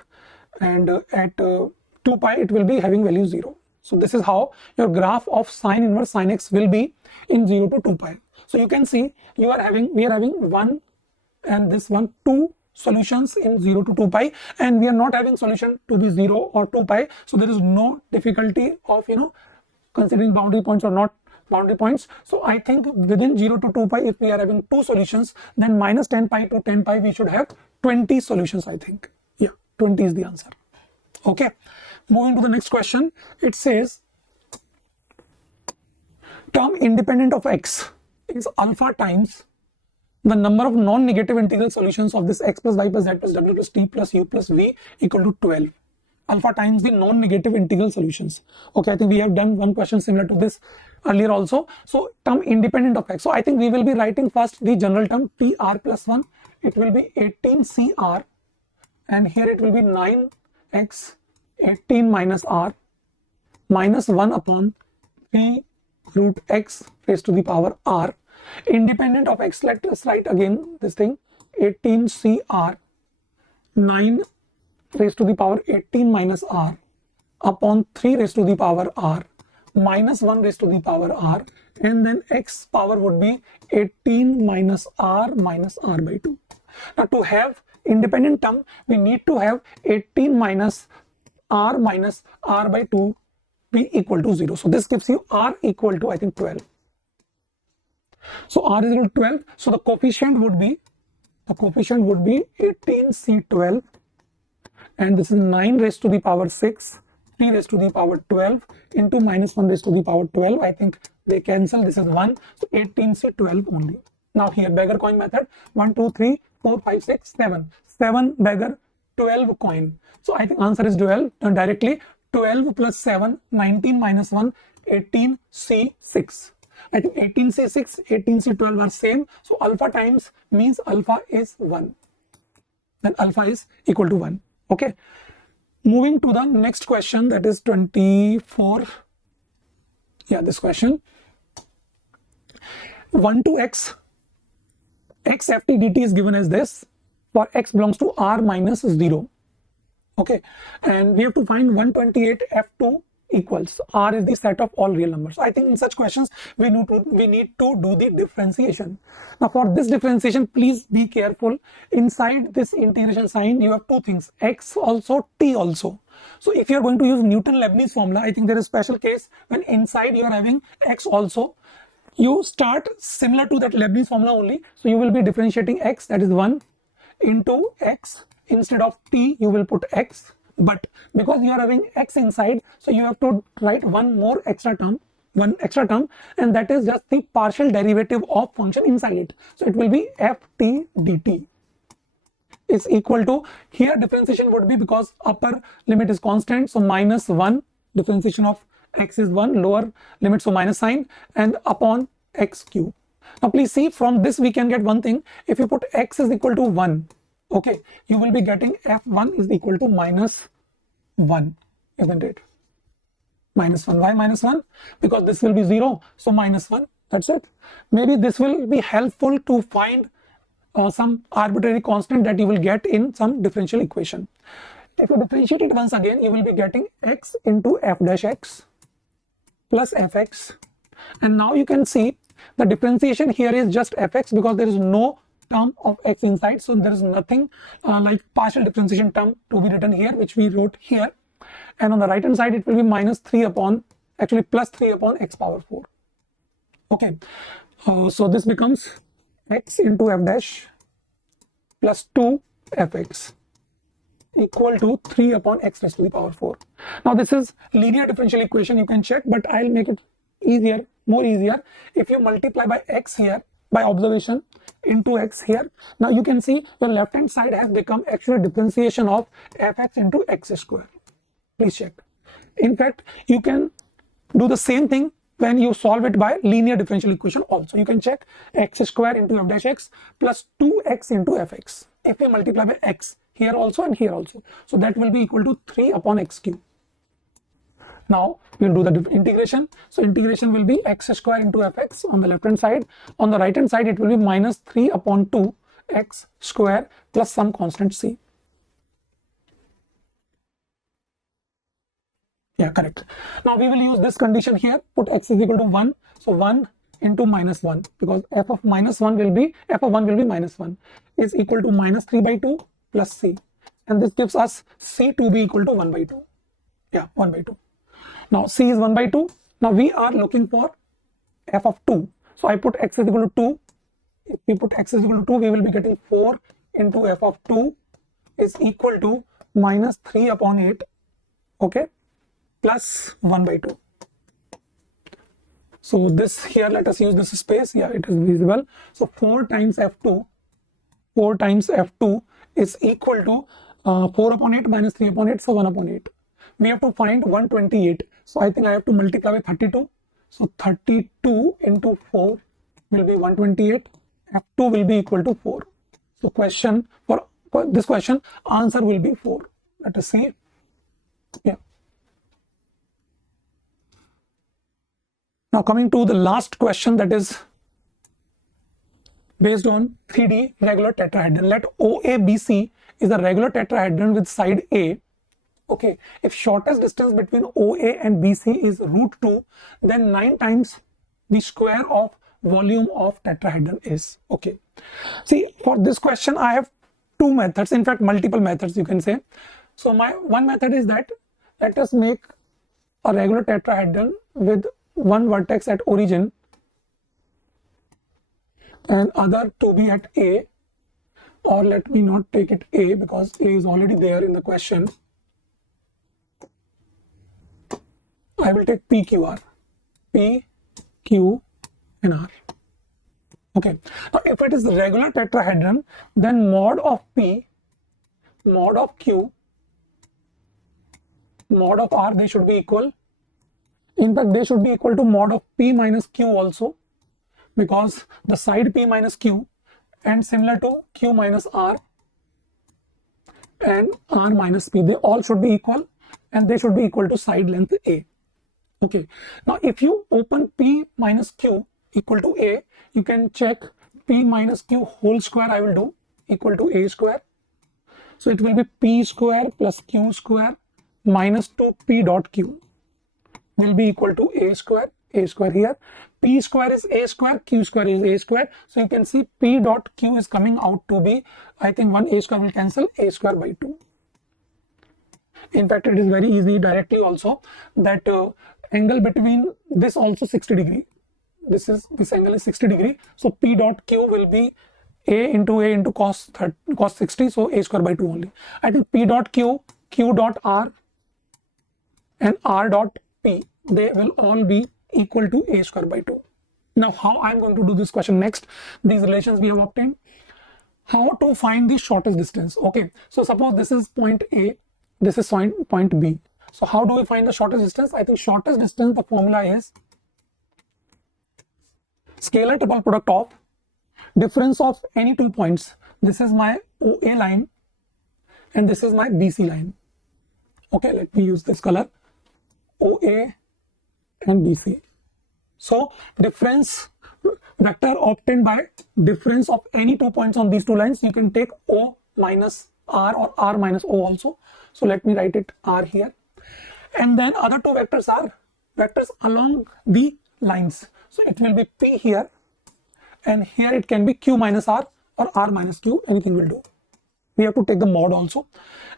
and at 2 pi it will be having value 0. So this is how your graph of sine inverse sine x will be in 0 to 2 pi. So you can see we are having 1 and this one 2 solutions in 0 to 2 pi, and we are not having solution to be 0 or 2 pi. So there is no difficulty of considering boundary points or not boundary points. So I think within 0 to 2 pi, if we are having 2 solutions, then minus 10 pi to 10 pi we should have 20 solutions. I think, yeah, 20 is the answer. Okay, moving to the next question. It says term independent of x is alpha times the number of non-negative integral solutions of this x plus y plus z plus w plus t plus u plus v equal to 12. Alpha times the non-negative integral solutions. Okay, I think we have done one question similar to this earlier also. So term independent of x. So I think we will be writing first the general term tr plus 1. It will be 18cr, and here it will be 9x 18 minus r minus 1 upon 3 root x raised to the power r. Independent of x, let us write again this thing, 18cr 9 raised to the power 18 minus r upon 3 raised to the power r minus 1 raised to the power r, and then x power would be 18 minus r by 2. Now to have independent term, we need to have 18 minus r by 2 be equal to 0. So this gives you r equal to, I think, 12. So r is equal to 12. So the coefficient would be 18C12, and this is 9 raised to the power 6, 3 raised to the power 12 into minus 1 raised to the power 12. I think they cancel. This is 1. So 18C12 only. Now here beggar coin method. 1, 2, 3, 4, 5, 6, 7. 7 beggar, 12 coin. So I think answer is 12. And directly 12 plus 7, 19 minus 1, 18C6. I think 18C6, 18C12 are same. So alpha times means alpha is 1. Then alpha is equal to 1. Okay. Moving to the next question, that is 24. Yeah, this question. 1 to x ft dt is given as this for x belongs to r minus 0. Okay. And we have to find 128 f2 equals r is the set of all real numbers. I think in such questions we need to do the differentiation. Now for this differentiation, please be careful. Inside this integration sign you have two things, x also, t also. So if you are going to use Newton-Leibniz formula, I think there is a special case when inside you are having x also. You start similar to that Leibniz formula only. So you will be differentiating x, that is 1 into x. Instead of t you will put x. But because you are having x inside, so you have to write one extra term, and that is just the partial derivative of function inside it. So it will be ft dt is equal to, here differentiation would be, because upper limit is constant, so minus 1, differentiation of x is 1, lower limit, so minus sign, and upon x cube. Now please see, from this we can get one thing. If you put x is equal to 1, okay, you will be getting f1 is equal to minus 1, isn't it? Minus 1. Why minus 1? Because this will be 0, so minus 1. That's it. Maybe this will be helpful to find some arbitrary constant that you will get in some differential equation. If you differentiate it once again, you will be getting x into f dash x plus fx. And now you can see the differentiation here is just fx, because there is no term of x inside, so there is nothing like partial differentiation term to be written here, which we wrote here. And on the right hand side it will be minus 3 upon, actually plus 3 upon x power 4. Okay, so this becomes x into f dash plus 2 fx equal to 3 upon x raised to the power 4. Now this is linear differential equation, you can check, but I'll make it easier, more easier. If you multiply by x here, by observation, into x here, now you can see the left hand side has become actually differentiation of fx into x square. Please check. In fact, you can do the same thing when you solve it by linear differential equation also. You can check x square into f dash x plus 2x into fx. If we multiply by x here also and here also, so that will be equal to 3 upon x cube. Now we'll do the integration. So integration will be x square into fx on the left hand side. On the right hand side it will be minus 3 upon 2 x square plus some constant c. Yeah, correct. Now we will use this condition here. Put x is equal to 1. So 1 into minus 1, because f of minus 1 will be, f of 1 will be minus 1, is equal to minus 3 by 2 plus c. And this gives us c to be equal to 1 by 2. Yeah, 1 by 2. Now c is 1 by 2. Now we are looking for f of 2. So I put x is equal to 2. If we put x is equal to 2, we will be getting 4 into f of 2 is equal to minus 3 upon 8. Okay, plus 1 by 2. So this here, let us use this space. Yeah, it is visible. So 4 times f2 is equal to 4 upon 8 minus 3 upon 8, so 1 upon 8. We have to find 128. So I think I have to multiply by 32. So 32 into 4 will be 128. F2 will be equal to 4. So question for this question, answer will be 4. Let us see. Yeah. Now coming to the last question, that is based on 3D regular tetrahedron. Let OABC is a regular tetrahedron with side A. Okay, if shortest distance between OA and BC is root 2, then 9 times the square of volume of tetrahedron is. Okay, see, for this question I have two methods, in fact multiple methods you can say. So my one method is that let us make a regular tetrahedron with one vertex at origin and other to be at A, or let me not take it A because A is already there in the question. I will take PQR, P, Q and R. Okay, now if it is regular tetrahedron, then mod of P, mod of Q, mod of R, they should be equal. In fact, they should be equal to mod of P minus Q also, because the side P minus Q, and similar to Q minus R and R minus P, they all should be equal and they should be equal to side length A. Okay, now if you open P minus Q equal to A, you can check P minus Q whole square I will do equal to A square. So it will be P square plus Q square minus 2P dot Q will be equal to A square here. P square is A square, Q square is A square. So you can see P dot Q is coming out to be, I think one A square will cancel, A square by 2. In fact, it is very easy directly also that angle between this also 60 degree. This angle is 60 degree. So P dot Q will be A into cos 60. So A square by 2 only. I think P dot Q, Q dot R and R dot P, they will all be equal to A square by 2. Now how I am going to do this question next, these relations we have obtained. How to find the shortest distance? Okay, so suppose this is point A, this is point B. So how do we find the shortest distance? I think shortest distance, the formula is scalar triple product of difference of any 2 points. This is my OA line and this is my BC line. Okay, let me use this color, OA and BC. So difference vector obtained by difference of any 2 points on these two lines, you can take O minus R or R minus O also. So let me write it R here. And then other two vectors are vectors along the lines. So it will be P here and here it can be Q minus R or R minus Q, anything will do. We have to take the mod also.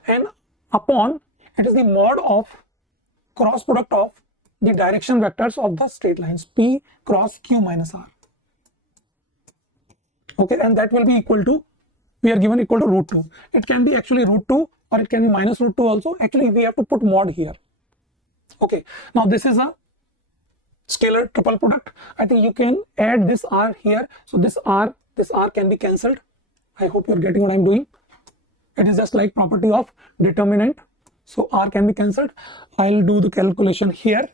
And upon, it is the mod of cross product of the direction vectors of the straight lines P cross Q minus R. Okay, and that will be equal to, we are given equal to root 2. It can be actually root 2 or it can be minus root 2 also. Actually, we have to put mod here. Okay, now this is a scalar triple product. I think you can add this R here. So this R can be cancelled. I hope you are getting what I am doing. It is just like property of determinant. So R can be cancelled. I'll do the calculation here.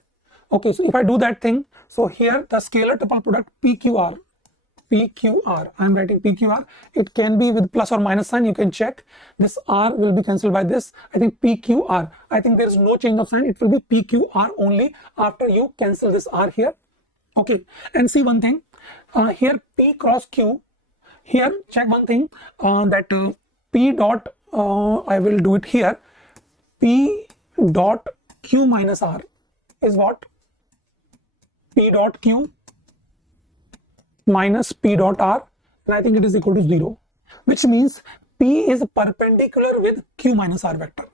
Okay, so if I do that thing, so here the scalar triple product PQR, I am writing PQR. It can be with plus or minus sign. You can check. This R will be cancelled by this. I think PQR. I think there is no change of sign. It will be PQR only after you cancel this R here. Okay, and see one thing. Here P cross Q. Here check one thing that P dot. I will do it here. P dot Q minus R is what? P dot Q minus P dot R, and I think it is equal to 0, which means P is perpendicular with Q minus R vector.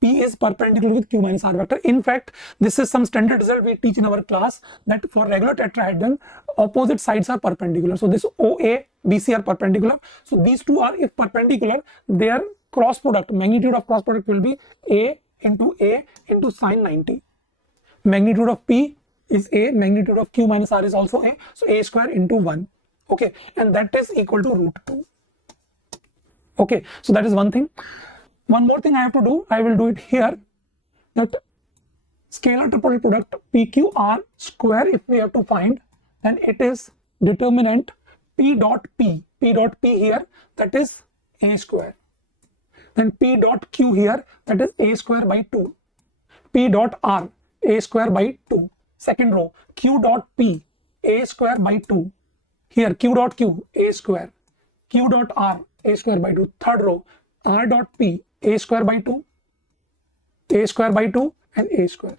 P is perpendicular with Q minus R vector. In fact, this is some standard result we teach in our class that for regular tetrahedron, opposite sides are perpendicular. So this OA, BC are perpendicular. So these two are, if perpendicular, their cross product, magnitude of cross product will be A into sine 90. Magnitude of P is A, magnitude of Q minus R is also A. So A square into 1. Okay, and that is equal to root 2. Okay, so that is one thing. One more thing I have to do, I will do it here, that scalar triple product PQR square, if we have to find, then it is determinant P dot P here, that is A square. Then P dot Q here, that is A square by 2. P dot R, A square by 2. Second row, Q dot P, A square by 2. Here, Q dot Q, A square. Q dot R, A square by 2. Third row, R dot P, A square by 2. A square by 2 and A square.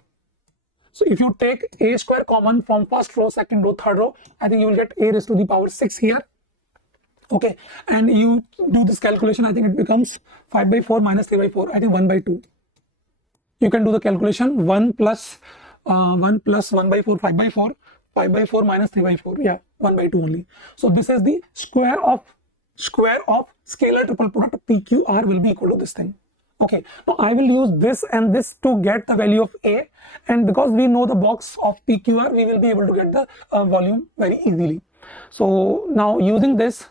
So if you take A square common from first row, second row, third row, I think you will get A raised to the power 6 here. Okay, and you do this calculation, I think it becomes 5 by 4 minus 3 by 4, I think 1 by 2. You can do the calculation, 1 plus 1 by 4, 5 by 4, 5 by 4 minus 3 by 4, yeah, 1 by 2 only. So this is the square of scalar triple product PQR will be equal to this thing. Okay, now I will use this and this to get the value of A, and because we know the box of PQR, we will be able to get the volume very easily. So now using this,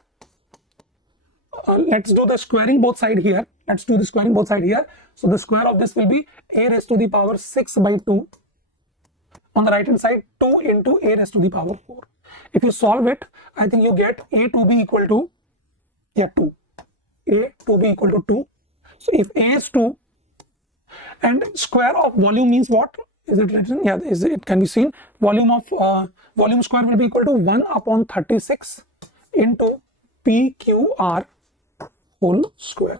let's do the squaring both side here. Let's do the squaring both side here. So the square of this will be a raised to the power 6 by 2. On the right hand side, 2 into a raised to the power 4. If you solve it, I think you get a to be equal to, yeah, 2. A to be equal to 2. So if a is 2, and square of volume means what? Is it written? Yeah, it can be seen. Volume of volume square will be equal to 1 upon 36 into PQR whole square.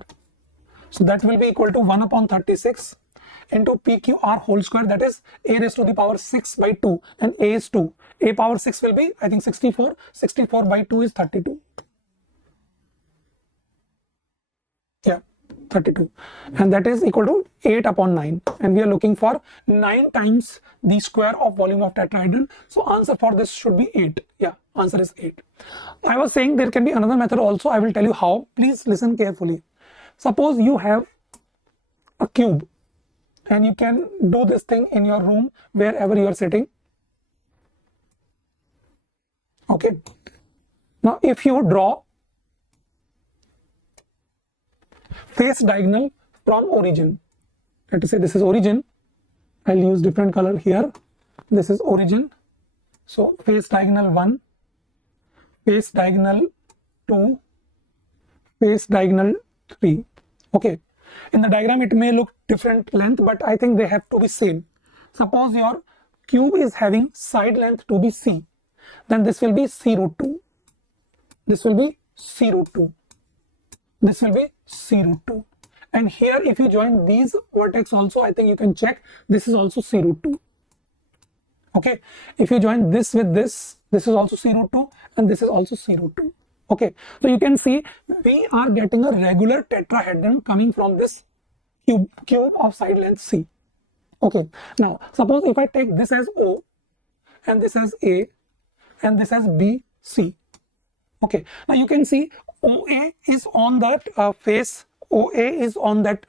So that will be equal to 1 upon 36 into PQR whole square, that is a raised to the power 6 by 2, and a is 2. A power 6 will be, I think, 64. 64 by 2 is 32. Yeah, 32. And that is equal to 8 upon 9. And we are looking for 9 times the square of volume of tetrahedron. So answer for this should be 8. Yeah, answer is 8. I was saying there can be another method also. I will tell you how. Please listen carefully. Suppose you have a cube and you can do this thing in your room wherever you are sitting. Okay. Now if you draw face diagonal from origin, let us say this is origin, I'll use different color here. This is origin. So face diagonal 1, face diagonal 2, face diagonal 3. Okay, in the diagram it may look different length, but I think they have to be same. Suppose your cube is having side length to be c, then this will be c root 2, this will be c root 2, this will be c root 2, and here if you join these vertex also, I think you can check, this is also c root 2. Okay, if you join this with this, this is also c root 2 and this is also c root 2. Okay, so you can see we are getting a regular tetrahedron coming from this cube of side length c. Okay, now suppose if I take this as O and this as A and this as B, C. Okay, now you can see OA is on that face, OA is on that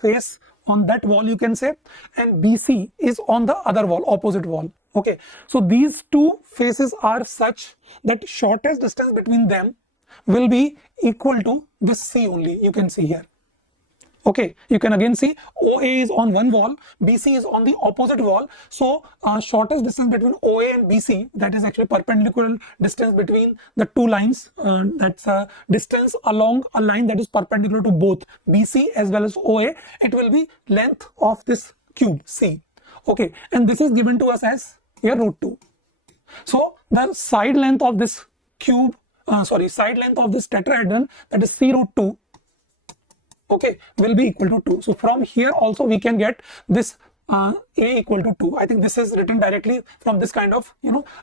face on that wall, you can say, and BC is on the other wall, opposite wall. Okay, so these two faces are such that shortest distance between them will be equal to this C only, you can see here. Okay, you can again see OA is on one wall, BC is on the opposite wall. So shortest distance between OA and BC, that is actually perpendicular distance between the two lines, that's a distance along a line that is perpendicular to both BC as well as OA. It will be length of this cube C. Okay, and this is given to us as here root 2. So the side length of this cube, side length of this tetrahedron, that is C root 2, okay, will be equal to 2. So from here also we can get this A equal to 2. I think this is written directly from this kind of,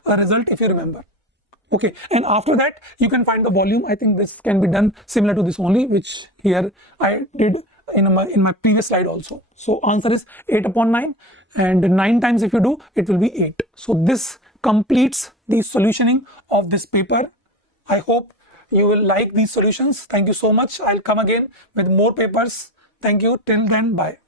a result, if you remember. Okay, and after that you can find the volume. I think this can be done similar to this only, which here I did in my previous slide also. So answer is 8 upon 9, and 9 times if you do, it will be 8. So this completes the solutioning of this paper. I hope you will like these solutions. Thank you so much. I'll come again with more papers. Thank you. Till then, bye.